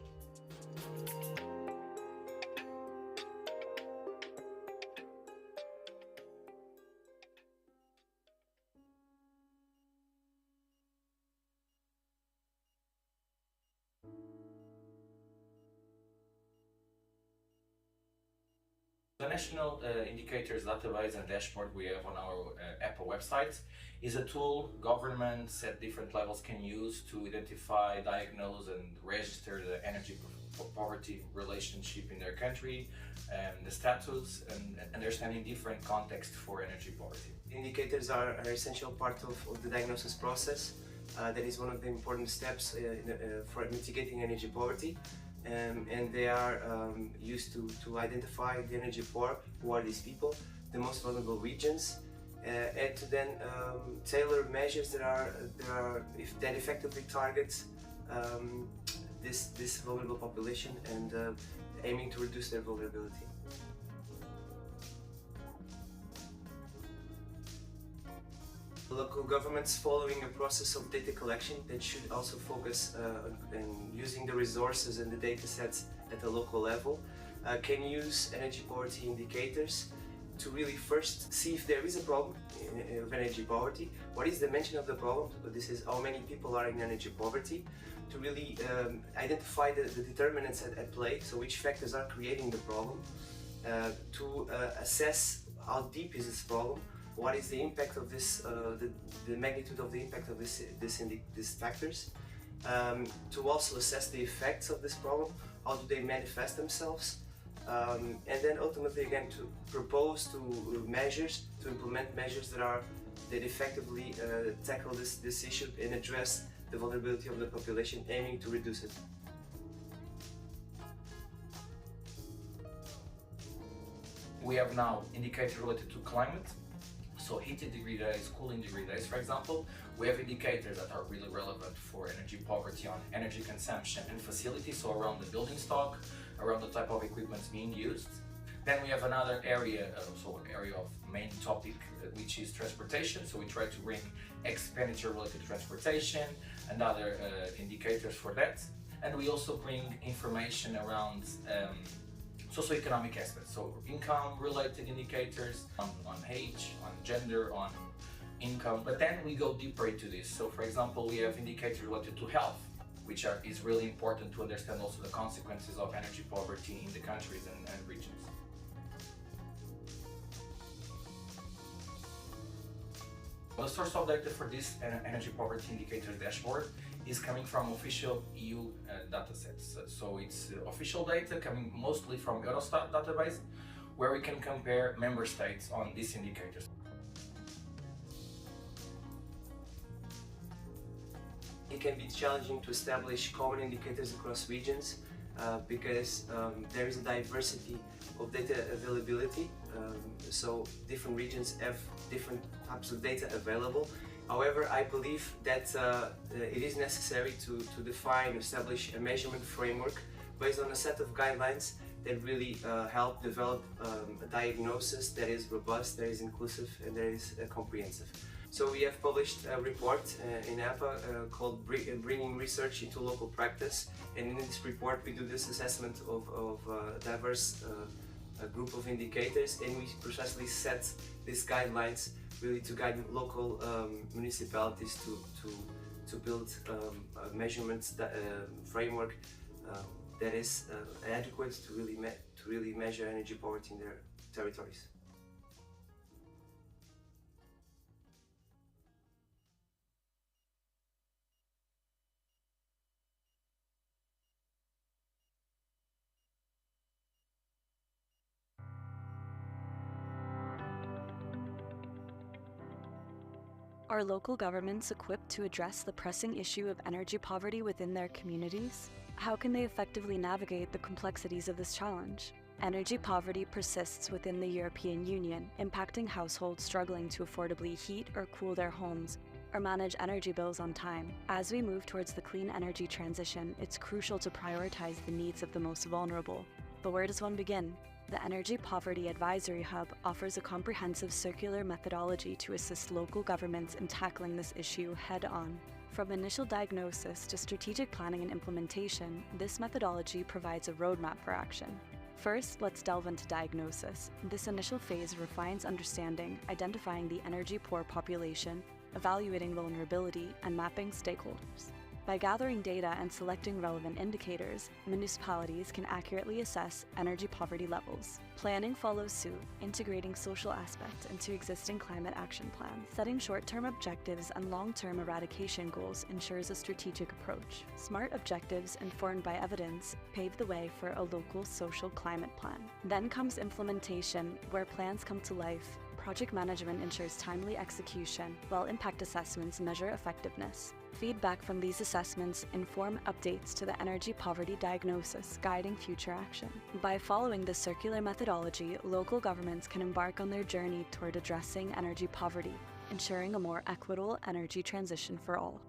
The National Indicators Database and Dashboard we have on our EPAH website is a tool governments at different levels can use to identify, diagnose and register the energy poverty relationship in their country, the status, and understanding different contexts for energy poverty. Indicators are an essential part of the diagnosis process. That is one of the important steps for mitigating energy poverty. And they are used to identify the energy poor, who are these people, the most vulnerable regions, and to then tailor measures that effectively target this vulnerable population and aiming to reduce their vulnerability. Local governments, following a process of data collection that should also focus on using the resources and the data sets at the local level, can use energy poverty indicators to really first see if there is a problem of energy poverty, what is the dimension of the problem, this is how many people are in energy poverty, to really identify the determinants at play, so which factors are creating the problem, to assess how deep is this problem, what is the impact of this, the magnitude of the impact of these factors, to also assess the effects of this problem, how do they manifest themselves, and then ultimately again to propose measures, to implement measures that effectively tackle this issue and address the vulnerability of the population, aiming to reduce it. We have now indicators related to climate. So heating degree days, cooling degree days, for example. We have indicators that are really relevant for energy poverty on energy consumption and facilities, so around the building stock, around the type of equipment being used. Then we have another area, area of main topic, which is transportation. So we try to bring expenditure related to transportation and other indicators for that. And we also bring information around socioeconomic aspects, so income-related indicators on age, on gender, on income. But then we go deeper into this. So, for example, we have indicators related to health. which is really important to understand also the consequences of energy poverty in the countries and regions. The source of data for this energy poverty indicators dashboard is coming from official EU datasets. So it's official data coming mostly from Eurostat database, where we can compare member states on these indicators. It can be challenging to establish common indicators across regions because there is a diversity of data availability. So different regions have different types of data available. However, I believe that it is necessary to define, establish a measurement framework based on a set of guidelines that really help develop a diagnosis that is robust, that is inclusive, and that is comprehensive. So we have published a report in EPAH called Bringing Research into Local Practice, and in this report we do this assessment of a diverse group of indicators, and we precisely set these guidelines really to guide local municipalities to build a measurement framework that is adequate to really measure energy poverty in their territories. Are local governments equipped to address the pressing issue of energy poverty within their communities? How can they effectively navigate the complexities of this challenge? Energy poverty persists within the European Union, impacting households struggling to affordably heat or cool their homes or manage energy bills on time. As we move towards the clean energy transition, it's crucial to prioritize the needs of the most vulnerable. But where does one begin? The Energy Poverty Advisory Hub offers a comprehensive circular methodology to assist local governments in tackling this issue head-on. From initial diagnosis to strategic planning and implementation, this methodology provides a roadmap for action. First, let's delve into diagnosis. This initial phase refines understanding, identifying the energy-poor population, evaluating vulnerability, and mapping stakeholders. By gathering data and selecting relevant indicators, municipalities can accurately assess energy poverty levels. Planning follows suit, integrating social aspects into existing climate action plans. Setting short-term objectives and long-term eradication goals ensures a strategic approach. Smart objectives informed by evidence pave the way for a local social climate plan. Then comes implementation, where plans come to life. Project management ensures timely execution, while impact assessments measure effectiveness. Feedback from these assessments inform updates to the energy poverty diagnosis, guiding future action. By following this circular methodology, local governments can embark on their journey toward addressing energy poverty, ensuring a more equitable energy transition for all.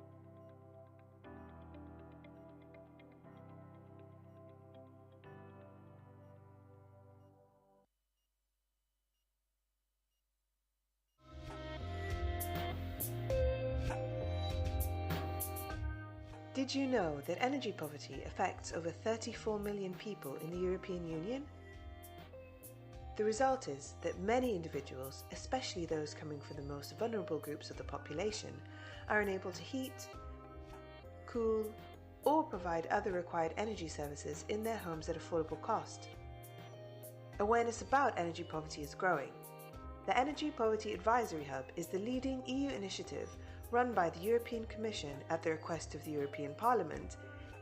Did you know that energy poverty affects over 34 million people in the European Union? The result is that many individuals, especially those coming from the most vulnerable groups of the population, are unable to heat, cool, or provide other required energy services in their homes at affordable cost. Awareness about energy poverty is growing. The Energy Poverty Advisory Hub is the leading EU initiative run by the European Commission at the request of the European Parliament,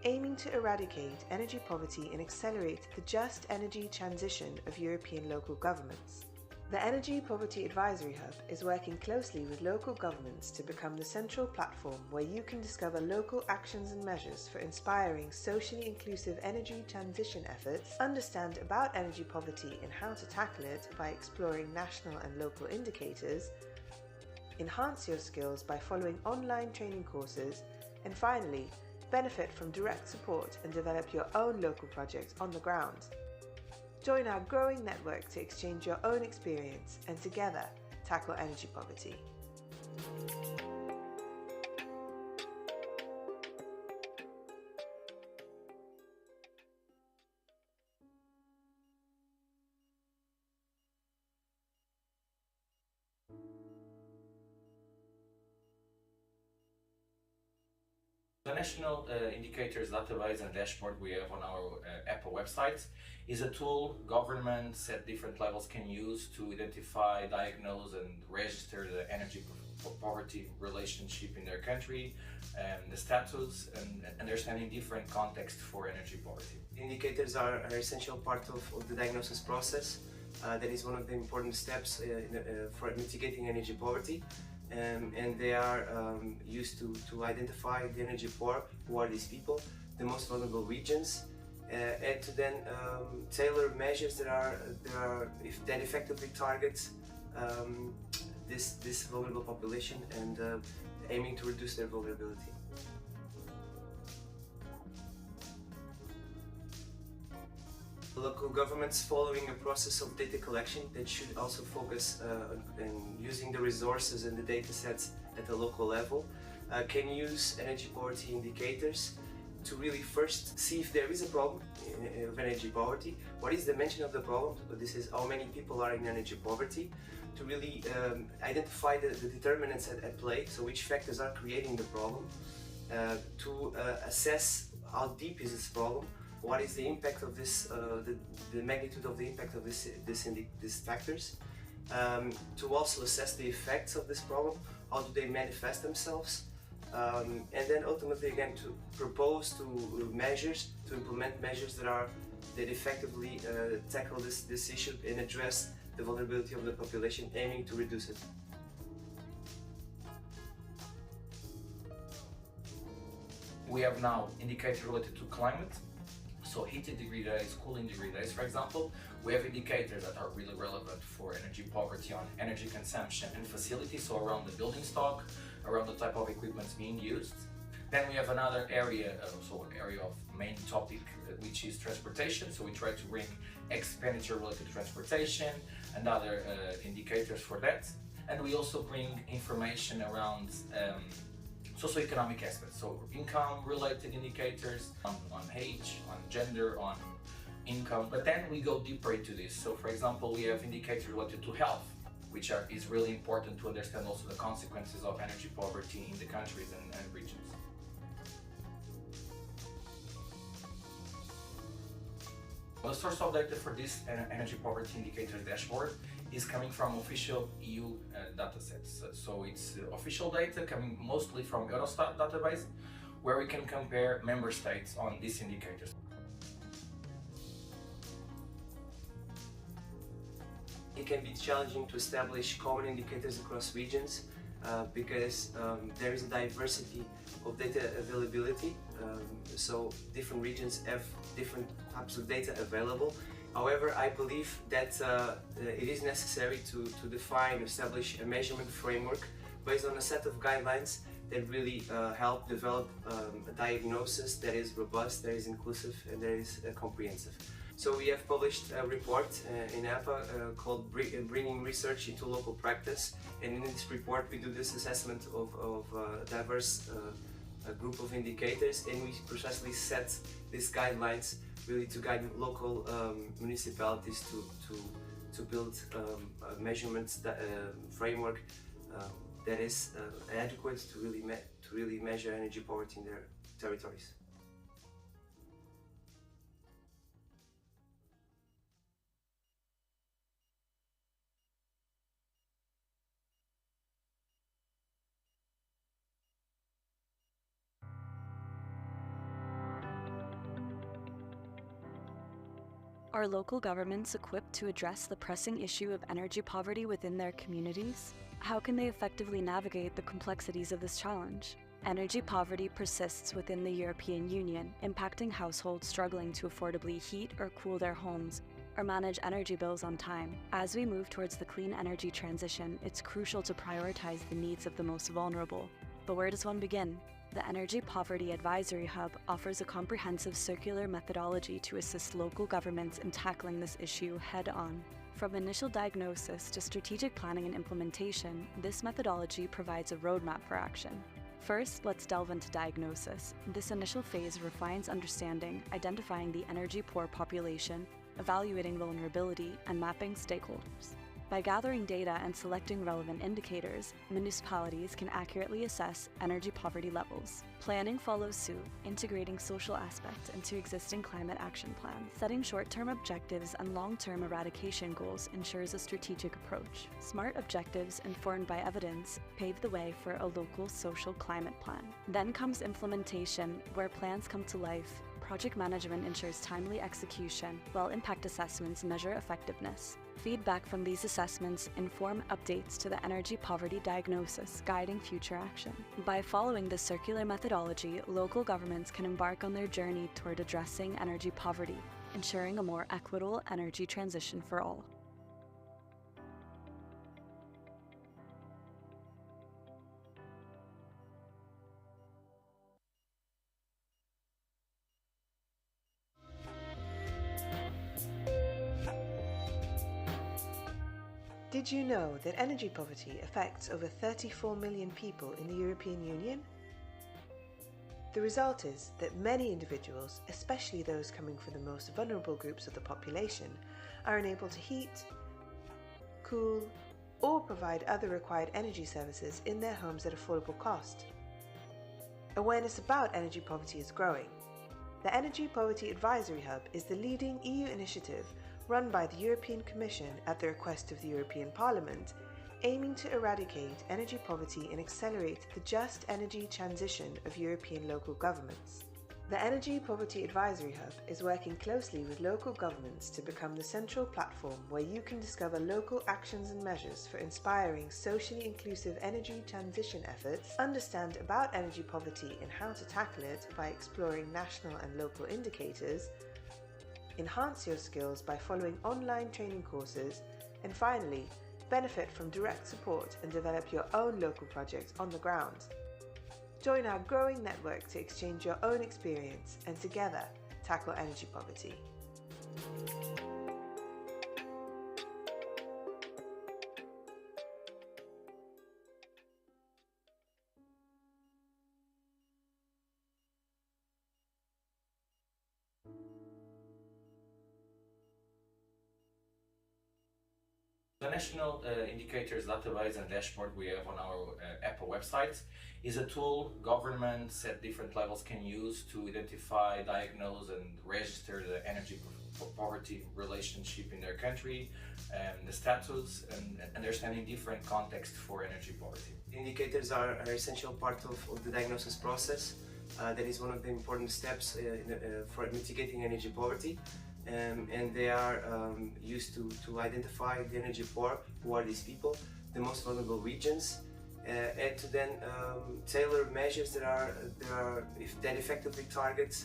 aiming to eradicate energy poverty and accelerate the just energy transition of European local governments. The Energy Poverty Advisory Hub is working closely with local governments to become the central platform where you can discover local actions and measures for inspiring socially inclusive energy transition efforts, understand about energy poverty and how to tackle it by exploring national and local indicators, enhance your skills by following online training courses, and finally, benefit from direct support and develop your own local projects on the ground. Join our growing network to exchange your own experience and together tackle energy poverty. the National Indicators Database and Dashboard we have on our EPAH website is a tool governments at different levels can use to identify, diagnose and register the energy poverty relationship in their country, the status, and understanding different contexts for energy poverty. Indicators are an essential part of the diagnosis process. That is one of the important steps for mitigating energy poverty. And they are used to identify the energy poor, who are these people, the most vulnerable regions, and to then tailor measures that effectively target this vulnerable population and aiming to reduce their vulnerability. Local governments, following a process of data collection that should also focus on using the resources and the data sets at the local level, can use energy poverty indicators to really first see if there is a problem of energy poverty, what is the dimension of the problem, this is how many people are in energy poverty, to really identify the determinants at play, so which factors are creating the problem, to assess how deep is this problem, what is the impact of this, the magnitude of the impact of these factors, to also assess the effects of this problem, how do they manifest themselves, and then ultimately again to propose measures, to implement measures that effectively tackle this issue and address the vulnerability of the population, aiming to reduce it. We have now indicators related to climate. So heating degree days, cooling degree days, for example. We have indicators that are really relevant for energy poverty on energy consumption and facilities, so around the building stock, around the type of equipment being used. Then we have another area, area of main topic, which is transportation. So we try to bring expenditure related to transportation and other indicators for that. And we also bring information around socioeconomic aspects, so income-related indicators on age, on gender, on income. But then we go deeper into this. So, for example, we have indicators related to health, which is really important to understand also the consequences of energy poverty in the countries and regions. Well, the source of data for this energy poverty indicators dashboard is coming from official EU datasets. So it's official data coming mostly from Eurostat database, where we can compare member states on these indicators. It can be challenging to establish common indicators across regions because there is a diversity of data availability. So different regions have different types of data available. However, I believe that it is necessary to define, establish a measurement framework based on a set of guidelines that really help develop a diagnosis that is robust, that is inclusive, and that is comprehensive. So we have published a report in EPAH called Bringing Research into Local Practice, and in this report we do this assessment of a diverse group of indicators, and we precisely set these guidelines really to guide local municipalities to build a measurement framework that is adequate to really measure energy poverty in their territories. Are local governments equipped to address the pressing issue of energy poverty within their communities? How can they effectively navigate the complexities of this challenge? Energy poverty persists within the European Union, impacting households struggling to affordably heat or cool their homes or manage energy bills on time. As we move towards the clean energy transition, it's crucial to prioritize the needs of the most vulnerable. But where does one begin? The Energy Poverty Advisory Hub offers a comprehensive circular methodology to assist local governments in tackling this issue head-on. From initial diagnosis to strategic planning and implementation, this methodology provides a roadmap for action. First, let's delve into diagnosis. This initial phase refines understanding, identifying the energy-poor population, evaluating vulnerability, and mapping stakeholders. By gathering data and selecting relevant indicators, municipalities can accurately assess energy poverty levels. Planning follows suit, integrating social aspects into existing climate action plans. Setting short-term objectives and long-term eradication goals ensures a strategic approach. Smart objectives informed by evidence pave the way for a local social climate plan. Then comes implementation, where plans come to life. Project management ensures timely execution, while impact assessments measure effectiveness. Feedback from these assessments inform updates to the energy poverty diagnosis, guiding future action. By following this circular methodology, local governments can embark on their journey toward addressing energy poverty, ensuring a more equitable energy transition for all. Did you know that energy poverty affects over 34 million people in the European Union? The result is that many individuals, especially those coming from the most vulnerable groups of the population, are unable to heat, cool, or provide other required energy services in their homes at affordable cost. Awareness about energy poverty is growing. The Energy Poverty Advisory Hub is the leading EU initiative run by the European Commission at the request of the European Parliament, aiming to eradicate energy poverty and accelerate the just energy transition of European local governments. The Energy Poverty Advisory Hub is working closely with local governments to become the central platform where you can discover local actions and measures for inspiring socially inclusive energy transition efforts, understand about energy poverty and how to tackle it by exploring national and local indicators, enhance your skills by following online training courses, and finally, benefit from direct support and develop your own local projects on the ground. Join our growing network to exchange your own experience and together tackle energy poverty. The National Indicators Database and Dashboard we have on our EPAH website is a tool governments at different levels can use to identify, diagnose and register the energy poverty relationship in their country, the status, and understanding different contexts for energy poverty. Indicators are an essential part of the diagnosis process. That is one of the important steps for mitigating energy poverty. And they are used to identify the energy poor, who are these people, the most vulnerable regions, and to then tailor measures that effectively target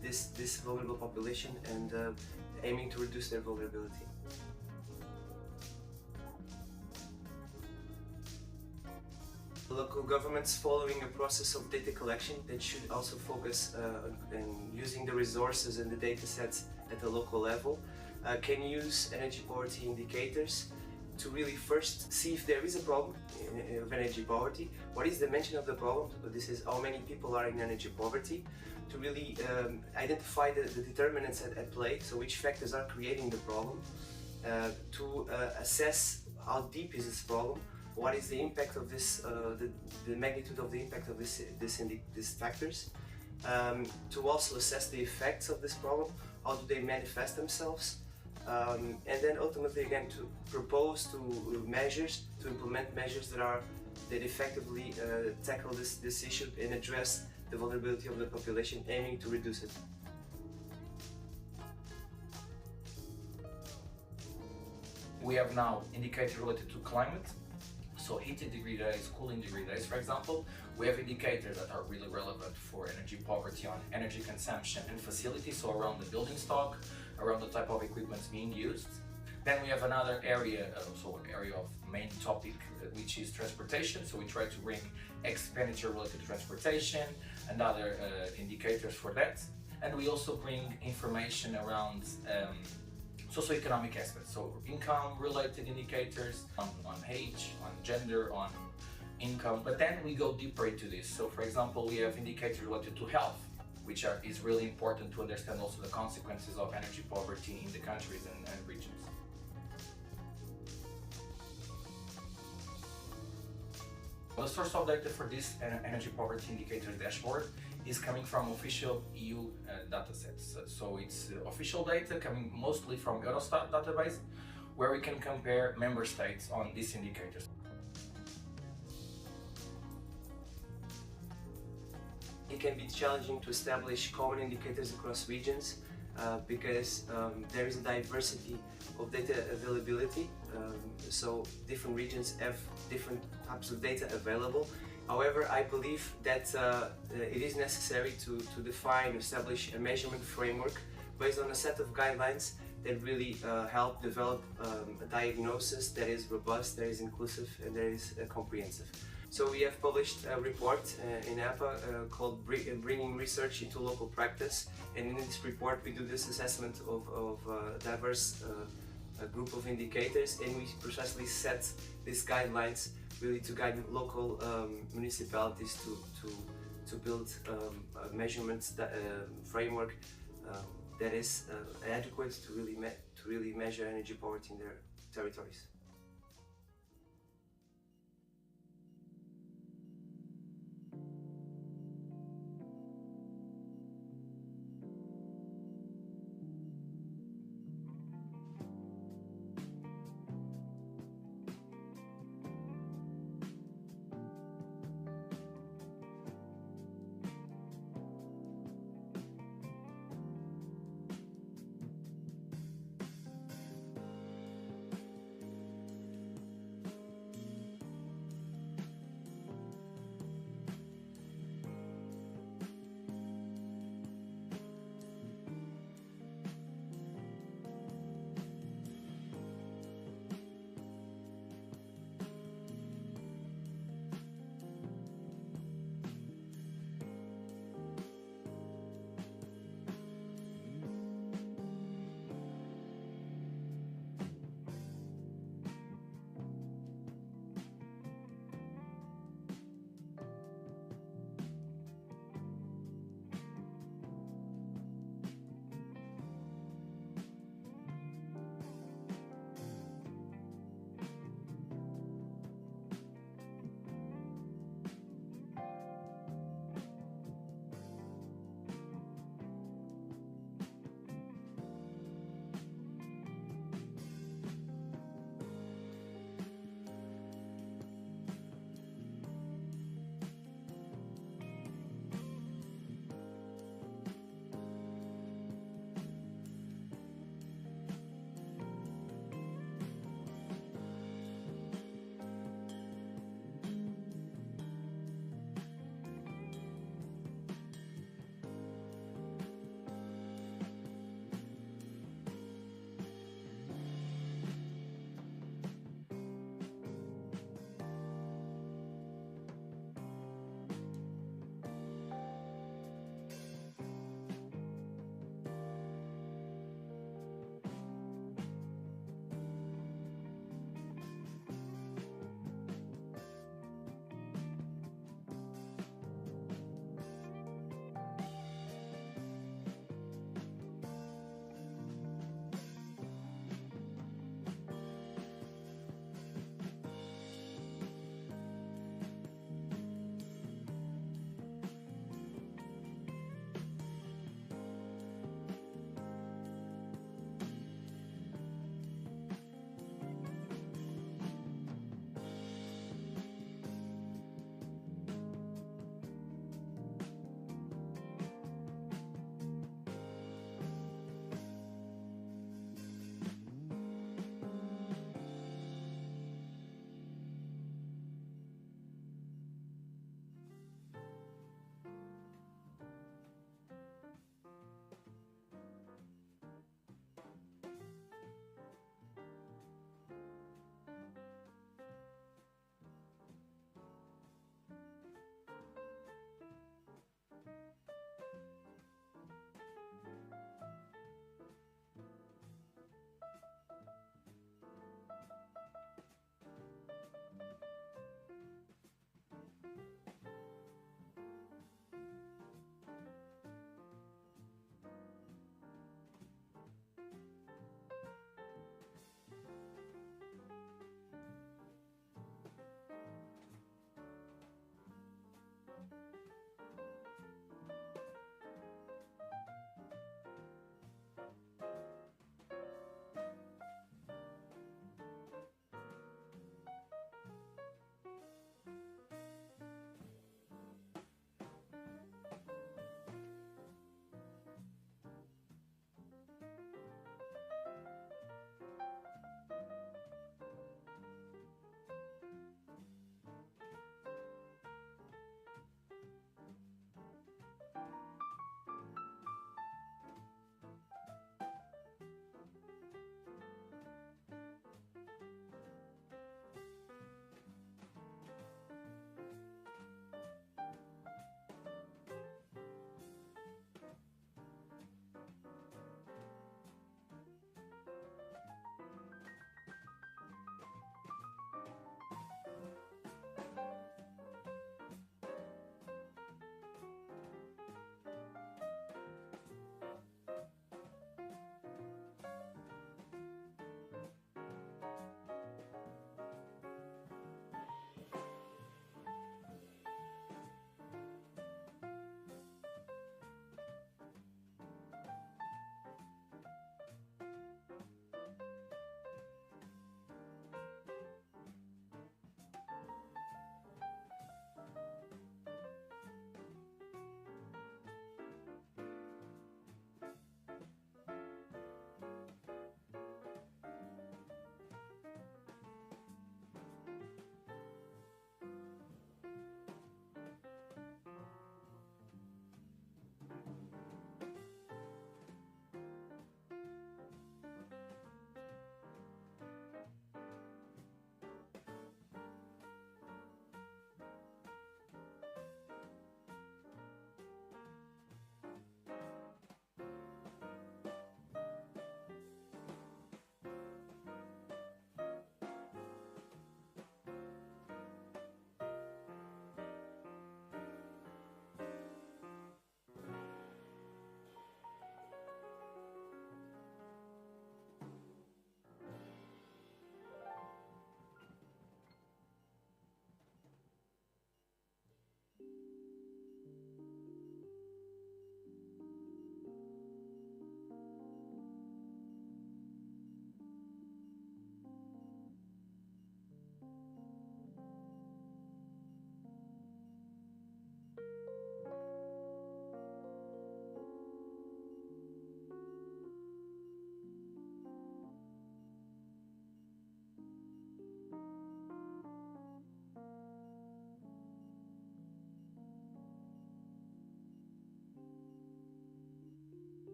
this vulnerable population and aiming to reduce their vulnerability. Local governments following a process of data collection that should also focus on using the resources and the data sets at the local level can use energy poverty indicators to really first see if there is a problem of energy poverty, what is the dimension of the problem, so this is how many people are in energy poverty, to really identify the determinants at play, so which factors are creating the problem, to assess how deep is this problem, what is the impact of this, the magnitude of the impact of these factors, to also assess the effects of this problem, how do they manifest themselves, and then ultimately again to propose measures, to implement measures that effectively tackle this issue and address the vulnerability of the population, aiming to reduce it. We have now indicators related to climate. So heating degree days, cooling degree days, for example. We have indicators that are really relevant for energy poverty on energy consumption and facilities, so around the building stock, around the type of equipment being used. Then we have another area, area of main topic, which is transportation. So we try to bring expenditure related to transportation and other indicators for that. And we also bring information around socioeconomic aspects, so income-related indicators on age, on gender, on income. But then we go deeper into this. So, for example, we have indicators related to health, which is really important to understand also the consequences of energy poverty in the countries and regions. The source of data for this energy poverty indicator dashboard is coming from official EU datasets. So it's official data coming mostly from Eurostat database, where we can compare member states on these indicators. It can be challenging to establish common indicators across regions because there is a diversity of data availability. So different regions have different types of data available. However, I believe that it is necessary to define, establish a measurement framework based on a set of guidelines that really help develop a diagnosis that is robust, that is inclusive, and that is comprehensive. So we have published a report in EPAH called Bringing Research into Local Practice, and in this report we do this assessment of a diverse group of indicators, and we precisely set these guidelines really to guide local municipalities to build a measurement framework that is adequate to really measure energy poverty in their territories.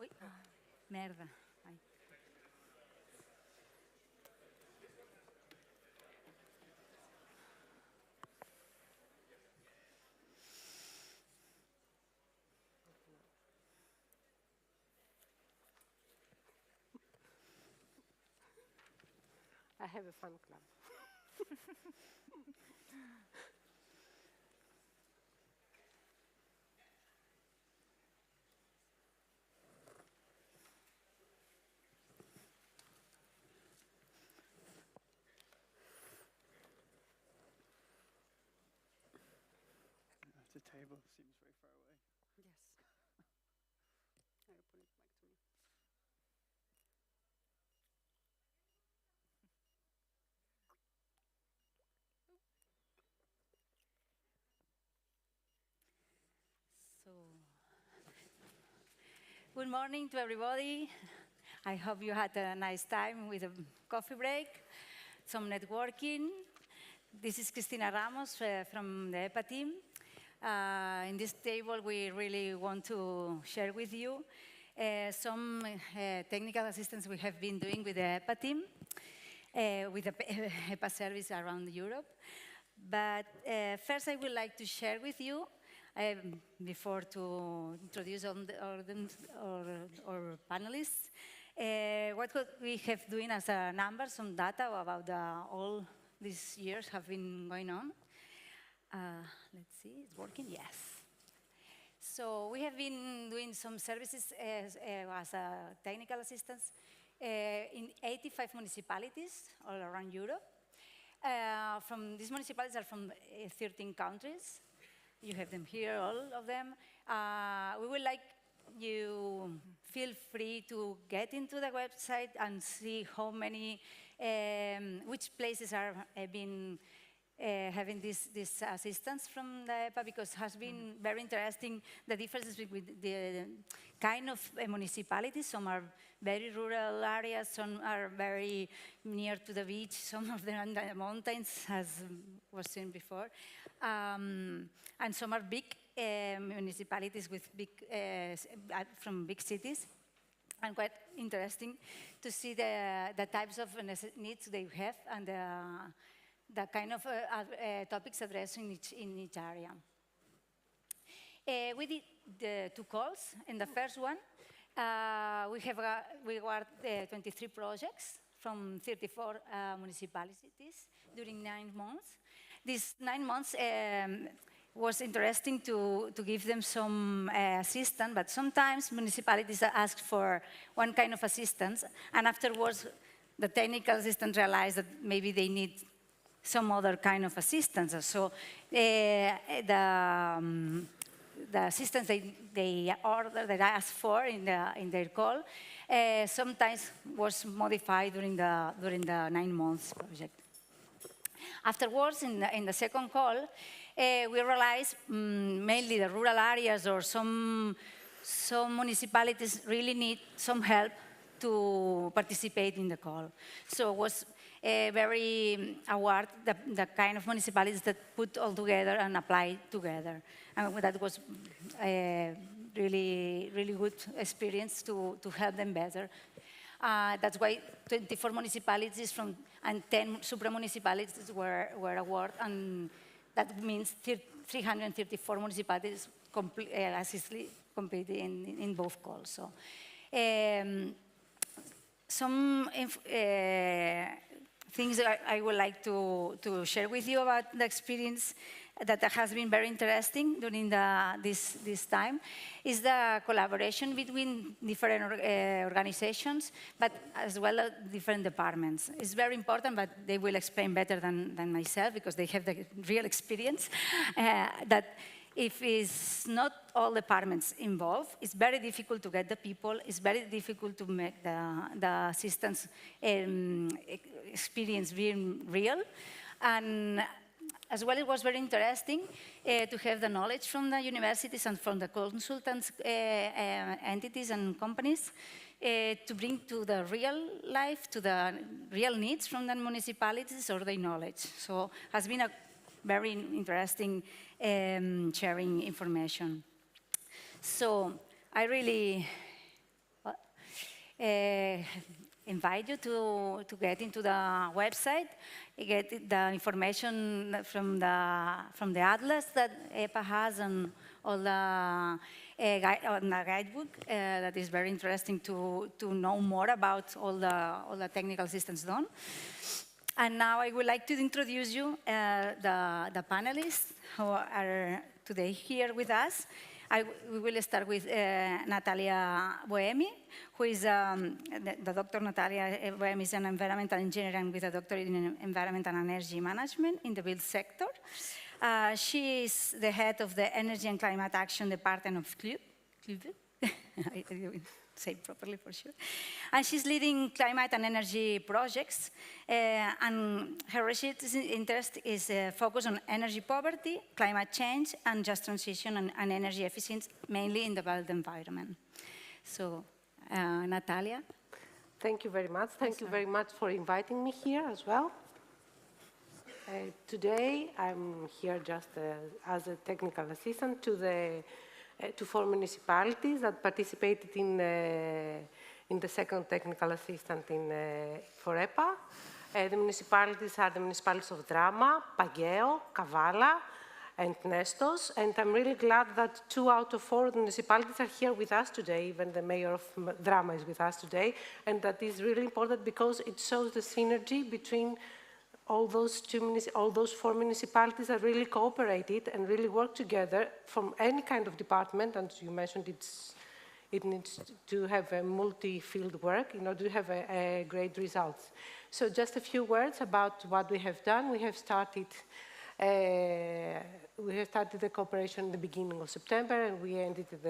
Uy, merda. Ai. I have a fan club. table seems very far away. Yes. I'll put it back to me. So, good morning to everybody. I hope you had a nice time with a coffee break, some networking. This is Cristina Ramos from the EPA team. In this table, we really want to share with you some technical assistance we have been doing with the EPA team, with the EPA service around Europe. But first, I would like to share with you, before to introduce our panelists, what we have doing as a number, some data about all these years have been going on. Let's see, it's working, yes. So we have been doing some services as a technical assistance in 85 municipalities all around Europe. These municipalities are from 13 countries. You have them here, all of them. We would like you feel free to get into the website and see how many, which places are being having this assistance from the EPA, because it has been very interesting, the differences with the kind of municipalities. Some are very rural areas, some are very near to the beach, some of them in the mountains, as was seen before. And some are big municipalities with big, from big cities. And quite interesting to see the types of needs they have and the kind of topics addressed in each area. We did the 2 calls. In the first one, we got 23 projects from 34 municipalities during 9 months. These 9 months was interesting to give them some assistance, but sometimes municipalities ask for one kind of assistance, and afterwards the technical assistant realized that maybe they need some other kind of assistance. So the assistance they ordered, that I asked for in their call, sometimes was modified during the 9 months project. Afterwards, in the second call, we realized mainly the rural areas or some municipalities really need some help to participate in the call. So it was very award the kind of municipalities that put all together and apply together. And that was a really good experience to help them better. That's why 24 municipalities and 10 supra-municipalities were awarded, and that means 334 municipalities competed in both calls. So, some things that I would like to share with you about the experience that has been very interesting during this time is the collaboration between different organizations, but as well as different departments. It's very important, but they will explain better than myself because they have the real experience, that if it's not all departments involved, it's very difficult to get the people, it's very difficult to make the assistance experience being real. And as well, it was very interesting to have the knowledge from the universities and from the consultants, entities and companies to bring to the real life, to the real needs from the municipalities or their knowledge. So it has been a very interesting sharing information. So I really invite you to get into the website, get the information from the atlas that EPA has and all the guidebook that is very interesting to know more about all the technical assistance done. And now I would like to introduce you the panelists who are today here with us. We will start with Natalia Boemi, who is the Dr. Natalia Boemi is an environmental engineer and with a doctorate in environment and energy management in the build sector. She is the head of the Energy and Climate Action Department of CLUB. I didn't say it properly for sure. And she's leading climate and energy projects. And her research interest is focused on energy poverty, climate change, and just transition and energy efficiency, mainly in the built environment. So, Natalia. Thank you very much. Thank you very much for inviting me here as well. Today, I'm here just as a technical assistant to 4 municipalities that participated in the second technical assistant for EPAH. The municipalities are the municipalities of Drama, Pageo, Kavala, and Nestos, and I'm really glad that 2 out of 4 municipalities are here with us today. Even the mayor of Drama is with us today, and that is really important because it shows the synergy between all those 4 municipalities that really cooperated and really work together from any kind of department, and you mentioned it needs to have a multi-field work in order to have a great results. So just a few words about what we have done. We have started the cooperation in the beginning of September, and we ended at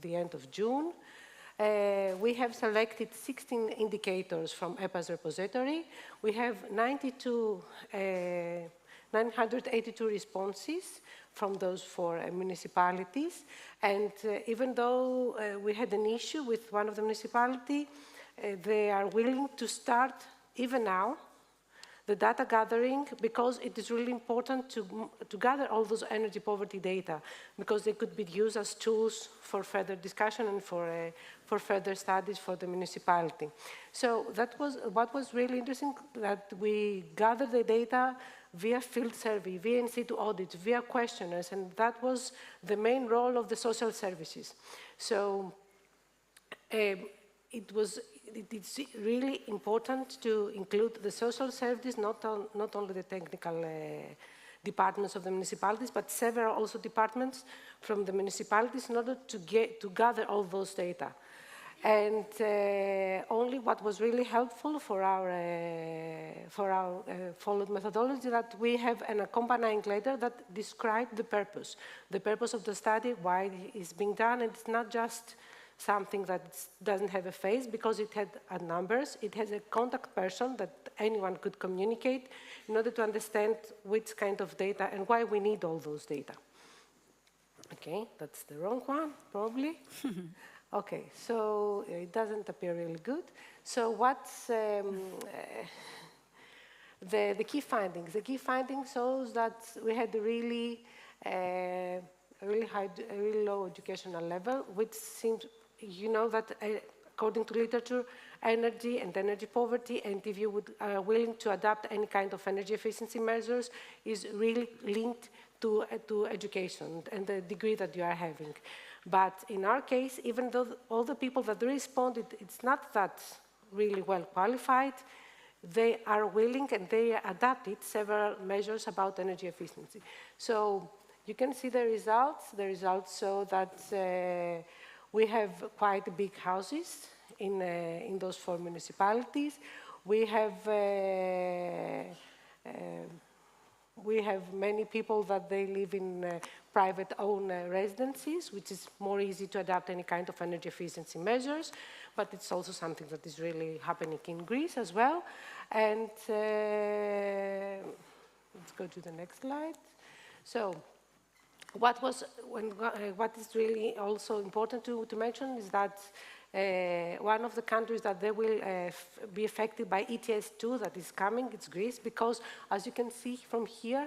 the end of June. We have selected 16 indicators from EPA's repository. We have 982 responses from those 4 municipalities. And even though we had an issue with one of the municipalities, they are willing to start even now the data gathering, because it is really important to gather all those energy poverty data, because they could be used as tools for further discussion and for further studies for the municipality. So that was what was really interesting, that we gathered the data via field survey, via in situ audits, via questionnaires, and that was the main role of the social services. So it's really important to include the social services, not only the technical departments of the municipalities, but several also departments from the municipalities in order to gather all those data. And only what was really helpful for our followed methodology, that we have an accompanying letter that describes the purpose of the study, why it's being done, and it's not just something that doesn't have a face, because it had numbers. It has a contact person that anyone could communicate in order to understand which kind of data and why we need all those data. Okay, that's the wrong one, probably. Okay, so it doesn't appear really good. So what's the key findings? The key findings shows that we had a really low educational level, which seems, you know, that according to literature, energy and energy poverty, and if you are willing to adapt any kind of energy efficiency measures, is really linked to education and the degree that you are having. But in our case, even though all the people that responded, it's not that really well qualified, they are willing and they adapted several measures about energy efficiency. So you can see the results. The results show that we have quite big houses in those 4 municipalities. We have many people that they live in private-owned residences, which is more easy to adapt any kind of energy efficiency measures, but it's also something that is really happening in Greece as well. And let's go to the next slide. So what is really also important to mention is that one of the countries that they will be affected by ETS2 that is coming, it's Greece, because as you can see from here,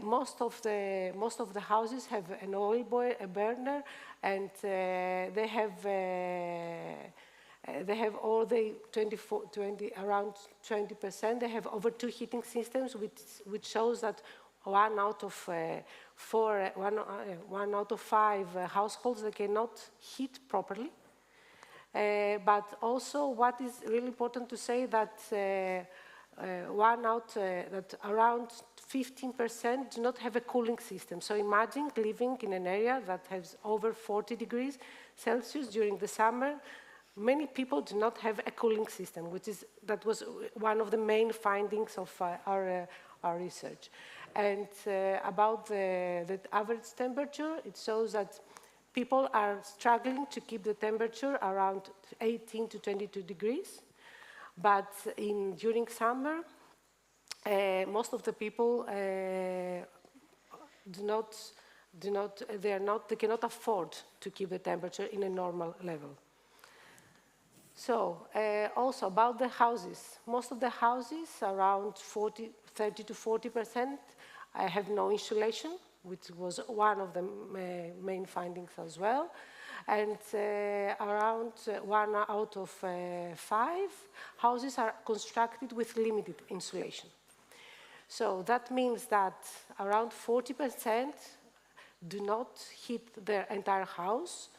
most of the houses have an oil burner, and they have all the around 20%. They have over 2 heating systems, which shows that 1 out of 5 households, they cannot heat properly. But also, what is really important to say that that around 15% do not have a cooling system. So imagine living in an area that has over 40 degrees Celsius during the summer. Many people do not have a cooling system, that was one of the main findings of our research. And about the average temperature, it shows that people are struggling to keep the temperature around 18 to 22 degrees. But during summer, most of the people they cannot afford to keep the temperature in a normal level. So, also about the houses. Most of the houses, around 30 to 40%, have no insulation, which was one of the main findings as well. And around 1 out of 5 houses are constructed with limited insulation. So that means that around 40% do not heat their entire house.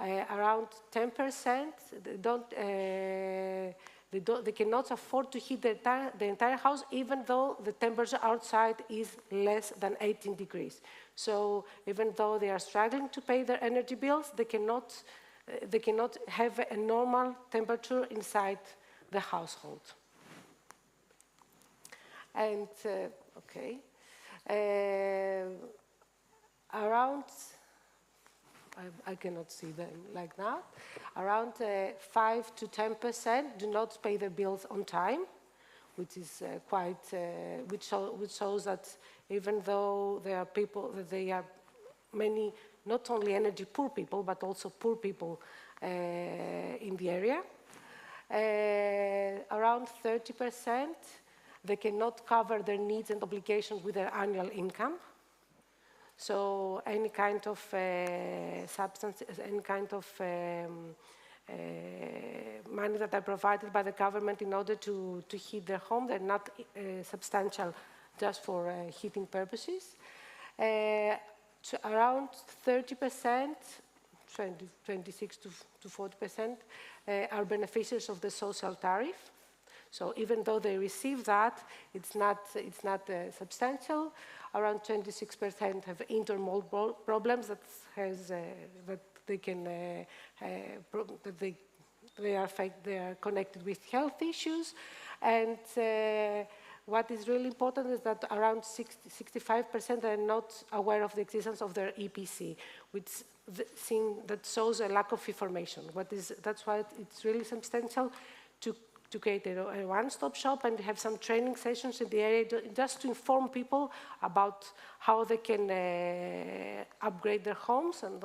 Around 10% they cannot afford to heat the entire house, even though the temperature outside is less than 18 degrees. So even though they are struggling to pay their energy bills, they cannot have a normal temperature inside the household. And, okay, around, I cannot see them like that, around 5 to 10% do not pay their bills on time, which is which shows that even though there are people, they are many, not only energy poor people, but also poor people in the area. Around 30%, they cannot cover their needs and obligations with their annual income. So any kind of substance, any kind of money that are provided by the government in order to heat their home, they're not substantial just for heating purposes. Around 30%, 26 to 40% are beneficiaries of the social tariff. So even though they receive that, it's not substantial. Around 26% have intermold problems that they can they are connected with health issues. And what is really important is that around 65% are not aware of the existence of their EPC, which that shows a lack of information. That's why it's really substantial to create a one-stop shop and have some training sessions in the area just to inform people about how they can upgrade their homes and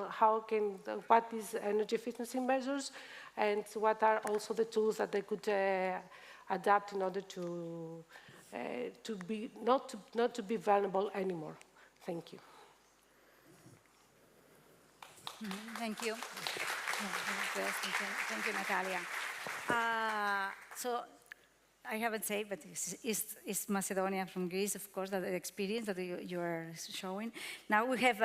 what is energy efficiency measures and what are also the tools that they could adapt in order to be not to be vulnerable anymore. Thank you. Thank you. Thank you, Natalia. So I haven't said, but it's Macedonia from Greece, of course, the experience that you are showing. Now we have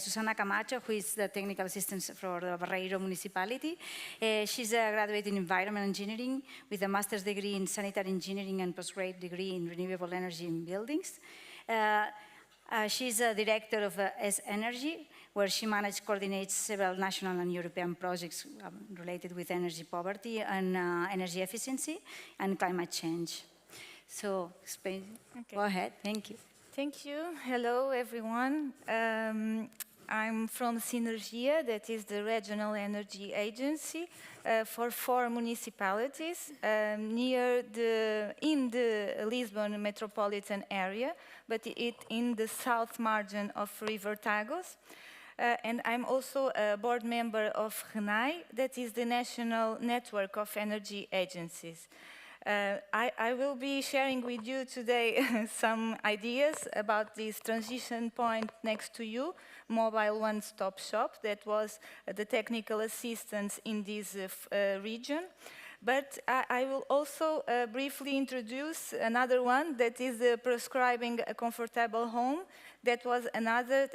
Susana Camacho, who is the technical assistant for the Barreiro municipality. She's a graduate in environment engineering with a master's degree in sanitary engineering and postgrad degree in renewable energy in buildings. She's a director of Energy, where she coordinates several national and European projects related with energy poverty and energy efficiency and climate change. So, Spain, go ahead. Thank you. Thank you. Hello, everyone. I'm from Synergia, that is the regional energy agency for 4 municipalities in the Lisbon metropolitan area, but in the south margin of River Tagus. And I'm also a board member of RENAI, that is the National Network of Energy Agencies. I will be sharing with you today some ideas about this transition point next to you, mobile one-stop shop, that was the technical assistance in this region. But I will also briefly introduce another one, that is prescribing a comfortable home. That was another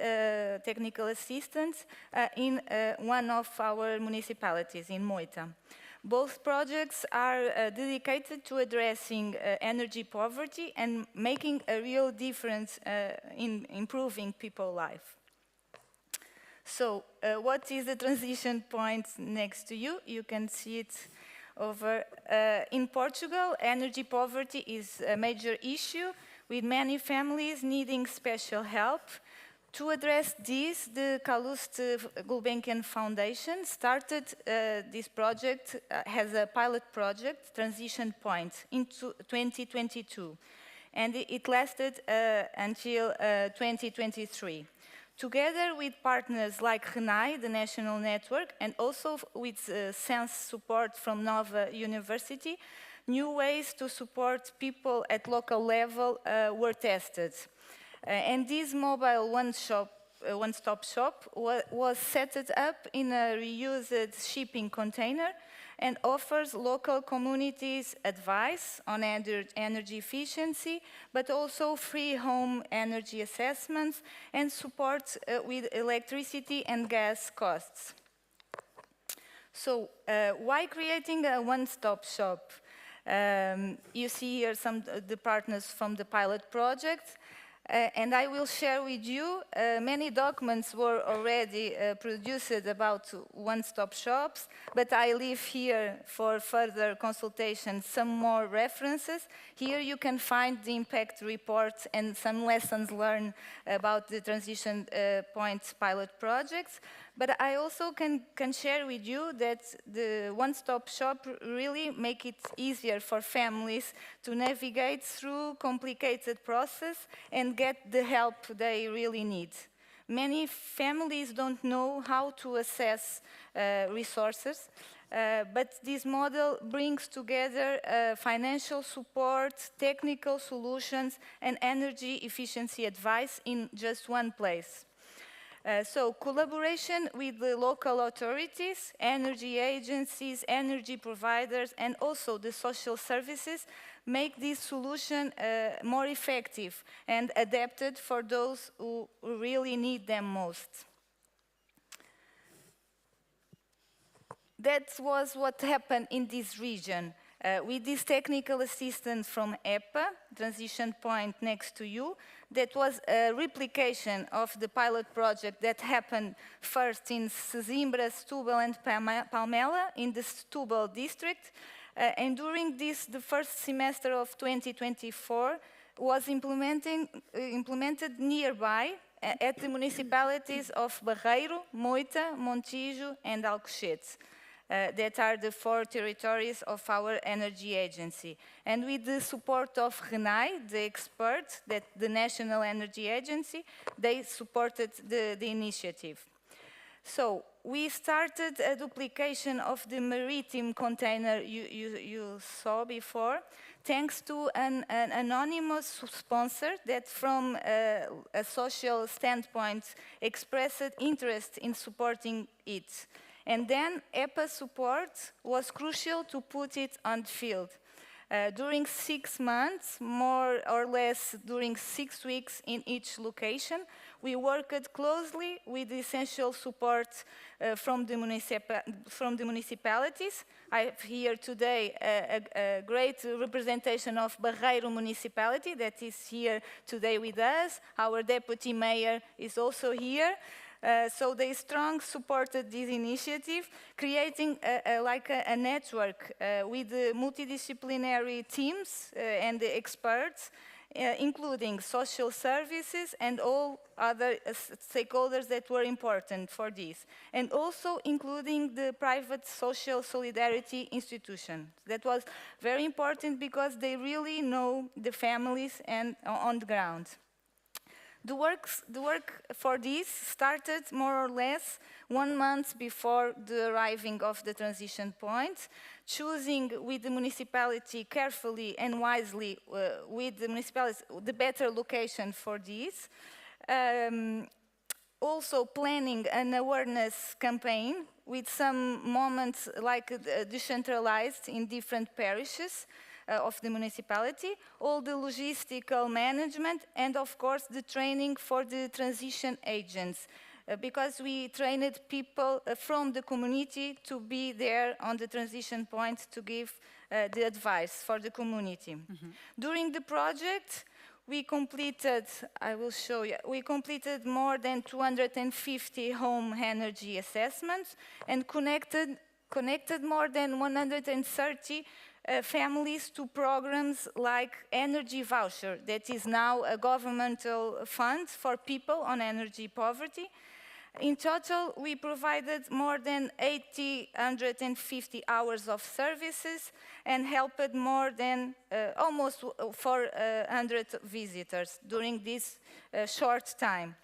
technical assistance in one of our municipalities in Moita. Both projects are dedicated to addressing energy poverty and making a real difference in improving people's life. So, what is the transition point next to you? You can see it over. In Portugal, energy poverty is a major issue with many families needing special help. To address this, the Calouste Gulbenkian Foundation started this project as a pilot project, Transition Point, in 2022. And it lasted until 2023. Together with partners like RENAI, the national network, and also with SENS support from Nova University, new ways to support people at local level were tested. And this mobile one-stop shop was set up in a reused shipping container and offers local communities advice on energy efficiency, but also free home energy assessments and support with electricity and gas costs. So why creating a one-stop shop? You see here some of the partners from the pilot project. And I will share with you, many documents were already produced about one-stop shops, but I leave here for further consultation some more references. Here you can find the impact report and some lessons learned about the Transition Point pilot projects. But I also can share with you that the one-stop shop really make it easier for families to navigate through complicated process and get the help they really need. Many families don't know how to assess resources, but this model brings together financial support, technical solutions, and energy efficiency advice in just one place. So collaboration with the local authorities, energy agencies, energy providers, and also the social services make this solution more effective and adapted for those who really need them most. That was what happened in this region. With this technical assistance from EPAH, Transition Point next to you, that was a replication of the pilot project that happened first in Sesimbra, Setúbal, and Palmela in the Setúbal district. And during the first semester of 2024, was implemented nearby at the municipalities of Barreiro, Moita, Montijo, and Alcochete. That are the 4 territories of our energy agency. And with the support of RENAI, the expert, that the National Energy Agency, they supported the initiative. So we started a duplication of the maritime container you saw before, thanks to an anonymous sponsor that from a social standpoint expressed interest in supporting it. And then EPAH support was crucial to put it on the field. During 6 months, more or less during 6 weeks in each location, we worked closely with essential support from the municipalities. I have here today a great representation of Barreiro municipality that is here today with us. Our deputy mayor is also here. So they strongly supported this initiative, creating a network with the multidisciplinary teams and the experts, including social services and all other stakeholders that were important for this, and also including the private social solidarity institution. That was very important because they really know the families and on the ground. The work for this started more or less 1 month before the arriving of the transition point, choosing with the municipality carefully and wisely with the municipality the better location for this. Also planning an awareness campaign with some moments like decentralized in different parishes of the municipality, all the logistical management, and of course the training for the transition agents, because we trained people from the community to be there on the transition point to give the advice for the community. Mm-hmm. During the project, we completed, I will show you, we completed more than 250 home energy assessments and connected more than 130 families to programs like Energy Voucher, that is now a governmental fund for people on energy poverty. In total, we provided more than 850 hours of services and helped more than almost 400 visitors during this short time.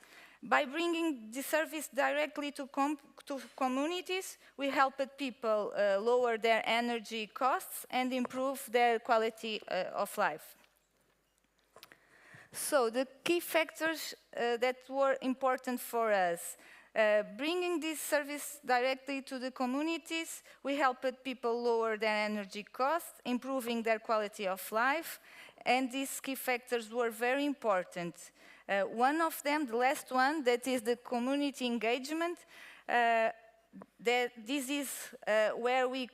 By bringing the service directly to communities, we helped people lower their energy costs and improve their quality of life. So the key factors that were important for us. Bringing this service directly to the communities, we helped people lower their energy costs, improving their quality of life, and these key factors were very important. One of them, the last one, that is the community engagement. This is where we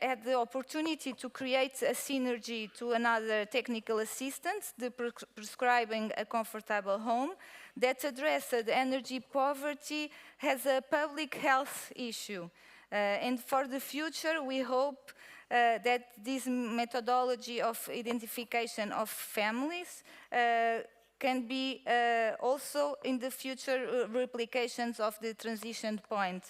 had the opportunity to create a synergy to another technical assistance, the prescribing a comfortable home, that addressed energy poverty as a public health issue. And for the future, we hope that this methodology of identification of families can be also in the future replications of the transition point.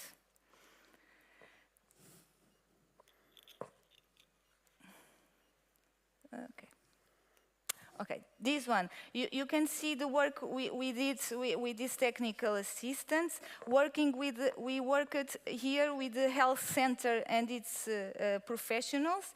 Okay, this one. You can see the work we did with this technical assistance. We worked here with the health center and its professionals.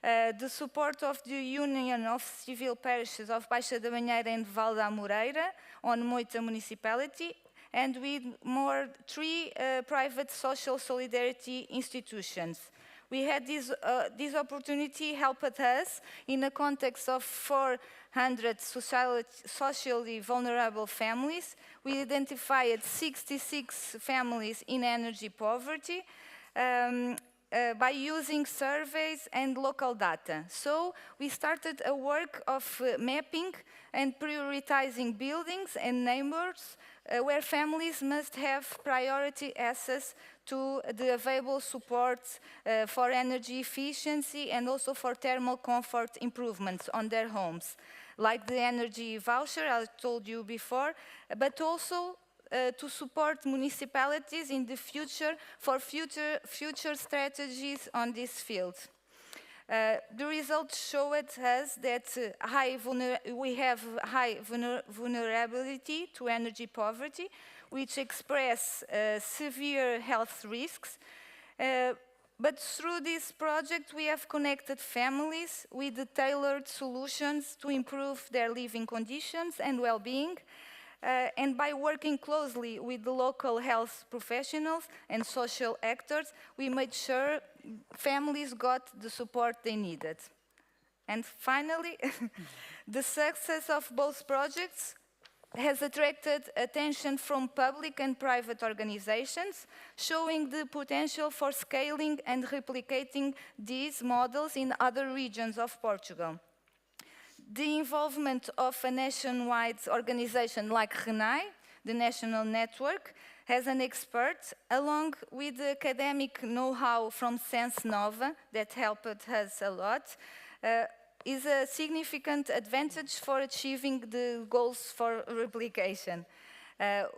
The support of the Union of Civil Parishes of Baixa da Banheira and Val da Moreira on Moita municipality, and with more 3 private social solidarity institutions. We had this opportunity helped us in a context of 400 socially vulnerable families. We identified 66 families in energy poverty by using surveys and local data. So we started a work of mapping and prioritizing buildings and neighborhoods where families must have priority access to the available support for energy efficiency and also for thermal comfort improvements on their homes, like the energy voucher I told you before, but also to support municipalities in the future for future strategies on this field. The results showed us that we have high vulnerability to energy poverty, which express severe health risks. But through this project, we have connected families with the tailored solutions to improve their living conditions and well-being. And by working closely with the local health professionals and social actors, we made sure families got the support they needed. And finally, the success of both projects has attracted attention from public and private organizations, showing the potential for scaling and replicating these models in other regions of Portugal. The involvement of a nationwide organization like RENAI, the national network, as an expert, along with the academic know-how from Sense Nova that helped us a lot, is a significant advantage for achieving the goals for replication.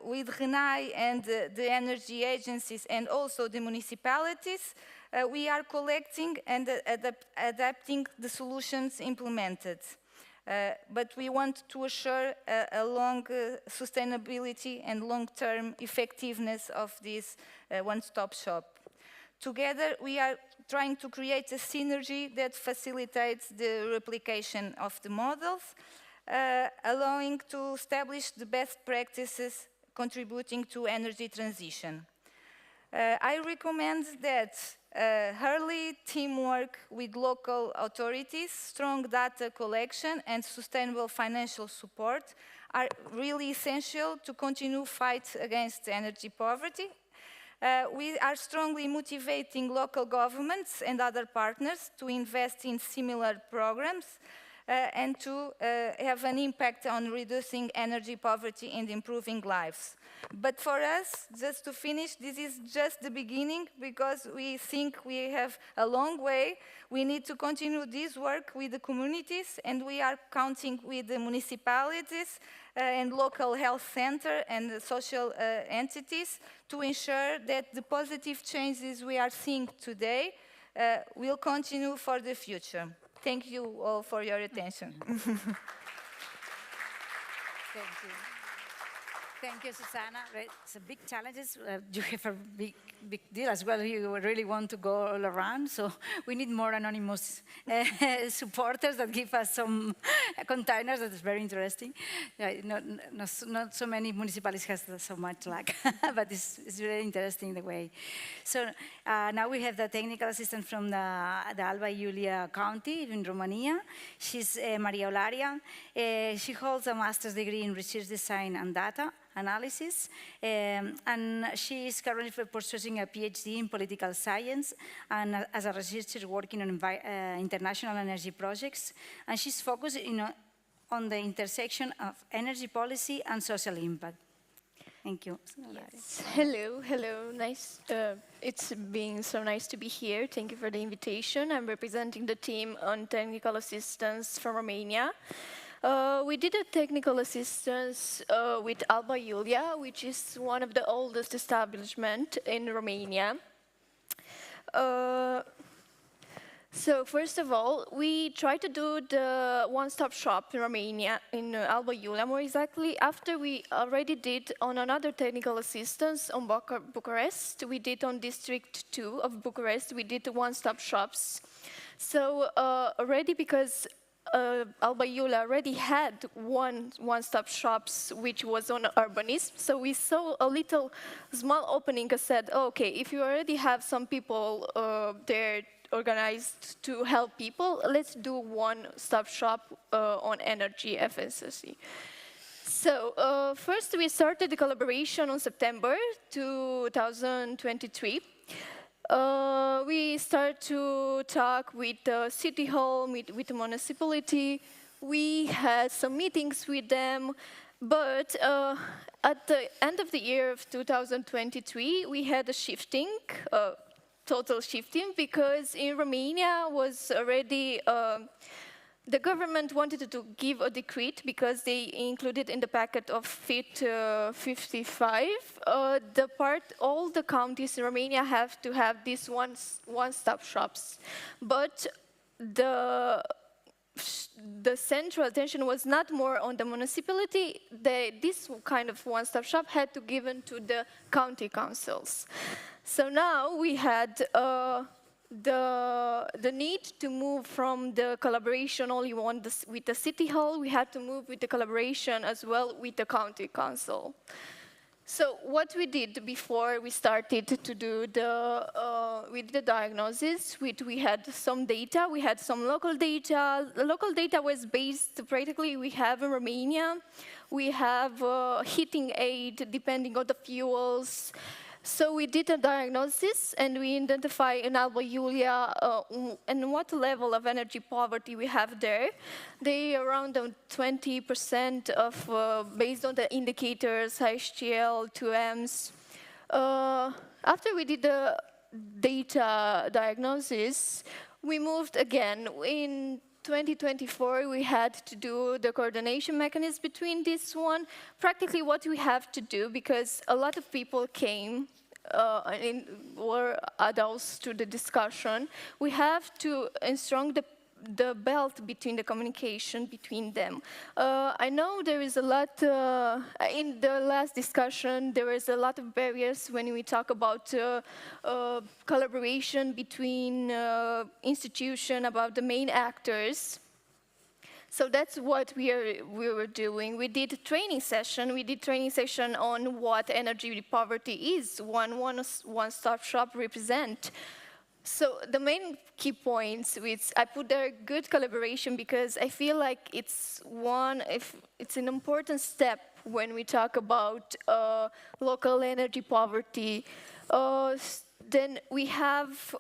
With RENAI and the energy agencies and also the municipalities, we are collecting and adapting the solutions implemented. But we want to assure a long sustainability and long-term effectiveness of this one-stop shop. Together, we are trying to create a synergy that facilitates the replication of the models, allowing to establish the best practices contributing to energy transition. I recommend that early teamwork with local authorities, strong data collection, and sustainable financial support are really essential to continue fight against energy poverty. We are strongly motivating local governments and other partners to invest in similar programs and to have an impact on reducing energy poverty and improving lives. But for us, just to finish, this is just the beginning because we think we have a long way. We need to continue this work with the communities, and we are counting with the municipalities and local health center and the social entities to ensure that the positive changes we are seeing today will continue for the future. Thank you all for your attention. Thank you. Thank you, Susanna. It's a big challenge. You have a big deal as well. You really want to go all around, so we need more anonymous supporters that give us some containers. That is very interesting. Not so many municipalities have so much luck, but it's really interesting the way. So now we have the technical assistant from the Alba Iulia County in Romania. She's Maria Olaria. She holds a master's degree in research design and data analysis, and she is currently pursuing a PhD in political science and as a researcher working on international energy projects, and she's focused on the intersection of energy policy and social impact. Thank you. Yes. Hello. Nice. It's been so nice to be here. Thank you for the invitation. I'm representing the team on technical assistance from Romania. We did a technical assistance with Alba Iulia, which is one of the oldest establishments in Romania. So first of all, we tried to do the one-stop shop in Romania, in Alba Iulia more exactly, after we already did on another technical assistance on Bucharest. We did on District 2 of Bucharest, we did the one-stop shops. So already because Alba Iulia already had one-stop shops, which was on urbanism. So we saw a little small opening and said, okay, if you already have some people there organized to help people, let's do one-stop shop on energy efficiency. So first we started the collaboration on September 2023. We start to talk with the city hall, with the municipality. We had some meetings with them, but at the end of the year of 2023, we had a shifting, total shifting, because in Romania was already, the government wanted to give a decree because they included in the packet of Fit 55, all the counties in Romania have to have these one-stop shops. But the central attention was not more on the municipality. This kind of one-stop shop had to give in to the county councils. So now we had the need to move from the collaboration only with the city hall, we had to move with the collaboration as well with the county council. So what we did before we started to do with the diagnosis, we had some data, we had some local data. The local data was based, practically we have in Romania, we have heating aid depending on the fuels. So we did a diagnosis and we identify in Alba Iulia and what level of energy poverty we have there. They around 20% of, based on the indicators, HCl, 2Ms. After we did the data diagnosis, we moved again. In 2024, we had to do the coordination mechanism between this one. Practically what we have to do, because a lot of people came were adults to the discussion, we have to instruct the belt between the communication between them. I know there is a lot, in the last discussion, there is a lot of barriers when we talk about collaboration between institutions, about the main actors. So that's what we were doing. We did a training session. We did training session on what energy poverty is, one-stop shop represent. So the main key points, which I put there, good collaboration, because I feel like it's an important step when we talk about local energy poverty. Then we have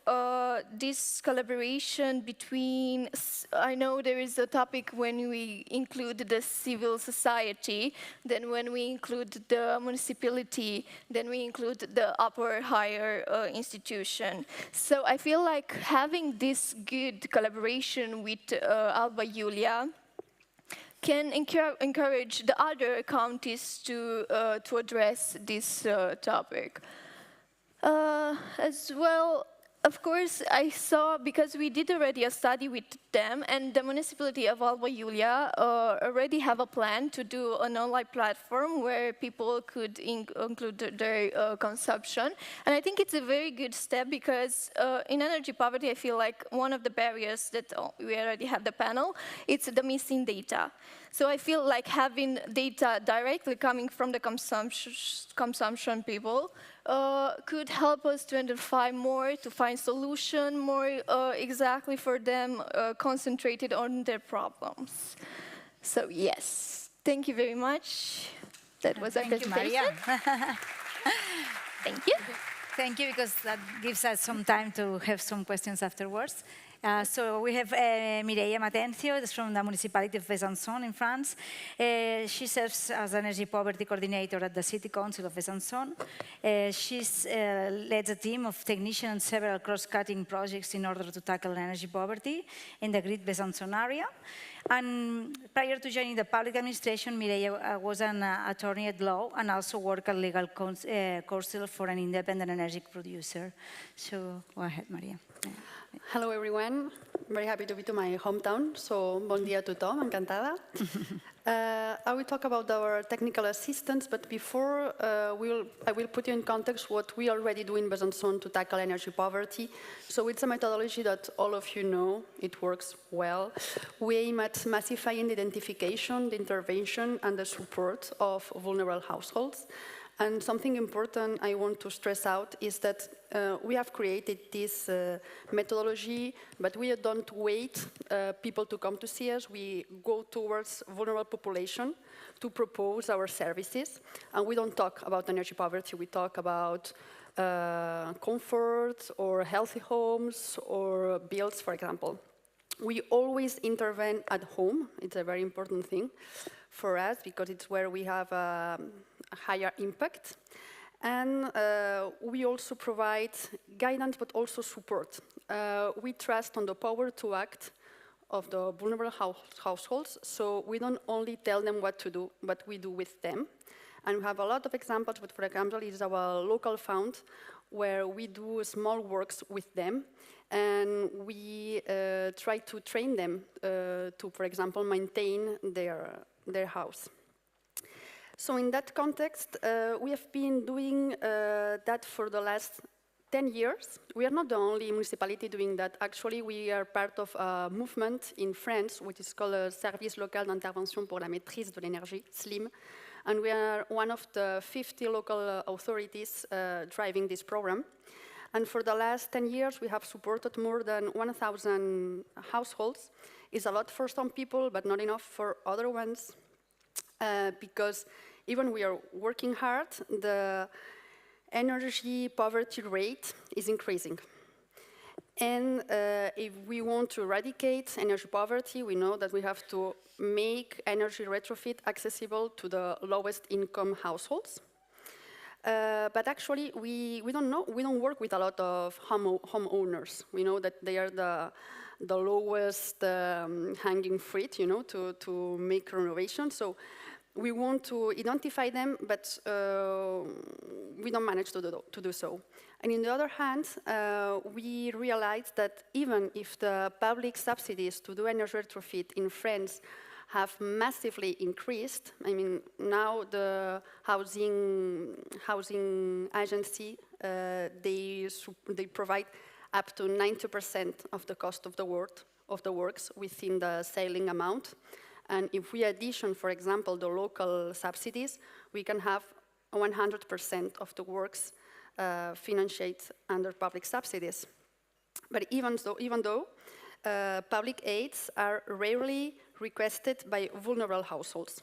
this collaboration between, I know there is a topic when we include the civil society, then when we include the municipality, then we include the upper higher institution. So I feel like having this good collaboration with Alba Iulia can encourage the other counties to address this topic. As well, of course, I saw, because we did already a study with them, and the municipality of Alba Iulia already have a plan to do an online platform where people could include their consumption. And I think it's a very good step, because in energy poverty, I feel like one of the barriers that we already have the panel, it's the missing data. So I feel like having data directly coming from the consumption people could help us to identify more, to find solution more exactly for them, concentrated on their problems. So yes, thank you very much. That was our presentation. Thank you. Thank you, because that gives us some time to have some questions afterwards. So we have Mireia Matencio, that's from the municipality of Besançon in France. She serves as Energy Poverty Coordinator at the City Council of Besançon. She leads a team of technicians and several cross-cutting projects in order to tackle energy poverty in the Great Besançon area. And prior to joining the public administration, Mireia was an attorney at law and also worked as legal counsel for an independent energy producer. So go ahead, Maria. Hello, everyone. Very happy to be to my hometown. So, bon dia a tothom, encantada. I will talk about our technical assistance, but before I will put you in context what we already do in Besançon to tackle energy poverty. So it's a methodology that all of you know, it works well. We aim at massifying the identification, the intervention, and the support of vulnerable households. And something important I want to stress out is that we have created this methodology, but we don't wait people to come to see us. We go towards vulnerable population to propose our services. And we don't talk about energy poverty. We talk about comfort or healthy homes or bills, for example. We always intervene at home. It's a very important thing for us because it's where we have a higher impact. And we also provide guidance, but also support. We trust on the power to act of the vulnerable households, so we don't only tell them what to do, but we do with them. And we have a lot of examples, but for example, it's our local fund where we do small works with them, and we try to train them to, for example, maintain their house. So in that context, we have been doing that for the last 10 years. We are not the only municipality doing that. Actually, we are part of a movement in France, which is called Service Local d'Intervention pour la Maîtrise de l'Énergie, SLIM. And we are one of the 50 local authorities driving this program. And for the last 10 years, we have supported more than 1,000 households. It's a lot for some people, but not enough for other ones. Because even we are working hard, the energy poverty rate is increasing. And if we want to eradicate energy poverty, we know that we have to make energy retrofit accessible to the lowest income households. But actually, we don't work with a lot of homeowners. We know that they are the lowest hanging fruit, you know, to make renovation. So we want to identify them, but we don't manage to do so. And on the other hand, we realized that even if the public subsidies to do energy retrofit in France have massively increased, I mean, now the housing agency, they provide up to 90% of the cost of the works within the ceiling amount. And if we addition, for example, the local subsidies, we can have 100% of the works financed under public subsidies. But even though public aids are rarely requested by vulnerable households.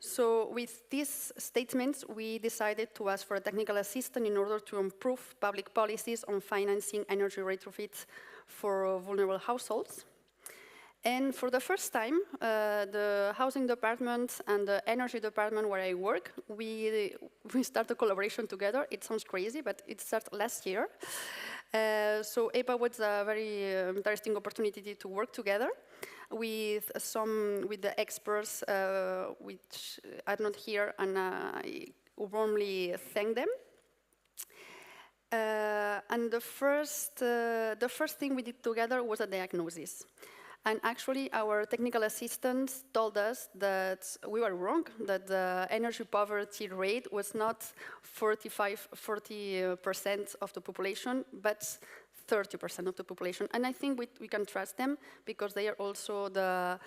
So with these statements, we decided to ask for a technical assistance in order to improve public policies on financing energy retrofits for vulnerable households. And for the first time, the housing department and the energy department where I work, we started a collaboration together. It sounds crazy, but it started last year. So EPAH was a very interesting opportunity to work together with the experts, which are not here, and I warmly thank them. And the first thing we did together was a diagnosis. And actually, our technical assistants told us that we were wrong, that the energy poverty rate was not 40% of the population, but 30% of the population. And I think we can trust them because they are also the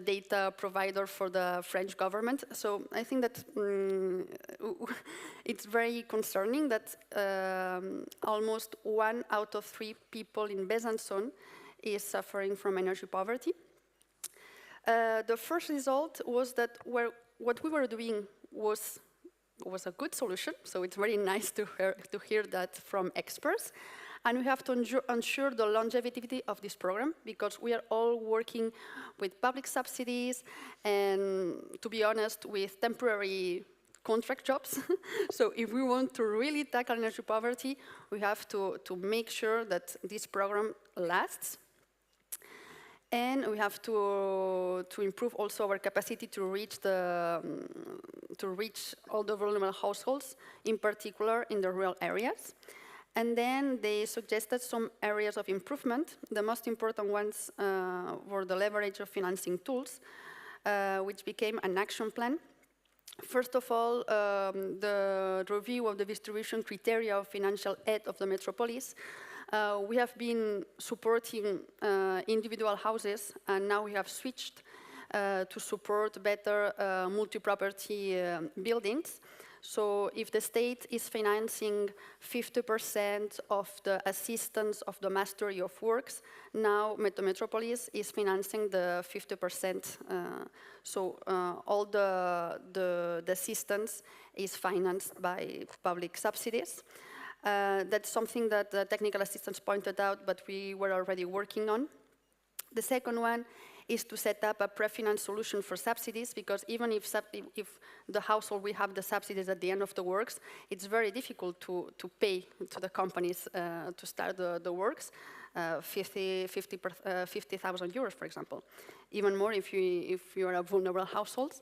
data provider for the French government. So I think that it's very concerning that almost 1 out of 3 people in Besançon is suffering from energy poverty. The first result was that what we were doing was a good solution, so it's very nice to hear that from experts. And we have to ensure the longevity of this program because we are all working with public subsidies and, to be honest, with temporary contract jobs. So if we want to really tackle energy poverty, we have to make sure that this program lasts. And we have to improve also our capacity to reach all the vulnerable households, in particular in the rural areas. And then they suggested some areas of improvement. The most important ones were the leverage of financing tools, which became an action plan. First of all, the review of the distribution criteria of financial aid of the metropolis. We have been supporting individual houses, and now we have switched to support better multi-property buildings. So if the state is financing 50% of the assistance of the mastery of works, now Metropolis is financing the 50%. So all the assistance is financed by public subsidies. That's something that the technical assistants pointed out, but we were already working on. The second one is to set up a pre-finance solution for subsidies, because even if the household will have the subsidies at the end of the works, it's very difficult to pay to the companies to start the works, 50,000 euros, for example. Even more if you are a vulnerable household.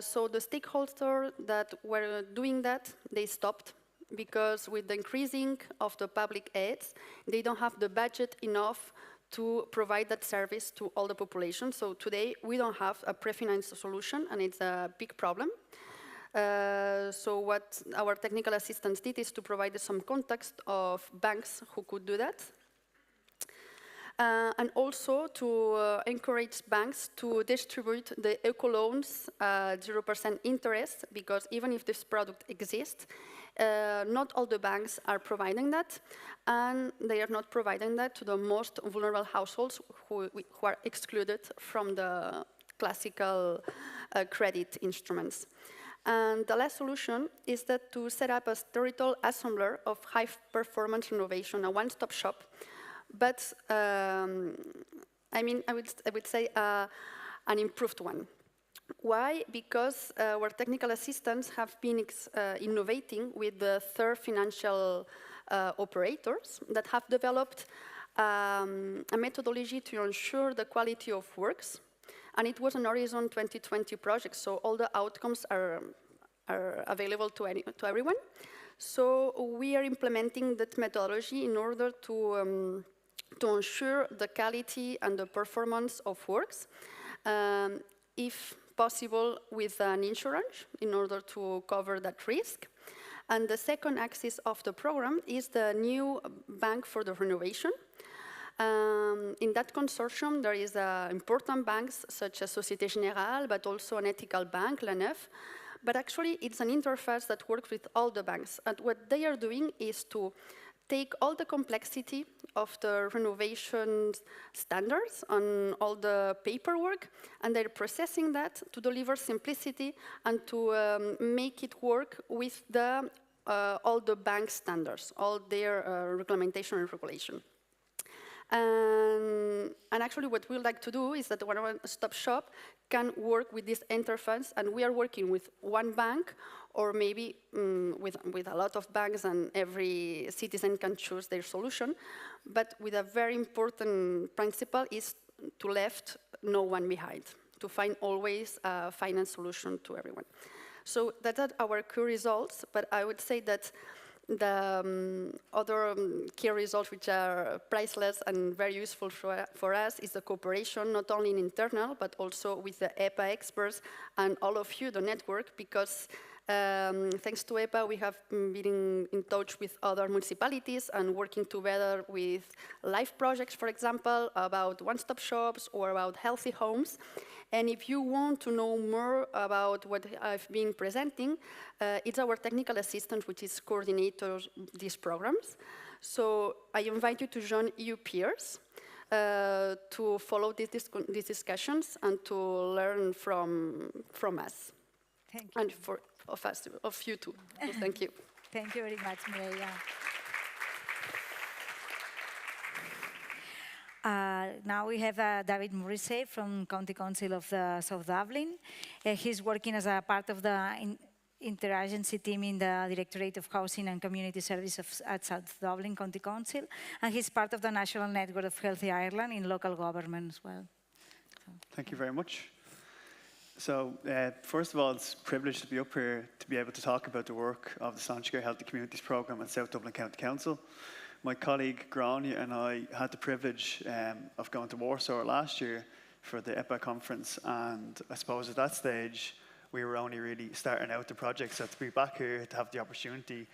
So the stakeholders that were doing that, they stopped, because with the increasing of the public aids, they don't have the budget enough to provide that service to all the population. So today, we don't have a pre-finance solution, and it's a big problem. So what our technical assistants did is to provide some context of banks who could do that. And also to encourage banks to distribute the eco loans 0% interest, because even if this product exists, not all the banks are providing that, and they are not providing that to the most vulnerable households who are excluded from the classical credit instruments. And the last solution is that to set up a territorial assembler of high-performance renovation, a one-stop shop. But I would say an improved one. Why? Because our technical assistants have been innovating with the third financial operators that have developed a methodology to ensure the quality of works. And it was an Horizon 2020 project, so all the outcomes are available to everyone. So we are implementing that methodology in order to ensure the quality and the performance of works, if possible with an insurance in order to cover that risk. And the second axis of the program is the new bank for the renovation. In that consortium, there is important banks such as Société Générale, but also an ethical bank, La Neuf. But actually, it's an interface that works with all the banks. And what they are doing is to take all the complexity of the renovation standards and all the paperwork, and they're processing that to deliver simplicity and to make it work with the, all the bank standards, all their reglementation and regulation. And actually what we would like to do is that one-stop shop can work with this interface, and we are working with one bank or maybe with a lot of banks, and every citizen can choose their solution. But with a very important principle is to left no one behind, to find always a finance solution to everyone. So that are our key results, but I would say that the other key results which are priceless and very useful for us is the cooperation, not only in internal, but also with the EPAH experts and all of you, the network, because thanks to EPAH, we have been in touch with other municipalities and working together with live projects, for example, about one-stop shops or about healthy homes. And if you want to know more about what I've been presenting, it's our technical assistant, which is coordinating these programs. So I invite you to join EU peers to follow these discussions and to learn from us. Thank you. And of you too. So thank you. Thank you very much, Mireia. Now we have David Morrissey from County Council of South Dublin. He's working as a part of the interagency team in the Directorate of Housing and Community Services at South Dublin County Council, and he's part of the National Network of Healthy Ireland in local government as well. Thank you very much. So, first of all, it's a privilege to be up here to be able to talk about the work of the Sláintecare Healthy Communities Programme at South Dublin County Council. My colleague Grania and I had the privilege of going to Warsaw last year for the EPAH conference, and I suppose at that stage we were only really starting out the project, so to be back here to have the opportunity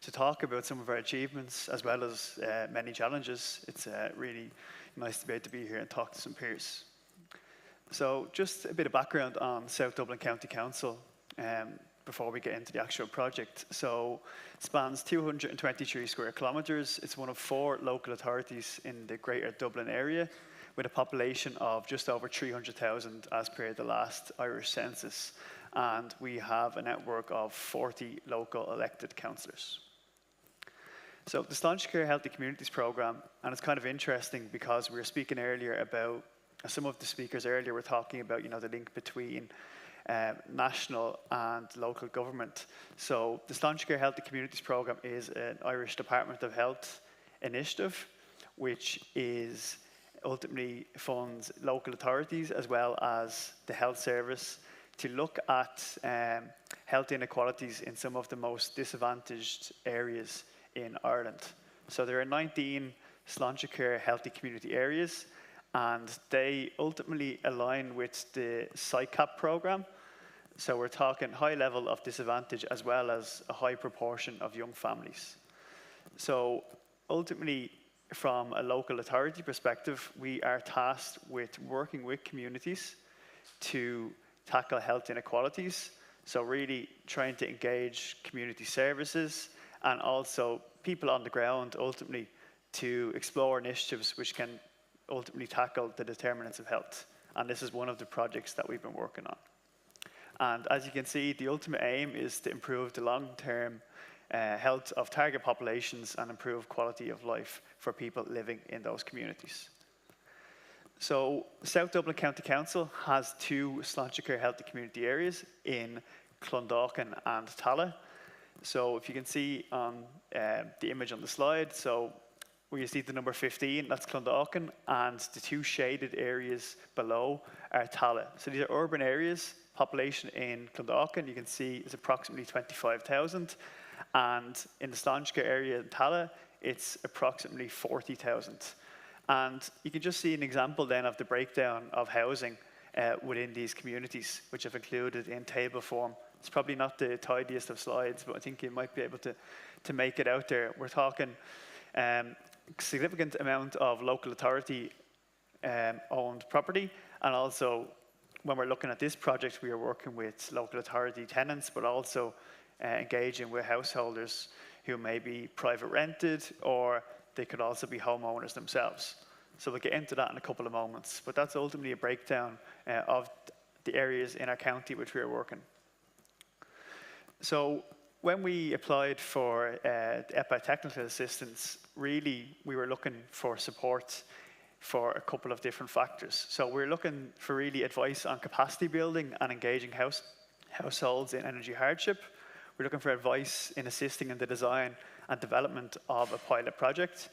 to talk about some of our achievements as well as many challenges, it's really nice to be able to be here and talk to some peers. So just a bit of background on South Dublin County Council before we get into the actual project. So it spans 223 square kilometres. It's one of 4 local authorities in the Greater Dublin area with a population of just over 300,000 as per the last Irish census. And we have a network of 40 local elected councillors. So the Sláintecare Healthy Communities Programme, and it's kind of interesting because we were speaking earlier about, some of the speakers earlier were talking about, the link between national and local government. So the Sláintecare Healthy Communities Programme is an Irish Department of Health initiative, which is ultimately funds local authorities as well as the health service to look at health inequalities in some of the most disadvantaged areas in Ireland. So there are 19 Sláintecare Healthy Community areas, and they ultimately align with the SICAP programme. So we're talking high level of disadvantage as well as a high proportion of young families. So ultimately, from a local authority perspective, we are tasked with working with communities to tackle health inequalities. So really trying to engage community services and also people on the ground ultimately to explore initiatives which can ultimately tackle the determinants of health. And this is one of the projects that we've been working on. And as you can see, the ultimate aim is to improve the long-term health of target populations and improve quality of life for people living in those communities. So South Dublin County Council has 2 Sláintecare Healthy Community areas in Clondalkin and Tallaght. So if you can see on the image on the slide, so where you see the number 15, that's Clondalkin, and the 2 shaded areas below are Tallaght. So these are urban areas. Population in Clondalkin, you can see, is approximately 25,000, and in the Sláintecare area in Tallaght, it's approximately 40,000. And you can just see an example then of the breakdown of housing within these communities, which I've included in table form. It's probably not the tidiest of slides, but I think you might be able to make it out there. We're talking significant amount of local authority owned property, and also when we're looking at this project, we are working with local authority tenants, but also engaging with householders who may be private rented, or they could also be homeowners themselves. So we'll get into that in a couple of moments, but that's ultimately a breakdown of the areas in our county which we are working. So when we applied for the EPAH technical assistance, really we were looking for support for a couple of different factors. So we're looking for really advice on capacity building and engaging households in energy hardship. We're looking for advice in assisting in the design and development of a pilot project,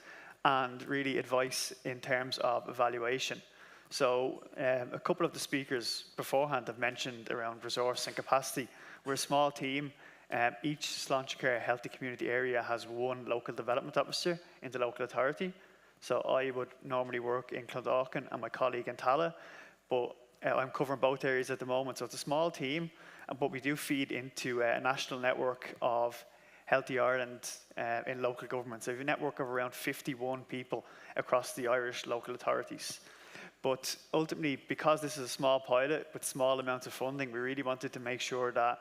and really advice in terms of evaluation. So a couple of the speakers beforehand have mentioned around resource and capacity. We're a small team. Each Sláintecare Healthy Community area has one local development officer in the local authority. So I would normally work in Clondalkin and my colleague in Tallaght, but I'm covering both areas at the moment. So it's a small team, but we do feed into a national network of Healthy Ireland in local government. So we have a network of around 51 people across the Irish local authorities. But ultimately, because this is a small pilot with small amounts of funding, we really wanted to make sure that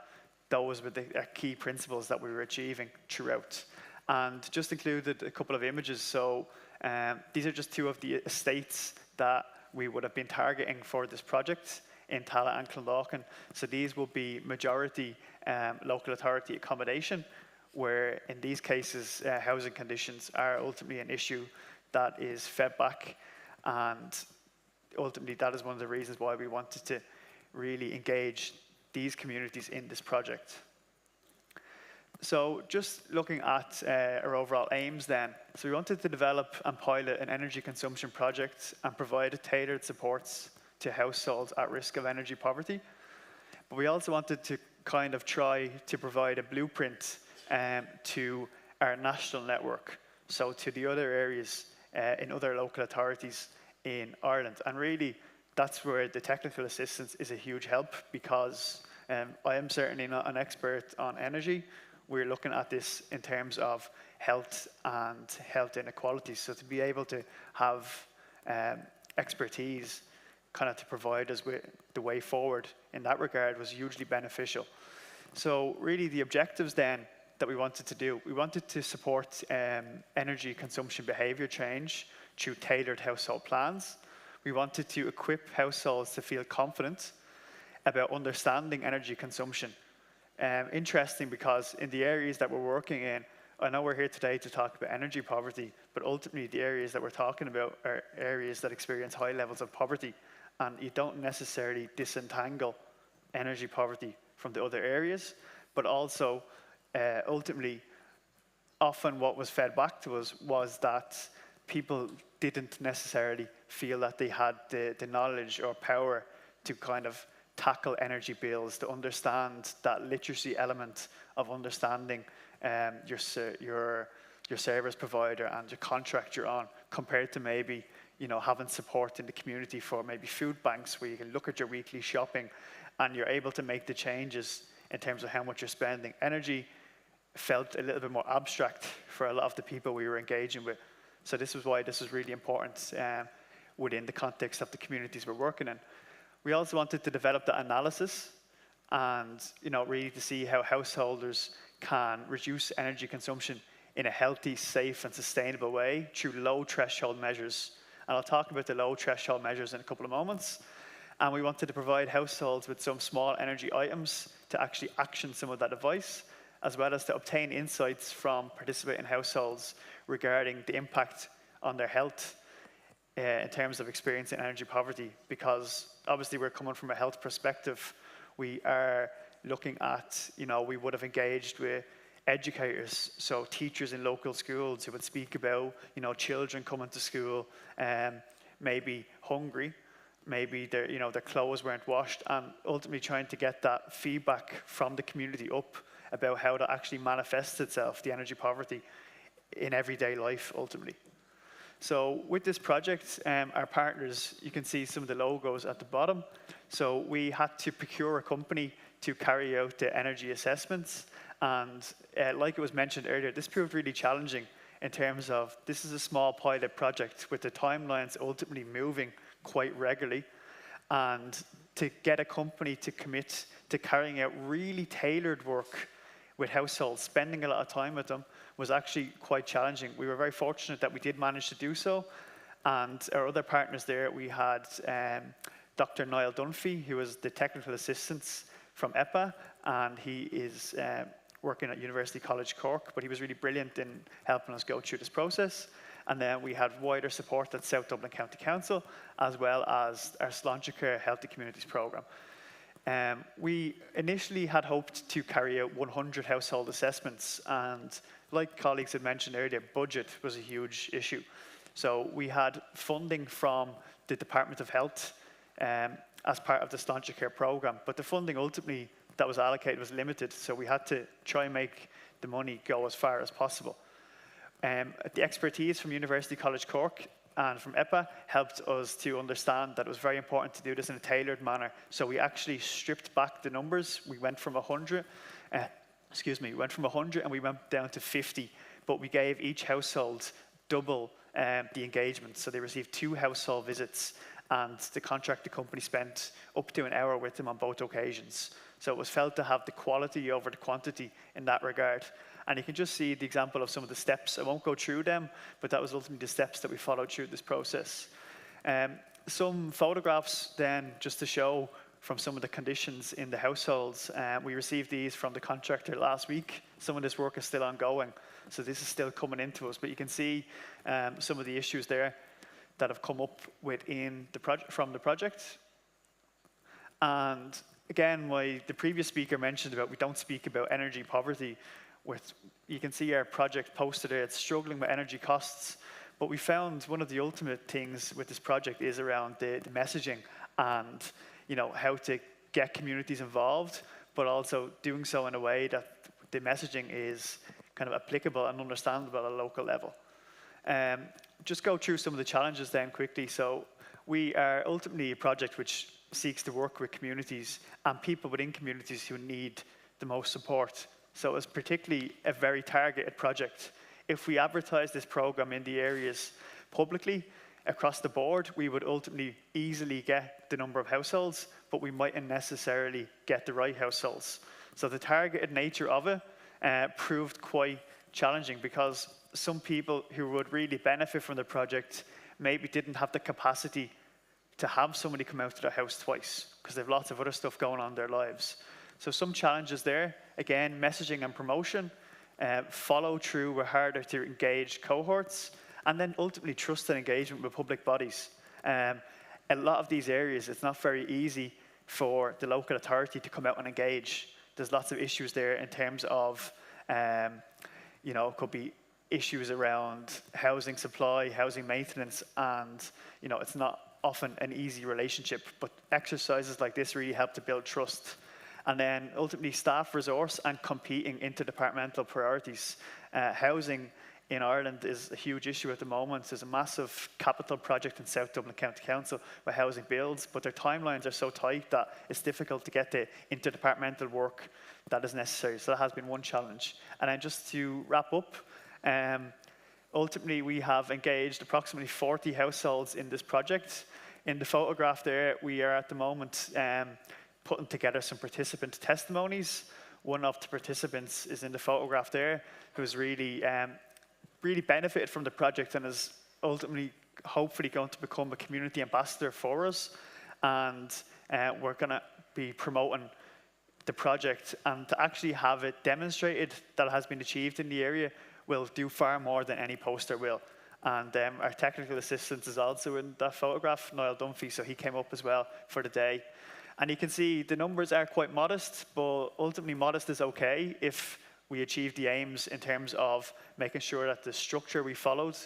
those were the key principles that we were achieving throughout. And just included a couple of images. So these are just two of the estates that we would have been targeting for this project in Tallaght and Clondalkin. So these will be majority local authority accommodation, where in these cases housing conditions are ultimately an issue that is fed back, and ultimately that is one of the reasons why we wanted to really engage these communities in this project. So just looking at our overall aims then, so we wanted to develop and pilot an energy consumption project and provide tailored supports to households at risk of energy poverty. But we also wanted to kind of try to provide a blueprint to our national network, so to the other areas in other local authorities in Ireland. And really, that's where the technical assistance is a huge help, because I am certainly not an expert on energy. We're looking at this in terms of health and health inequalities. So to be able to have expertise kind of to provide us with the way forward in that regard was hugely beneficial. So really the objectives then that we wanted to do, we wanted to support energy consumption behaviour change through tailored household plans. We wanted to equip households to feel confident about understanding energy consumption. Interesting, because in the areas that we're working in, I know we're here today to talk about energy poverty, but ultimately the areas that we're talking about are areas that experience high levels of poverty, and you don't necessarily disentangle energy poverty from the other areas, but also ultimately often what was fed back to us was that people didn't necessarily feel that they had the knowledge or power to kind of tackle energy bills, to understand that literacy element of understanding your service provider and your contract you're on, compared to maybe having support in the community for maybe food banks, where you can look at your weekly shopping and you're able to make the changes in terms of how much you're spending. Energy felt a little bit more abstract for a lot of the people we were engaging with. So this is why this is really important within the context of the communities we're working in. We also wanted to develop the analysis and really to see how householders can reduce energy consumption in a healthy, safe and sustainable way through low threshold measures. And I'll talk about the low threshold measures in a couple of moments. And we wanted to provide households with some small energy items to actually action some of that advice, as well as to obtain insights from participating households regarding the impact on their health in terms of experiencing energy poverty. Because obviously we're coming from a health perspective. We are looking at, we would have engaged with educators, so teachers in local schools who would speak about, children coming to school, maybe hungry, maybe their clothes weren't washed, and ultimately trying to get that feedback from the community up about how that actually manifests itself, the energy poverty, in everyday life, ultimately. So with this project, our partners, you can see some of the logos at the bottom. So we had to procure a company to carry out the energy assessments. And like it was mentioned earlier, this proved really challenging in terms of this is a small pilot project with the timelines ultimately moving quite regularly. And to get a company to commit to carrying out really tailored work with households, spending a lot of time with them was actually quite challenging. We were very fortunate that we did manage to do so. And our other partners there, we had Dr. Niall Dunphy, who was the technical assistant from EPAH, and he is working at University College Cork, but he was really brilliant in helping us go through this process. And then we had wider support at South Dublin County Council, as well as our Sláintecare Healthy Communities programme. We initially had hoped to carry out 100 household assessments, and like colleagues had mentioned earlier, budget was a huge issue. So we had funding from the Department of Health as part of the Sláintecare programme, but the funding ultimately that was allocated was limited, so we had to try and make the money go as far as possible. The expertise from University College Cork and from EPAH helped us to understand that it was very important to do this in a tailored manner. So we actually stripped back the numbers. We went from 100, we went from 100 and we went down to 50, but we gave each household double the engagement. So they received 2 household visits, and the contractor company spent up to an hour with them on both occasions. So it was felt to have the quality over the quantity in that regard. And you can just see the example of some of the steps. I won't go through them, but that was ultimately the steps that we followed through this process. Some photographs then, just to show from some of the conditions in the households. We received these from the contractor last week. Some of this work is still ongoing, so this is still coming into us. But you can see some of the issues there that have come up within the from the project. And again, the previous speaker mentioned about we don't speak about energy poverty. You can see our project posted there, it's struggling with energy costs. But we found one of the ultimate things with this project is around the messaging and how to get communities involved, but also doing so in a way that the messaging is kind of applicable and understandable at a local level. Just go through some of the challenges then quickly. So we are ultimately a project which seeks to work with communities and people within communities who need the most support. So it's particularly a very targeted project. If we advertise this program in the areas publicly, across the board, we would ultimately easily get the number of households, but we mightn't necessarily get the right households. So the targeted nature of it proved quite challenging, because some people who would really benefit from the project maybe didn't have the capacity to have somebody come out to their house twice, because they have lots of other stuff going on in their lives. So some challenges there. Again, messaging and promotion, follow through were harder to engage cohorts, and then ultimately trust and engagement with public bodies. A lot of these areas, it's not very easy for the local authority to come out and engage. There's lots of issues there in terms of, it could be issues around housing supply, housing maintenance, and it's not often an easy relationship, but exercises like this really help to build trust. And then ultimately staff resource and competing interdepartmental priorities. Housing in Ireland is a huge issue at the moment. There's a massive capital project in South Dublin County Council with housing builds, but their timelines are so tight that it's difficult to get the interdepartmental work that is necessary. So that has been one challenge. And then just to wrap up, ultimately we have engaged approximately 40 households in this project. In the photograph there, we are at the moment putting together some participant testimonies. One of the participants is in the photograph there, who's really benefited from the project and is ultimately, hopefully, going to become a community ambassador for us. And we're going to be promoting the project, and to actually have it demonstrated that it has been achieved in the area will do far more than any poster will. And our technical assistant is also in that photograph, Niall Dunphy, so he came up as well for the day. And you can see the numbers are quite modest, but ultimately modest is okay if we achieve the aims in terms of making sure that the structure we followed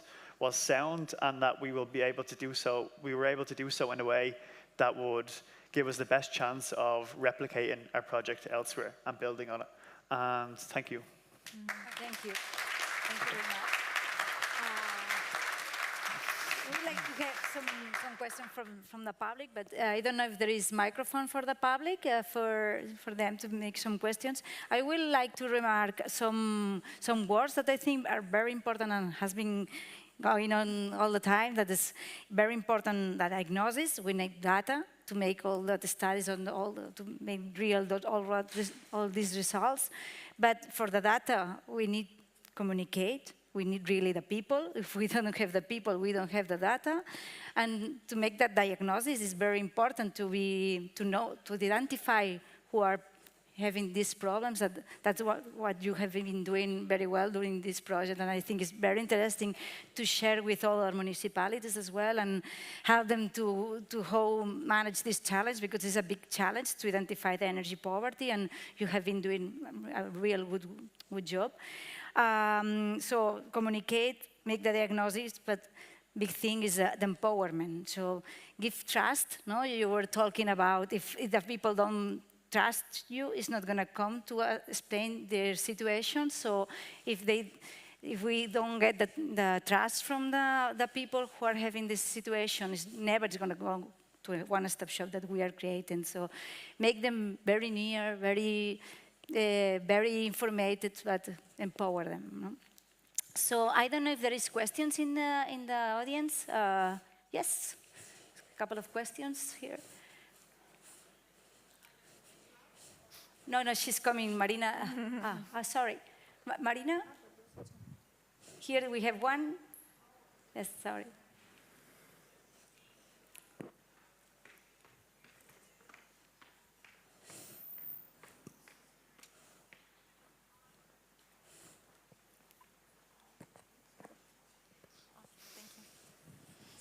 was sound, and that we will be able to do so. We were able to do so in a way that would give us the best chance of replicating our project elsewhere and building on it. And thank you. Thank you. Thank you very much. We would like to get some questions from the public, but I don't know if there is microphone for the public for them to make some questions. I would like to remark some words that I think are very important and has been going on all the time. That is very important, that diagnosis. We need data to make all the studies on to make real all these results. But for the data, we need communicate. We need really the people. If we don't have the people, we don't have the data. And to make that diagnosis is very important to identify who are having these problems. That's what you have been doing very well during this project. And I think it's very interesting to share with all our municipalities as well and help them to how manage this challenge, because it's a big challenge to identify the energy poverty, and you have been doing a real good job. So communicate, make the diagnosis, but big thing is the empowerment. So give trust. No, you were talking about if the people don't trust you, it's not going to come to explain their situation. So if we don't get the trust from the people who are having this situation, it's never going to go to a one-stop shop that we are creating. So make them very near, very informated, but empower them. No? So I don't know if there is questions in the audience. Yes, a couple of questions here. No, she's coming, Marina. Sorry. Marina? Here we have one. Yes, sorry.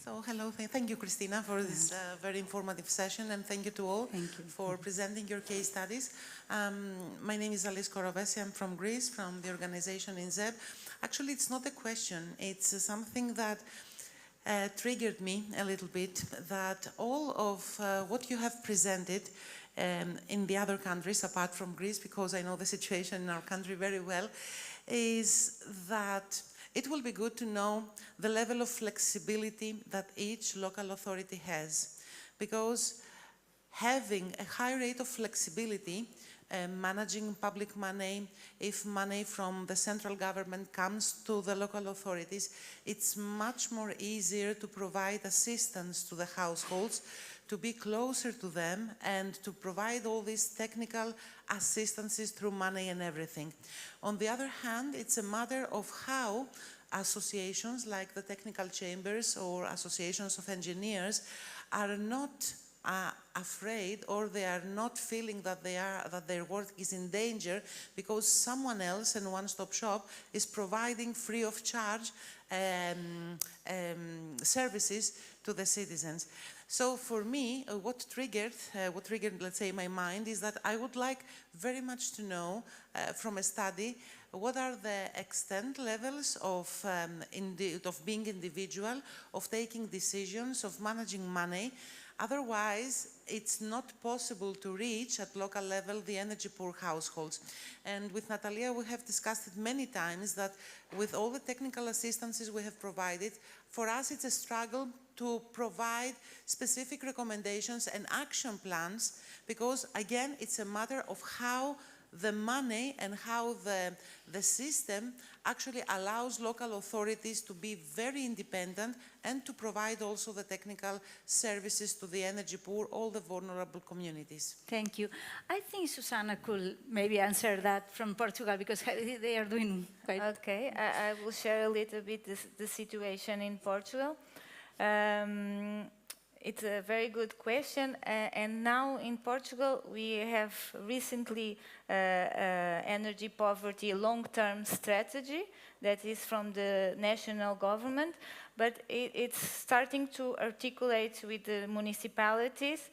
So hello, thank you, Christina, for this very informative session, and thank you to all for presenting your case studies. My name is Alice Korovesi. I'm from Greece, from the organization INZEB. Actually, it's not a question. It's something that triggered me a little bit, that all of what you have presented in the other countries, apart from Greece, because I know the situation in our country very well, is that it will be good to know the level of flexibility that each local authority has, because having a high rate of flexibility, managing public money, if money from the central government comes to the local authorities, it's much more easier to provide assistance to the households, to be closer to them, and to provide all these technical assistances through money and everything. On the other hand, it's a matter of how associations like the technical chambers or associations of engineers are not afraid, or they are not feeling that their work is in danger because someone else in one-stop shop is providing free of charge services to the citizens. So for me, what triggered, let's say, my mind is that I would like very much to know from a study what are the extent levels of being individual, of taking decisions, of managing money. Otherwise, it's not possible to reach at local level the energy poor households. And with Natalia, we have discussed it many times that with all the technical assistances we have provided, for us it's a struggle to provide specific recommendations and action plans, because again, it's a matter of how the money and how the system actually allows local authorities to be very independent and to provide also the technical services to the energy poor, all the vulnerable communities. Thank you. I think Susana could maybe answer that from Portugal, because they are doing quite... Okay, I will share a little bit the situation in Portugal. It's a very good question, and now in Portugal we have recently energy poverty long-term strategy that is from the national government, but it's starting to articulate with the municipalities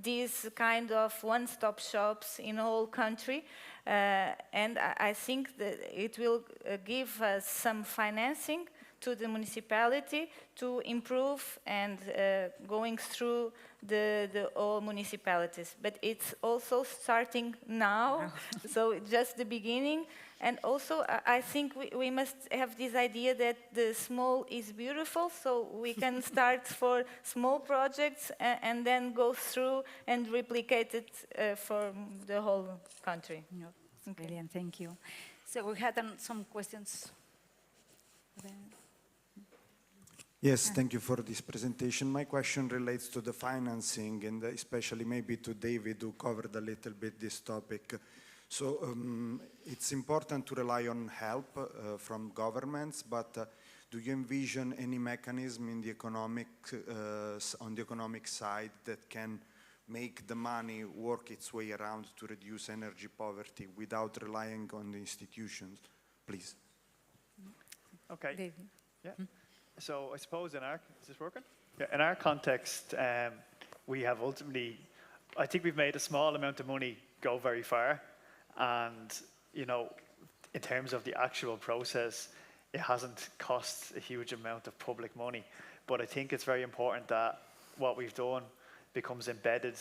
these kind of one-stop shops in the whole country, and I think that it will give us some financing to the municipality to improve and going through the all municipalities. But it's also starting now, so it's just the beginning. And also, I think we must have this idea that the small is beautiful, so we can start for small projects and then go through and replicate it for the whole country. Okay. Brilliant, thank you. So we had some questions. Yes, thank you for this presentation. My question relates to the financing and especially maybe to David, who covered a little bit this topic. So it's important to rely on help from governments, but do you envision any mechanism in the on the economic side that can make the money work its way around to reduce energy poverty without relying on the institutions, please? Okay. David. Yeah. So I suppose is this working? Yeah, in our context, we have ultimately, I think we've made a small amount of money go very far. And, you know, in terms of the actual process, it hasn't cost a huge amount of public money. But I think it's very important that what we've done becomes embedded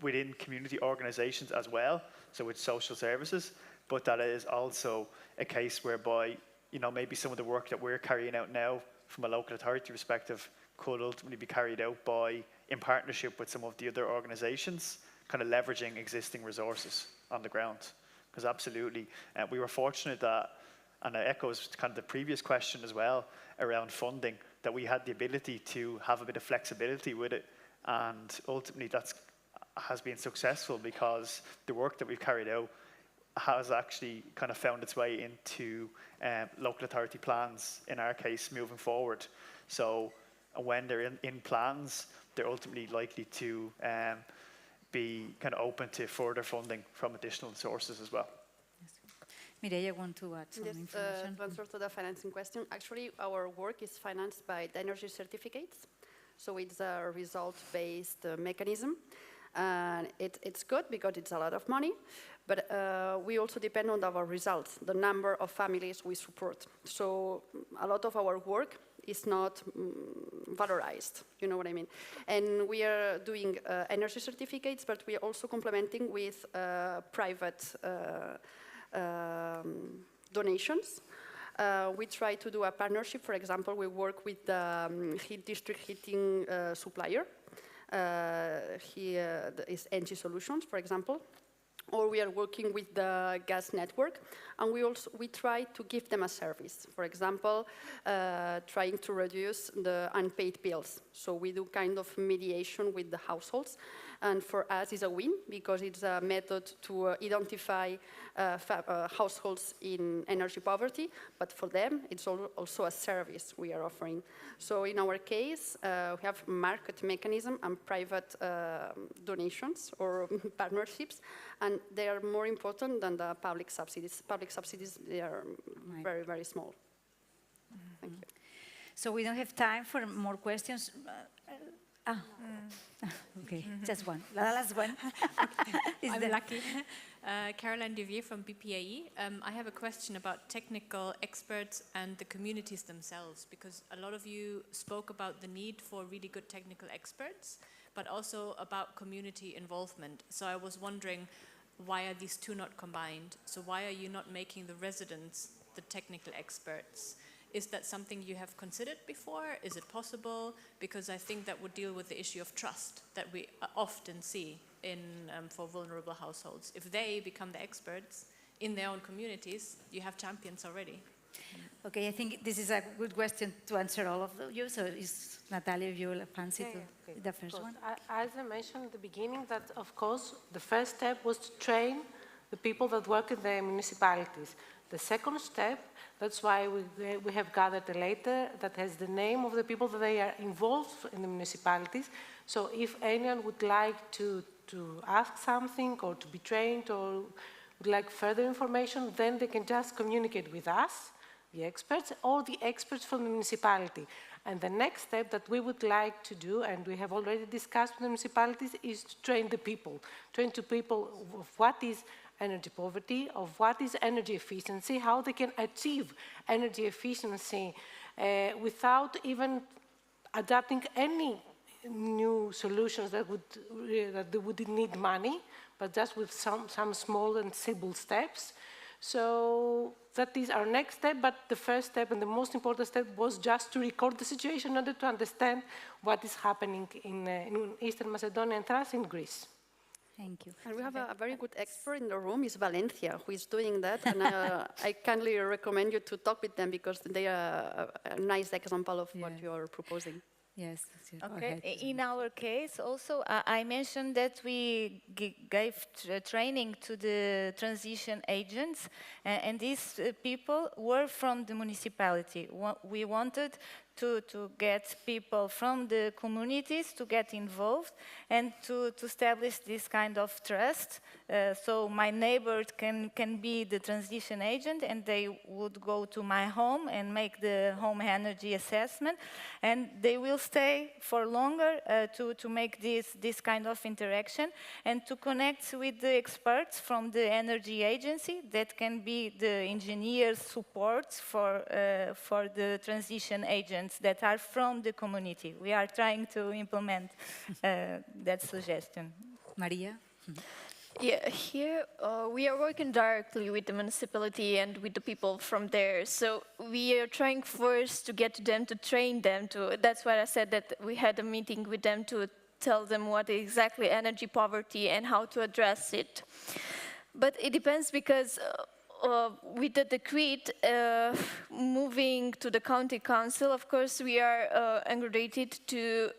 within community organizations as well, so with social services, but that it is also a case whereby, you know, maybe some of the work that we're carrying out now from a local authority perspective could ultimately be carried out in partnership with some of the other organizations, kind of leveraging existing resources on the ground. Because absolutely, we were fortunate that, and it echoes kind of the previous question as well around funding, that we had the ability to have a bit of flexibility with it. And ultimately that has been successful because the work that we've carried out has actually kind of found its way into local authority plans, in our case, moving forward. So when they're in plans, they're ultimately likely to be kind of open to further funding from additional sources as well. Mireia, want to add some information? To answer to the financing question, actually our work is financed by the energy certificates. So it's a result-based mechanism. And it's good because it's a lot of money, but we also depend on our results, the number of families we support. So a lot of our work is not valorized, you know what I mean? And we are doing energy certificates, but we are also complementing with private donations. We try to do a partnership. For example, we work with the district heating supplier. Here is Energy Solutions, for example, or we are working with the gas network, and we try to give them a service. For example, trying to reduce the unpaid bills. So we do kind of mediation with the households, and for us it's a win because it's a method to identify households in energy poverty, but for them it's also a service we are offering. So in our case, we have market mechanism and private donations or partnerships, and they are more important than the public subsidies. Public subsidies, they are very, very small. Thank you. So we don't have time for more questions. Okay, just one. The last one. I'm lucky. Caroline Duvier from BPAE. I have a question about technical experts and the communities themselves, because a lot of you spoke about the need for really good technical experts, but also about community involvement. So I was wondering, why are these two not combined? So why are you not making the residents the technical experts? Is that something you have considered before? Is it possible? Because I think that would deal with the issue of trust that we often see for vulnerable households. If they become the experts in their own communities, you have champions already. Okay, I think this is a good question to answer all of you. So is Natalia, if you will fancy the first one? As I mentioned at the beginning, that of course the first step was to train the people that work in the municipalities. The second step, that's why we have gathered a letter that has the name of the people that they are involved in the municipalities. So if anyone would like to ask something or to be trained or would like further information, then they can just communicate with us, the experts, or the experts from the municipality. And the next step that we would like to do, and we have already discussed with the municipalities, is to train the people. Train to people of what is energy poverty, of what is energy efficiency, how they can achieve energy efficiency without even adapting any new solutions that they would need money, but just with some small and simple steps. So that is our next step, but the first step and the most important step was just to record the situation in order to understand what is happening in Eastern Macedonia and thus in Greece. Thank you. And we have a very good expert in the room, is Valencia, who is doing that. And I kindly recommend you to talk with them because they are a nice example of what you are proposing. Yes. Okay. In our case, also, I mentioned that we gave training to the transition agents, and these people were from the municipality. We wanted to get people from the communities to get involved and to establish this kind of trust. So my neighbor can be the transition agent, and they would go to my home and make the home energy assessment, and they will stay for longer to make this kind of interaction and to connect with the experts from the energy agency that can be the engineers support for the transition agents that are from the community. We are trying to implement that suggestion. Maria? Yeah, here we are working directly with the municipality and with the people from there. So we are trying first to get them to train them to. That's why I said that we had a meeting with them to tell them what exactly energy poverty and how to address it. But it depends because with the decree moving to the county council, of course, we are encouraged to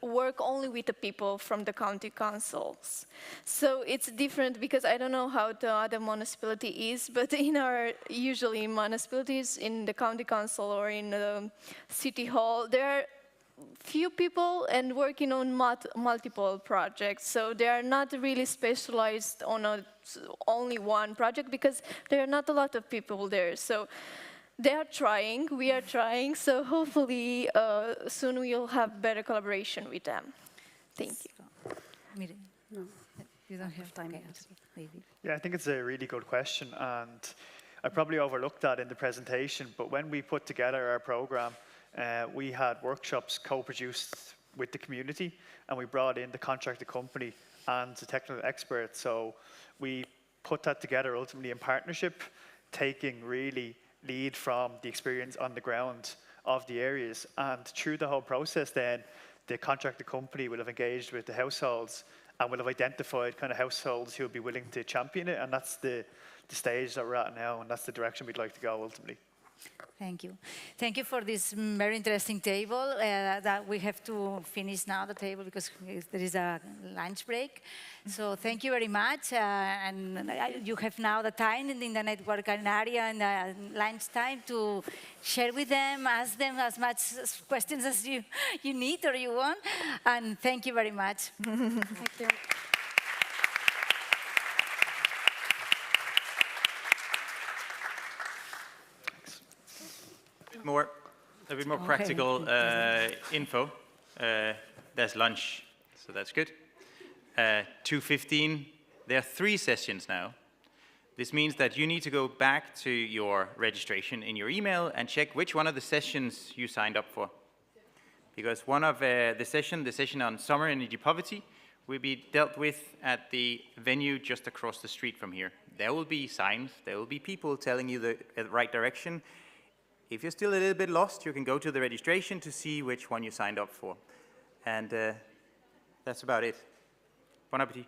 work only with the people from the county councils. So it's different because I don't know how the other municipality is, but usually in municipalities, in the county council or in the city hall, there are few people and working on multiple projects. So they are not really specialized on only one project because there are not a lot of people there. So they are trying, we are trying, so hopefully soon we'll have better collaboration with them. Thank you. No, you don't have time. Maybe. Yeah, I think it's a really good question, and I probably overlooked that in the presentation, but when we put together our program, we had workshops co-produced with the community, and we brought in the contractor company and the technical experts. So we put that together ultimately in partnership, taking really lead from the experience on the ground of the areas. And through the whole process then, the contractor company will have engaged with the households and will have identified kind of households who will be willing to champion it. And that's the stage that we're at now, and that's the direction we'd like to go ultimately. Thank you. Thank you for this very interesting table that we have to finish now the table because there is a lunch break. So thank you very much. And you have now the time in the networking area and lunch time to share with them, ask them as much questions as you need or you want. And thank you very much. Thank you. A bit more practical info. There's lunch, so that's good. 2:15, there are 3 sessions now. This means that you need to go back to your registration in your email and check which one of the sessions you signed up for. Because one of the session on summer energy poverty, will be dealt with at the venue just across the street from here. There will be signs, there will be people telling you the right direction. If you're still a little bit lost, you can go to the registration to see which one you signed up for. And that's about it. Bon appétit.